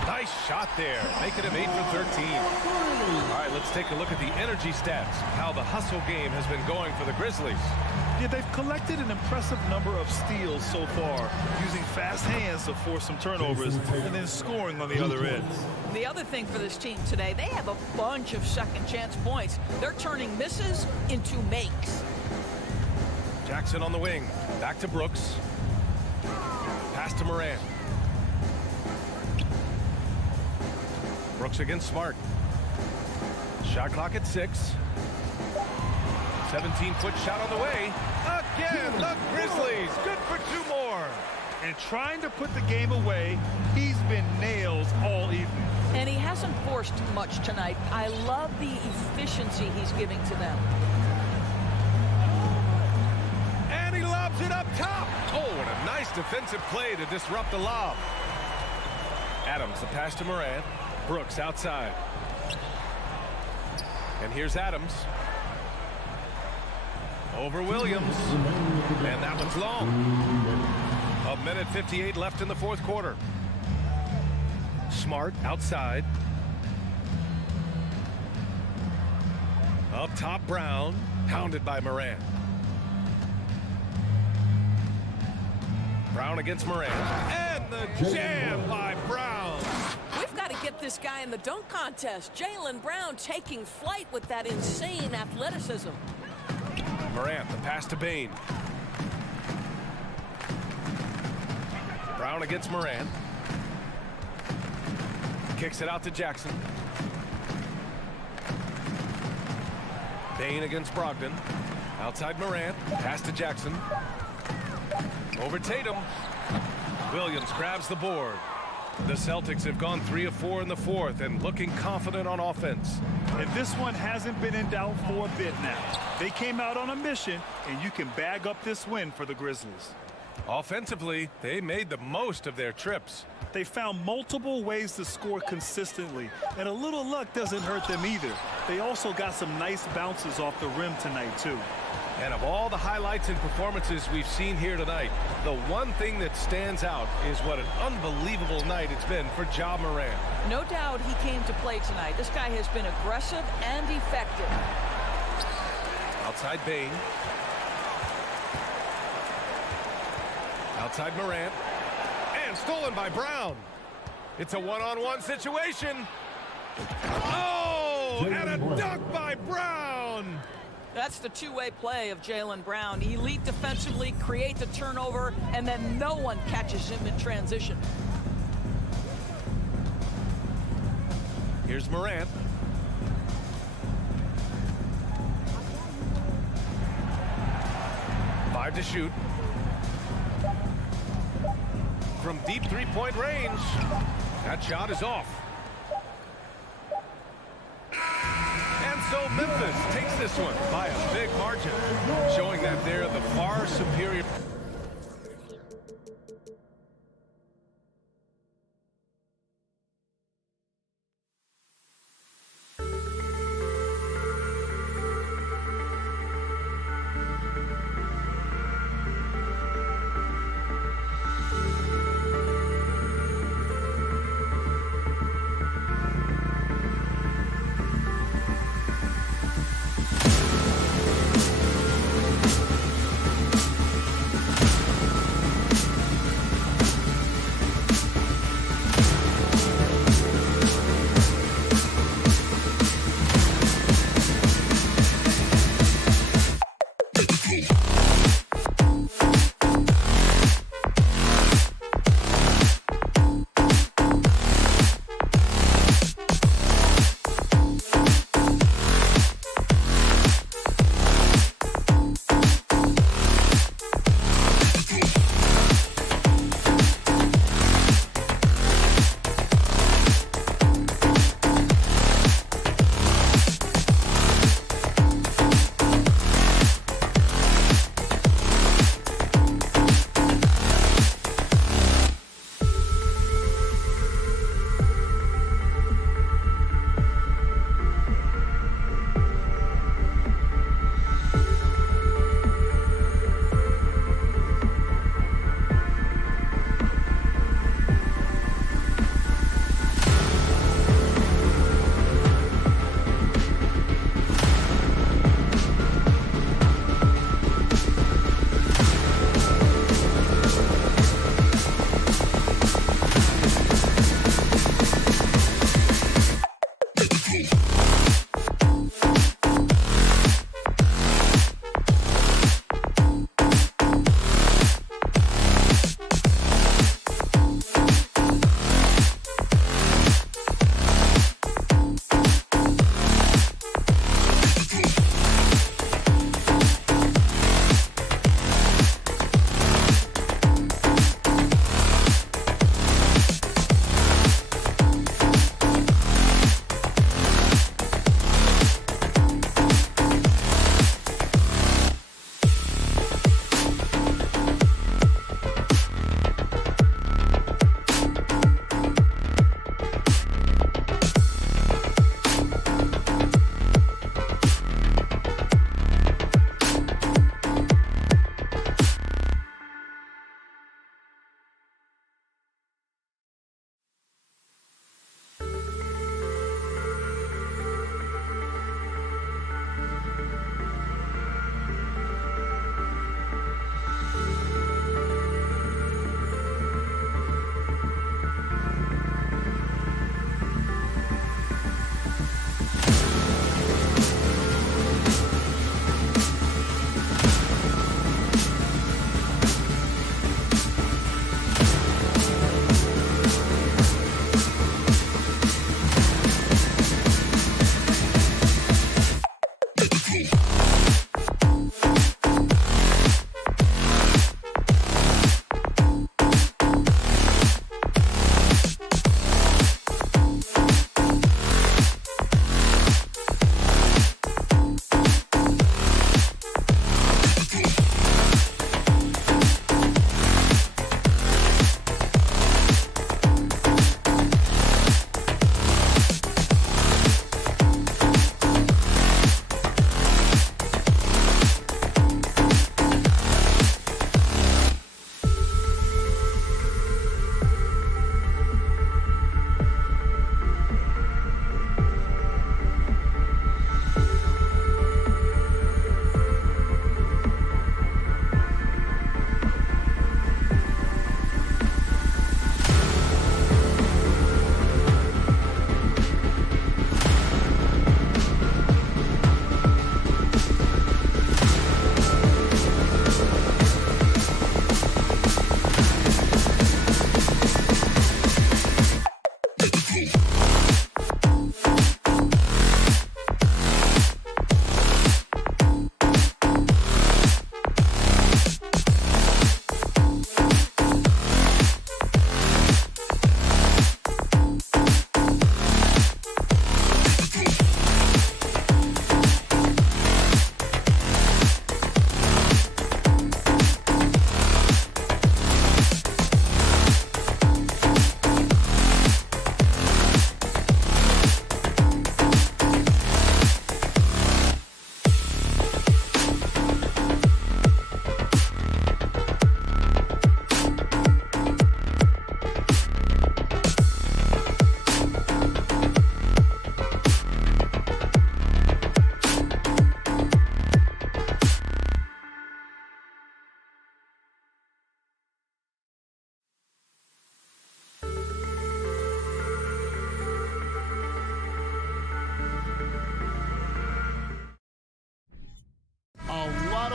Nice shot there. Making him 8 for 13. All right, let's take a look at the energy stats. How the hustle game has been going for the Grizzlies. Yeah, they've collected an impressive number of steals so far, using fast hands to force some turnovers and then scoring on the other end. The other thing for this team today, they have a bunch of second chance points. They're turning misses into makes. Jackson on the wing. Back to Brooks. Pass to Morant. Brooks against Smart. Shot clock at 6. 17-foot shot on the way. Again, the Grizzlies. Good for 2 more. And trying to put the game away, he's been nails all evening. And he hasn't forced much tonight. I love the efficiency he's giving to them. And he lobs it up top. Oh, what a nice defensive play to disrupt the lob. Adams, the pass to Morant. Brooks outside. And here's Adams. Over Williams. And that one's long. 1:58 left in the 4th quarter. Smart outside. Up top, Brown. Hounded by Morant. Brown against Morant. And the jam by Brown. We've got to get this guy in the dunk contest. Jaylen Brown taking flight with that insane athleticism. Morant, the pass to Bain. Brown against Morant. Kicks it out to Jackson. Bain against Brogdon. Outside Morant. Pass to Jackson. Over Tatum. Williams grabs the board. The Celtics have gone 3 of 4 in the 4th and looking confident on offense. And this one hasn't been in doubt for a bit now. They came out on a mission, and you can bag up this win for the Grizzlies. Offensively, they made the most of their trips. They found multiple ways to score consistently, and a little luck doesn't hurt them either. They also got some nice bounces off the rim tonight, too. And of all the highlights and performances we've seen here tonight, the one thing that stands out is what an unbelievable night it's been for Ja Morant. No doubt he came to play tonight. This guy has been aggressive and effective. Outside Bain. Outside Morant. And stolen by Brown. It's a one-on-one situation. Oh, and a dunk by Brown. That's the two-way play of Jaylen Brown. Elite defensively, create the turnover, and then no one catches him in transition. Here's Morant. Five to shoot. From deep three-point range. That shot is off. And so Memphis takes this one by a big margin, showing that they're the far superior.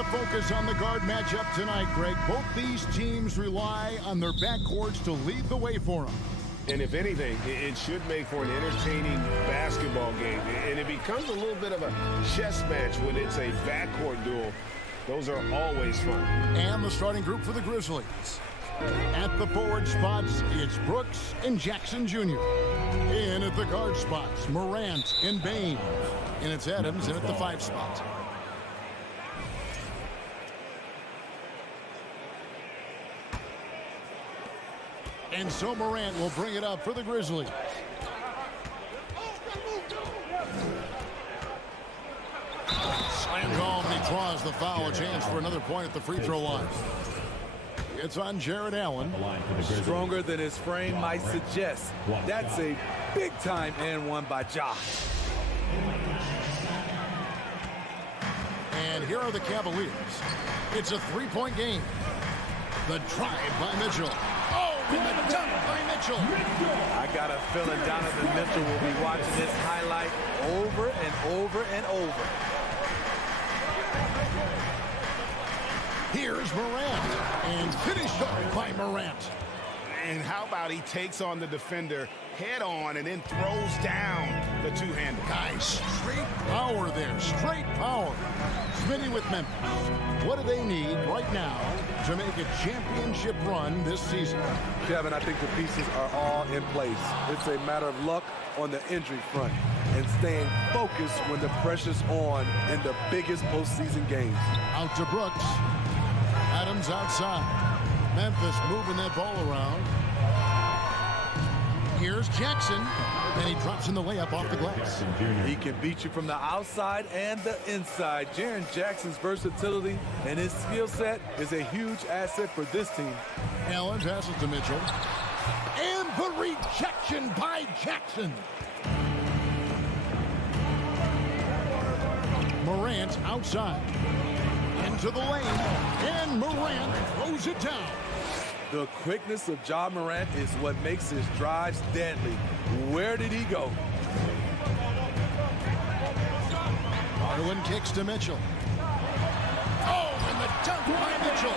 to focus on the guard matchup tonight, Greg. Both these teams rely on their backcourts to lead the way for them. And if anything, it should make for an entertaining basketball game. And it becomes a little bit of a chess match when it's a backcourt duel. Those are always fun. And the starting group for the Grizzlies. At the forward spots, it's Brooks and Jackson Jr. In at the guard spots, Morant and Bain. And it's Adams in at the 5 spot. And so Morant will bring it up for the Grizzlies. Slam home, and he draws the foul. A chance for another point at the free throw line. It's on Jared Allen. Stronger than his frame might suggest. That's a big-time and one by Ja. And here are the Cavaliers. It's a 3-point game. The drive by Mitchell. Oh, and the dunk by Mitchell. I got a feeling Donovan Mitchell will be watching this highlight over and over and over. Here's Morant, and finished off by Morant. And how about he takes on the defender head on and then throws down the two-hander. Guys, straight power there, straight power. Smitty with Memphis. What do they need right now to make a championship run this season? Kevin, I think the pieces are all in place. It's a matter of luck on the injury front and staying focused when the pressure's on in the biggest postseason games. Out to Brooks. Adams outside. Memphis moving that ball around. Here's Jackson, and he drops in the layup off the glass. He can beat you from the outside and the inside. Jaren Jackson's versatility and his skill set is a huge asset for this team. Allen passes to Mitchell. And the rejection by Jackson. Morant outside. Into the lane, and Morant throws it down. The quickness of Ja Morant is what makes his drives deadly. Where did he go? Garland kicks to Mitchell. Oh, and the dunk by Mitchell.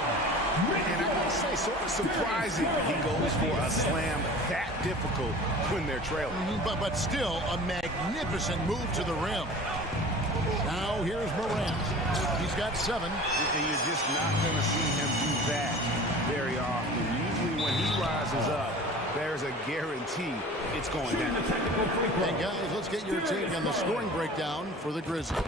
And I gotta say, sort of surprising he goes for a slam that difficult when they're trailing. But still a magnificent move to the rim. Now here's Morant. He's got 7. And you're just not going to see him do that very often. Usually when he rises up, there's a guarantee it's going down. And guys, let's get your take on the scoring breakdown for the Grizzlies.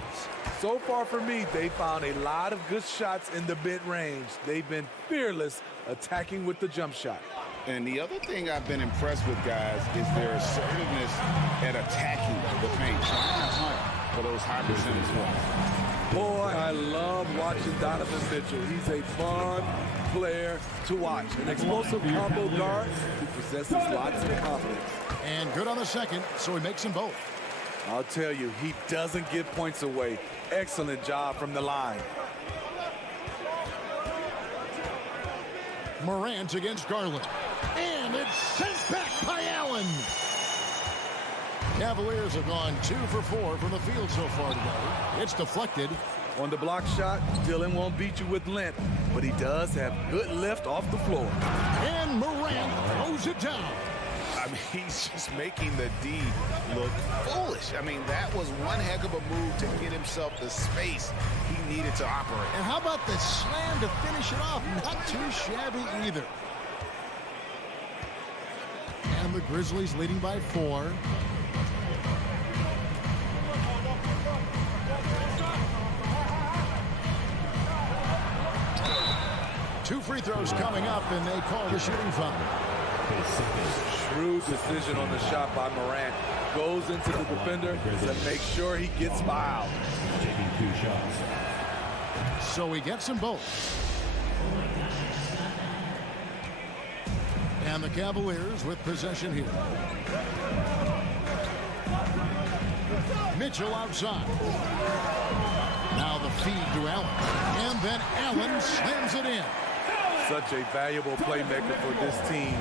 So far for me, they found a lot of good shots in the mid-range. They've been fearless attacking with the jump shot. And the other thing I've been impressed with, guys, is their assertiveness at attacking the paint, trying to hunt for those high percentage points. Boy, I love watching Donovan Mitchell. He's a fun player to watch. An explosive combo guard who possesses lots of confidence. And good on the second, so he makes them both. I'll tell you, he doesn't give points away. Excellent job from the line. Morant against Garland. And it's sent back by Allen. Cavaliers have gone 2 for 4 from the field so far today. It's deflected. On the block shot, Dillon won't beat you with length, but he does have good lift off the floor. And Morant throws it down. I mean, he's just making the D look foolish. I mean, that was one heck of a move to get himself the space he needed to operate. And how about the slam to finish it off? Not too shabby either. And the Grizzlies leading by 4. Two free throws coming up, and they call the shooting foul. Shrewd decision on the shot by Morant. Goes into the defender to make sure he gets fouled. So he gets them both. And the Cavaliers with possession here. Mitchell outside. Now the feed to Allen. And then Allen slams it in. Such a valuable playmaker for this team.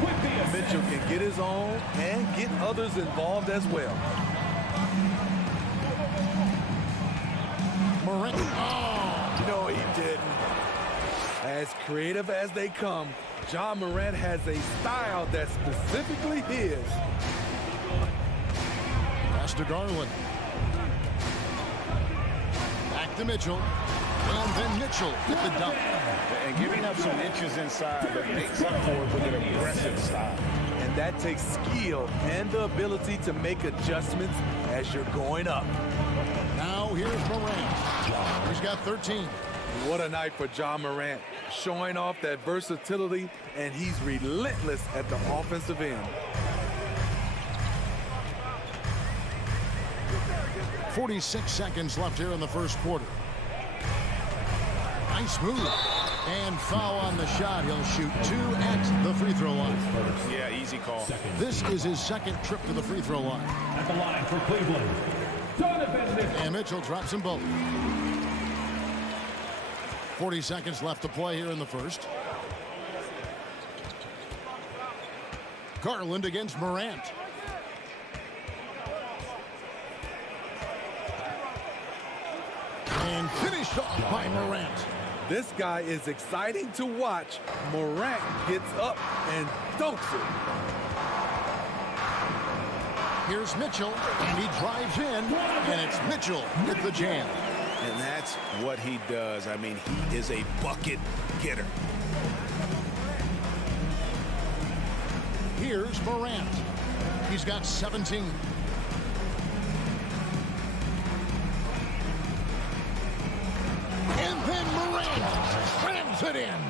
Mitchell can get his own and get others involved as well. Morant. Oh, No, he didn't. As creative as they come, Ja Morant has a style that's specifically his. Pass to Garland. Back to Mitchell. And then Mitchell with the dunk. And giving up some inches inside, but makes up for it with an aggressive style. And that takes skill and the ability to make adjustments as you're going up. Now here's Morant. He's got 13. What a night for Ja Morant, showing off that versatility, and he's relentless at the offensive end. 46 seconds left here in the first quarter. Nice move. And foul on the shot. He'll shoot 2 at the free throw line. Yeah, easy call. This is his second trip to the free throw line. At the line for Cleveland, Donovan Mitchell. And Mitchell drops them both. 40 seconds left to play here in the first. Garland against Morant. And finished off by Morant. This guy is exciting to watch. Morant gets up and dunks it. Here's Mitchell, and he drives in, and it's Mitchell with the jam. And that's what he does. I mean, he is a bucket getter. Here's Morant. He's got 17. And then Morant slams it in.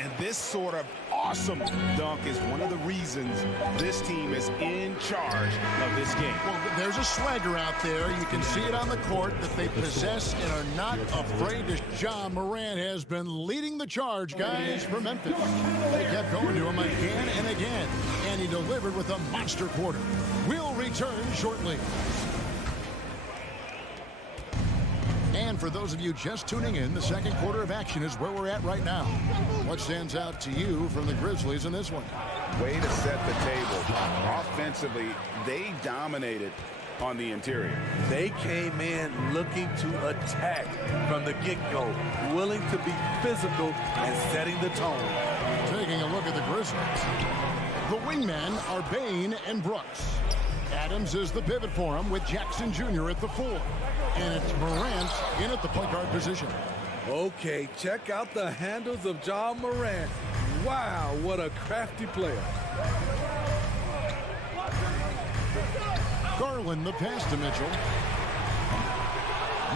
And this sort of awesome dunk is one of the reasons this team is in charge of this game. Well, there's a swagger out there. You can see it on the court that they possess and are not afraid to. Ja Morant has been leading the charge, guys, for Memphis. They kept going to him again and again, and he delivered with a monster quarter. We'll return shortly. And for those of you just tuning in, the second quarter of action is where we're at right now. What stands out to you from the Grizzlies in this one? Way to set the table. Offensively, they dominated on the interior. They came in looking to attack from the get-go, willing to be physical and setting the tone. Taking a look at the Grizzlies. The wingmen are Bain and Brooks. Adams is the pivot for him with Jackson Jr. at the 4. And it's Morant in at the point guard position. Okay, check out the handles of Ja Morant. Wow, what a crafty player. Garland the pass to Mitchell.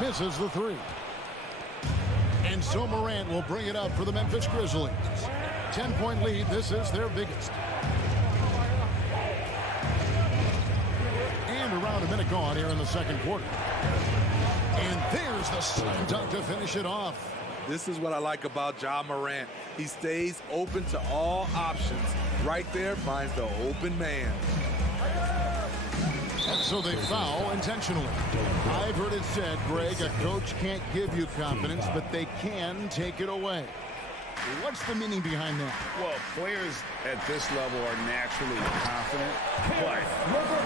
Misses the 3. And so Morant will bring it up for the Memphis Grizzlies. 10-point lead. This is their biggest. And around a minute gone here in the second quarter. And there's the slam dunk to finish it off. This is what I like about Ja Morant. He stays open to all options. Right there finds the open man. And so they foul intentionally. I've heard it said, Greg, a coach can't give you confidence, but they can take it away. What's the meaning behind that? Well, players at this level are naturally confident, but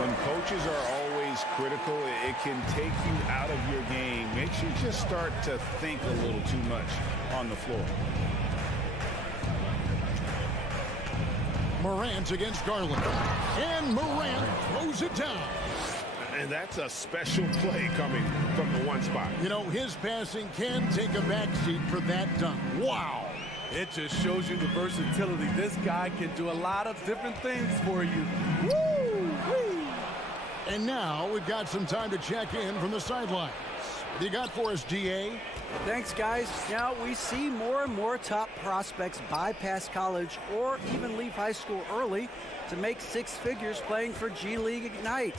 when coaches are always critical, it can take you out of your game. Makes you just start to think a little too much on the floor. Morant against Garland. And Morant throws it down. And that's a special play coming from the one spot. You know, his passing can take a backseat for that dunk. Wow. It just shows you the versatility. This guy can do a lot of different things for you. Woo! Woo! And now we've got some time to check in from the sidelines. What do you got for us, DA? Thanks, guys. Now, we see more and more top prospects bypass college or even leave high school early to make 6 figures playing for G League Ignite.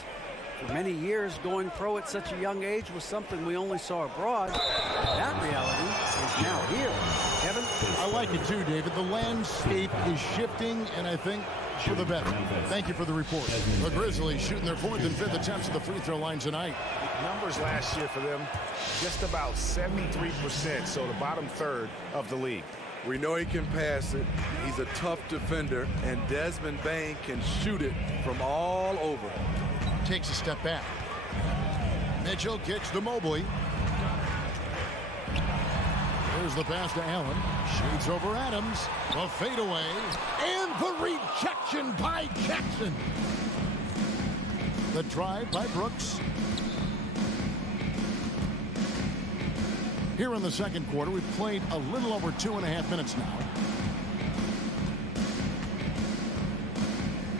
For many years, going pro at such a young age was something we only saw abroad. That reality is now here. Kevin? I like it too, David. The landscape is shifting, and I think for the better. Thank you for the report. The Grizzlies shooting their 4th and 5th attempts at the free throw line tonight. Numbers last year for them, just about 73%, so the bottom third of the league. We know he can pass it. He's a tough defender, and Desmond Bain can shoot it from all over. Takes a step back. Mitchell kicks to Mobley. There's the pass to Allen. Shades over Adams. The fadeaway. And the rejection by Jackson. The drive by Brooks. Here in the second quarter, we've played a little over 2.5 minutes now.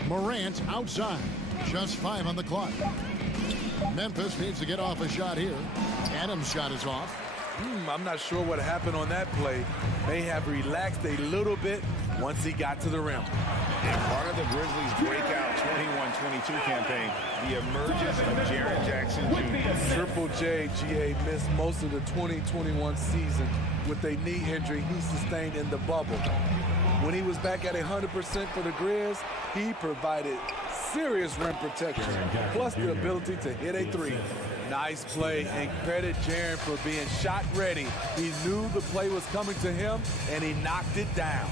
Morant outside. Just 5 on the clock. Memphis needs to get off a shot here. Adams' shot is off. I'm not sure what happened on that play. May have relaxed a little bit once he got to the rim. And part of the Grizzlies' breakout 21-22 campaign, the emergence of Jaren Jackson Jr. Triple J, GA, missed most of the 2021 season with a knee injury he sustained in the bubble. When he was back at 100% for the Grizz, he provided serious rim protection, plus the ability to hit a three. Nice play, and credit Jaren for being shot ready. He knew the play was coming to him, and he knocked it down.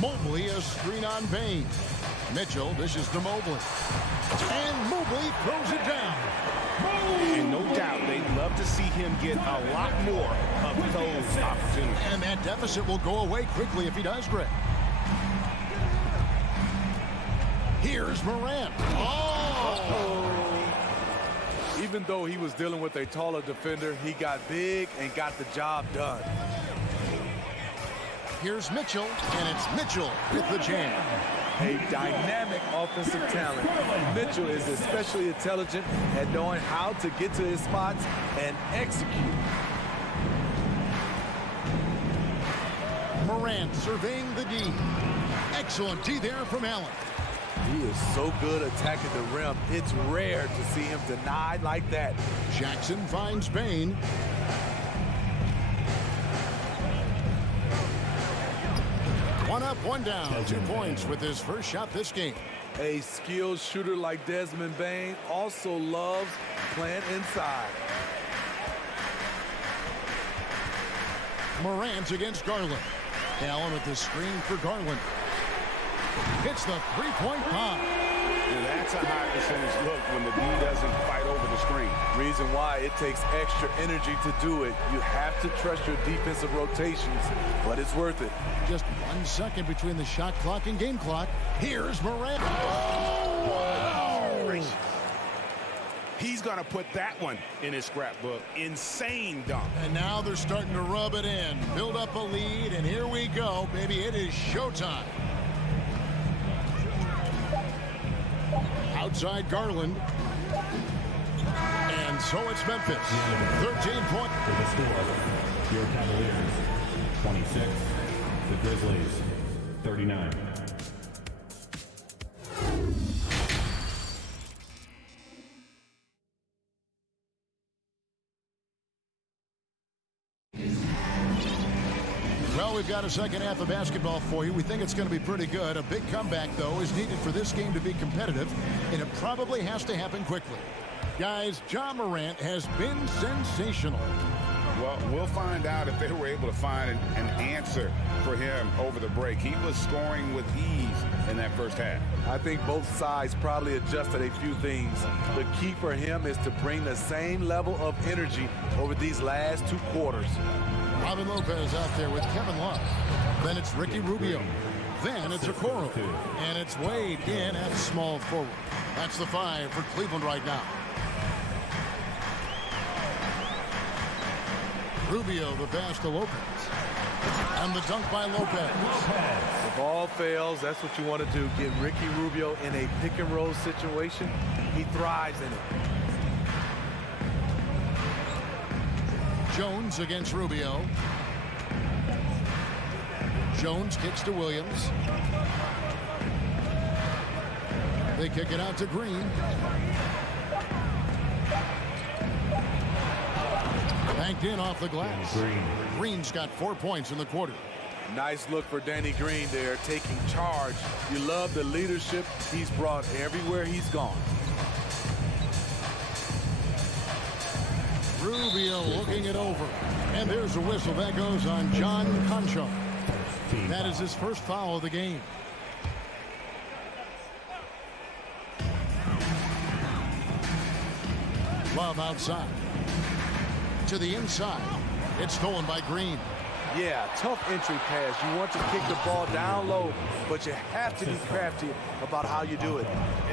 Mobley, a screen on Bain. Mitchell dishes to Mobley. And Mobley throws it down. And no doubt they'd love to see him get a lot more of those opportunities. And that deficit will go away quickly if he does, Greg. Here's Morant. Even though he was dealing with a taller defender, he got big and got the job done. Here's Mitchell, and it's Mitchell with the jam. A dynamic offensive talent. Mitchell is especially intelligent at knowing how to get to his spots and execute. Morant surveying the D. Excellent D there from Allen. He is so good attacking the rim. It's rare to see him denied like that. Jackson finds Bain. One up, one down. 2 points with his first shot this game. A skilled shooter like Desmond Bain also loves playing inside. Morant against Garland. Allen with the screen for Garland. Hits the three-point pop. And that's a high percentage look when the D doesn't fight over the screen. Reason why it takes extra energy to do it. You have to trust your defensive rotations, but it's worth it. Just 1 second between the shot clock and game clock. Here's Morant. He's going to put that one in his scrapbook. Insane dunk. And now they're starting to rub it in. Build up a lead, and here we go, baby. It is showtime. Outside Garland. And so it's Memphis. 13 points. For the score, your Cavaliers, 26. The Grizzlies, 39. Well, we've got a second half of basketball for you. We think it's going to be pretty good. A big comeback, though, is needed for this game to be competitive, and it probably has to happen quickly. Guys, Ja Morant has been sensational. Well, we'll find out if they were able to find an answer for him over the break. He was scoring with ease in that first half. I think both sides probably adjusted a few things. The key for him is to bring the same level of energy over these last 2 quarters. Robin Lopez out there with Kevin Love. Then it's Ricky Rubio. Then it's Okoro. And it's Wade in at small forward. That's the 5 for Cleveland right now. Rubio, the pass to Lopez. And the dunk by Lopez. If all fails, that's what you want to do. Get Ricky Rubio in a pick and roll situation. He thrives in it. Jones against Rubio. Jones kicks to Williams. They kick it out to Green. Banked in off the glass. Green's got 4 points in the quarter. Nice look for Danny Green there, taking charge. You love the leadership he's brought everywhere he's gone. Rubio looking it over. And there's a whistle. That goes on John Concho. That is his first foul of the game. Love outside. to the inside. It's stolen by Green. Yeah, tough entry pass. You want to kick the ball down low, but you have to be crafty about how you do it.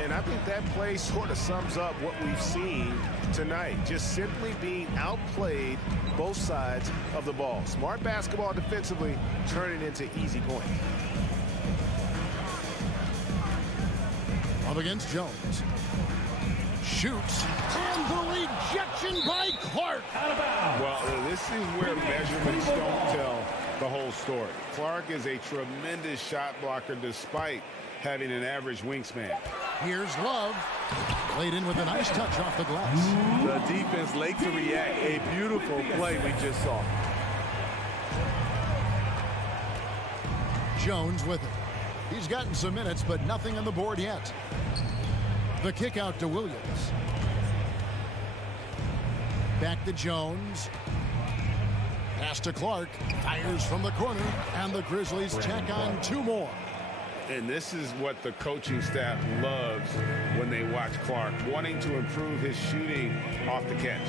And I think that play sort of sums up what we've seen tonight. Just simply being outplayed both sides of the ball. Smart basketball defensively, turning into easy points. Up against Jones. Shoots. And the rejection by Clark. Well, this is where measurements don't tell the whole story. Clark is a tremendous shot blocker despite having an average wingspan. Here's Love. Played in with a nice touch off the glass. The defense late to react. A beautiful play we just saw. Jones with it. He's gotten some minutes, but nothing on the board yet. The kick out to Williams. Back to Jones. Pass to Clark. Fires from the corner. And the Grizzlies tack on 2 more. And this is what the coaching staff loves when they watch Clark, wanting to improve his shooting off the catch.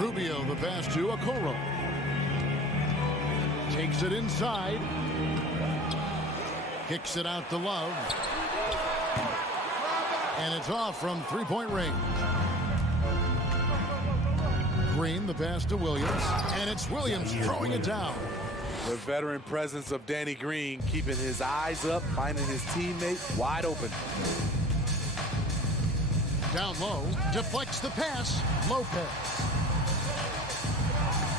Rubio, the pass to Okoro. Takes it inside. Kicks it out to Love. And it's off from 3-point range. Green, the pass to Williams. And it's Williams throwing it down. The veteran presence of Danny Green keeping his eyes up, finding his teammate wide open. Down low, deflects the pass. Lopez.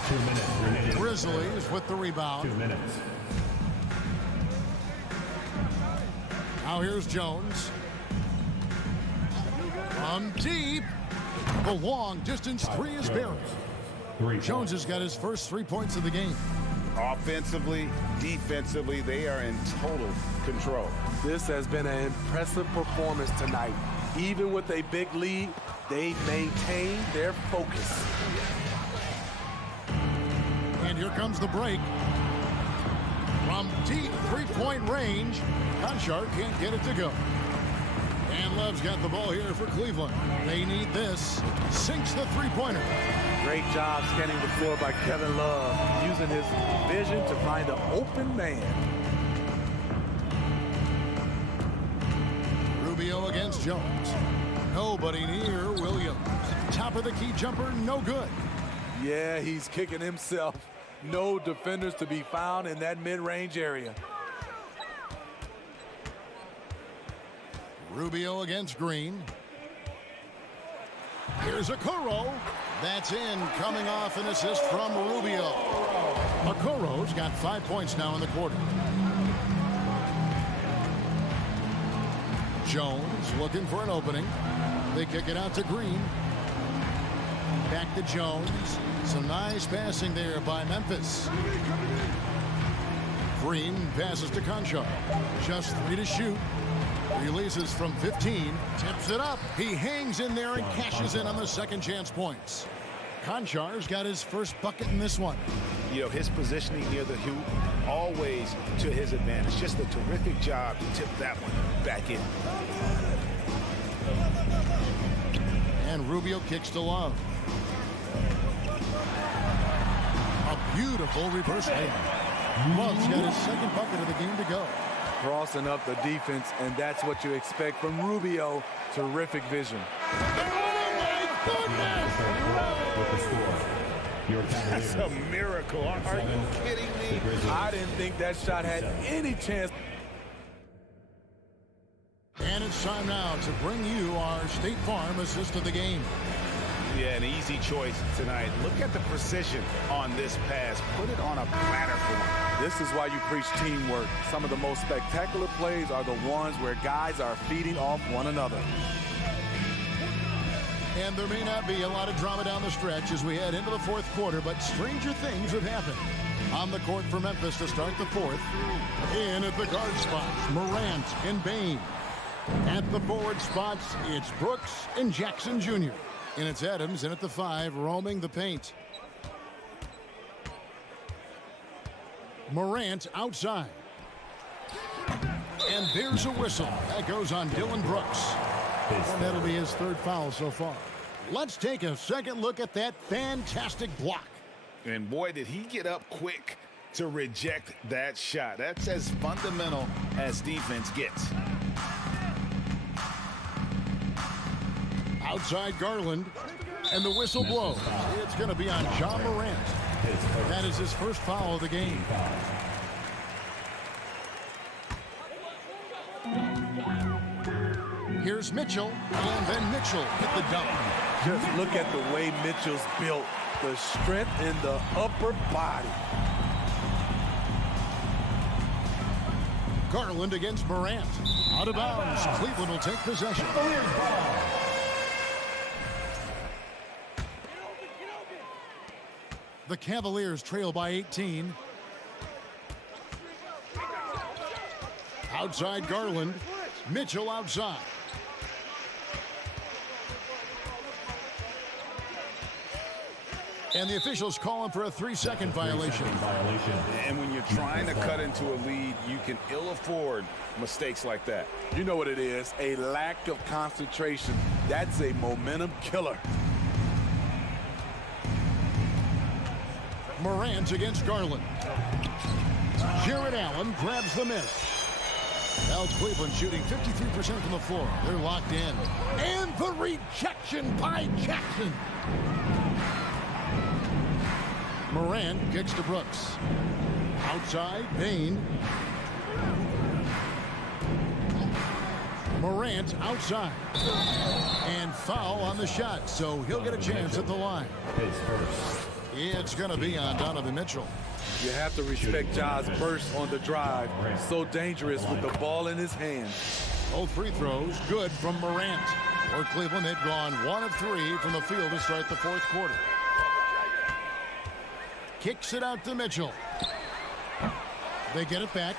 2 minutes remaining. Grizzlies with the rebound. 2 minutes. Now here's Jones. From deep. The long distance 3 is buried. Jones has got his first 3 points of the game. Offensively, defensively, they are in total control. This has been an impressive performance tonight. Even with a big lead, they maintain their focus. And here comes the break. From deep 3-point range, Conchar can't get it to go. And Love's got the ball here for Cleveland. They need this. Sinks the 3-pointer. Great job scanning the floor by Kevin Love, using his vision to find an open man. Rubio against Jones. Nobody near Williams. Top of the key jumper, no good. Yeah, he's kicking himself. No defenders to be found in that mid-range area. Rubio against Green. Here's Okoro. That's in, coming off an assist from Rubio. Okoro's got 5 points now in the quarter. Jones looking for an opening. They kick it out to Green. Back to Jones. Some nice passing there by Memphis. Green passes to Conchar. Just 3 to shoot. Releases from 15, tips it up. He hangs in there and cashes in on the second chance points. Conchar's got his first bucket in this one. You know, his positioning near the hoop, always to his advantage. Just a terrific job to tip that one back in. And Rubio kicks to Love. A beautiful reverse layup. Love's got his second bucket of the game to go. Crossing up the defense, and that's what you expect from Rubio. Terrific vision. That's a miracle. Are you kidding me? I didn't think that shot had any chance. And it's time now to bring you our State Farm assist of the game. Yeah, an easy choice tonight. Look at the precision on this pass. Put it on a platter for him. This is why you preach teamwork. Some of the most spectacular plays are the ones where guys are feeding off one another. And there may not be a lot of drama down the stretch as we head into the fourth quarter, but stranger things have happened. On the court for Memphis to start the fourth. In at the guard spots, Morant and Bain. At the forward spots, it's Brooks and Jackson Jr. And it's Adams in at the 5, roaming the paint. Morant outside. And there's a whistle. That goes on Dylan Brooks. And that'll be his third foul so far. Let's take a second look at that fantastic block. And boy, did he get up quick to reject that shot. That's as fundamental as defense gets. Outside Garland, and the whistle blows. It's going to be on Ja Morant. That is his first foul of the game. Here's Mitchell, and then Mitchell hit the dunk. Just look at the way Mitchell's built. The strength in the upper body. Garland against Morant. Out of bounds. Cleveland will take possession. The Cavaliers trail by 18. Outside Garland. Mitchell outside. And the officials calling for a 3-second violation. And when you're trying to cut into a lead, you can ill afford mistakes like that. You know what it is, a lack of concentration. That's a momentum killer. Morant against Garland. Jared Allen grabs the miss. Now Cleveland shooting 53% from the floor. They're locked in. And the rejection by Jackson. Morant kicks to Brooks. Outside, Bain. Morant outside. And foul on the shot, so he'll get a chance at the line. It's going to be on Donovan Mitchell. You have to respect Ja's burst on the drive. So dangerous with the ball in his hand. Both free throws good from Morant. For Cleveland, they've gone 1 of 3 from the field to start the fourth quarter. Kicks it out to Mitchell. They get it back.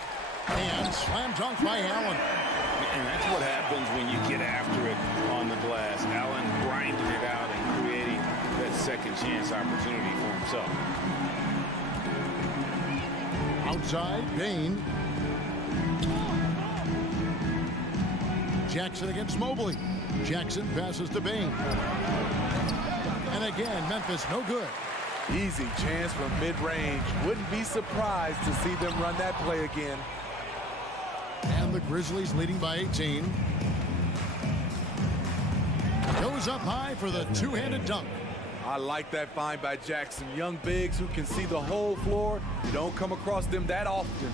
And slam dunk by Allen. And that's what happens when you get after it on the glass. Allen grinding it out and creating that second chance opportunity for himself. Outside, Bain. Jackson against Mobley. Jackson passes to Bain. And again, Memphis no good. Easy chance from mid-range. Wouldn't be surprised to see them run that play again. And the Grizzlies leading by 18. Goes up high for the two-handed dunk. I like that find by Jackson. Young bigs who can see the whole floor. You don't come across them that often.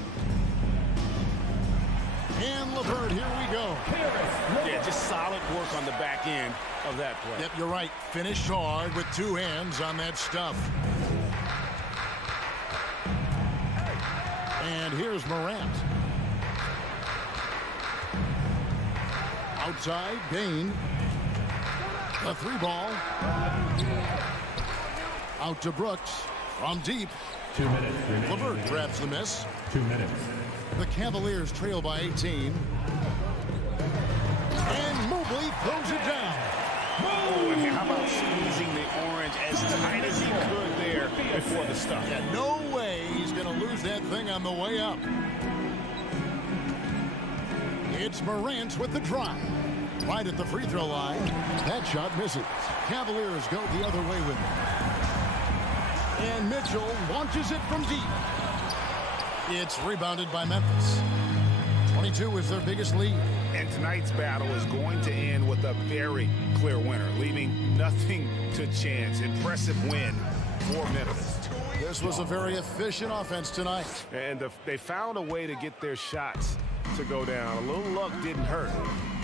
And LeVert, here we go. Yeah, just solid work on the back end of that play. Yep, you're right. Finished hard with two hands on that stuff. And here's Morant. Outside, Bain. A 3-ball. Out to Brooks. From deep. 2 minutes remaining. LeVert grabs the miss. 2 minutes. The Cavaliers trail by 18. And Mobley throws it down. Oh, and how about squeezing the orange as tight as he could there before the stop? Yeah, no way he's going to lose that thing on the way up. It's Morant with the drive. Right at the free throw line. That shot misses. Cavaliers go the other way with it. And Mitchell launches it from deep. It's rebounded by Memphis. 22 is their biggest lead. And tonight's battle is going to end with a very clear winner, leaving nothing to chance. Impressive win for Memphis. This was a very efficient offense tonight. And they found a way to get their shots to go down. A little luck didn't hurt.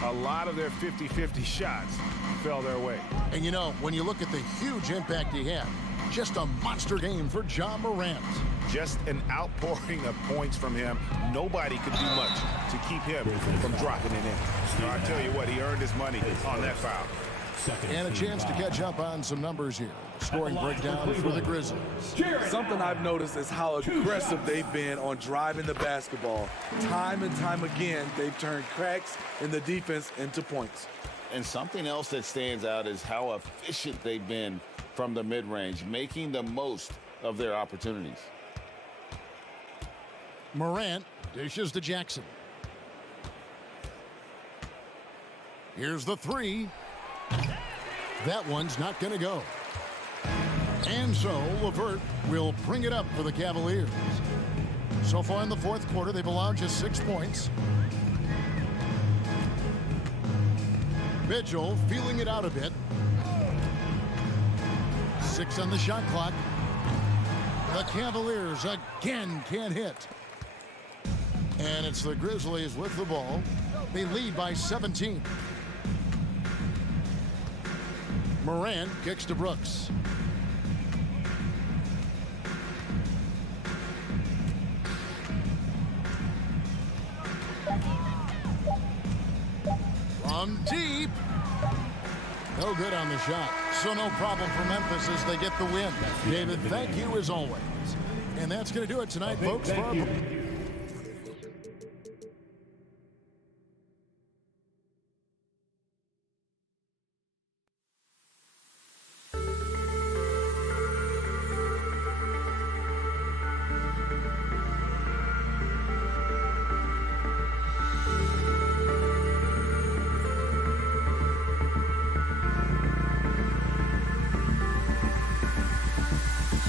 A lot of their 50-50 shots fell their way. And you know, when you look at the huge impact he had, just a monster game for Ja Morant. Just an outpouring of points from him. Nobody could do much to keep him from dropping it in. I tell you what, he earned his money on that foul. And a chance to catch up on some numbers here. Scoring breakdown for the Grizzlies. Something I've noticed is how aggressive they've been on driving the basketball. Time and time again, they've turned cracks in the defense into points. And something else that stands out is how efficient they've been from the mid-range, making the most of their opportunities. Morant dishes to Jackson. Here's the three. That one's not going to go. And so LeVert will bring it up for the Cavaliers. So far in the fourth quarter, they've allowed just 6 points. Mitchell feeling it out a bit. 6 on the shot clock. The Cavaliers again can't hit. And it's the Grizzlies with the ball. They lead by 17. Morant kicks to Brooks. From deep. No good on the shot. So no problem for Memphis as they get the win. David, thank you as always. And that's going to do it tonight, folks.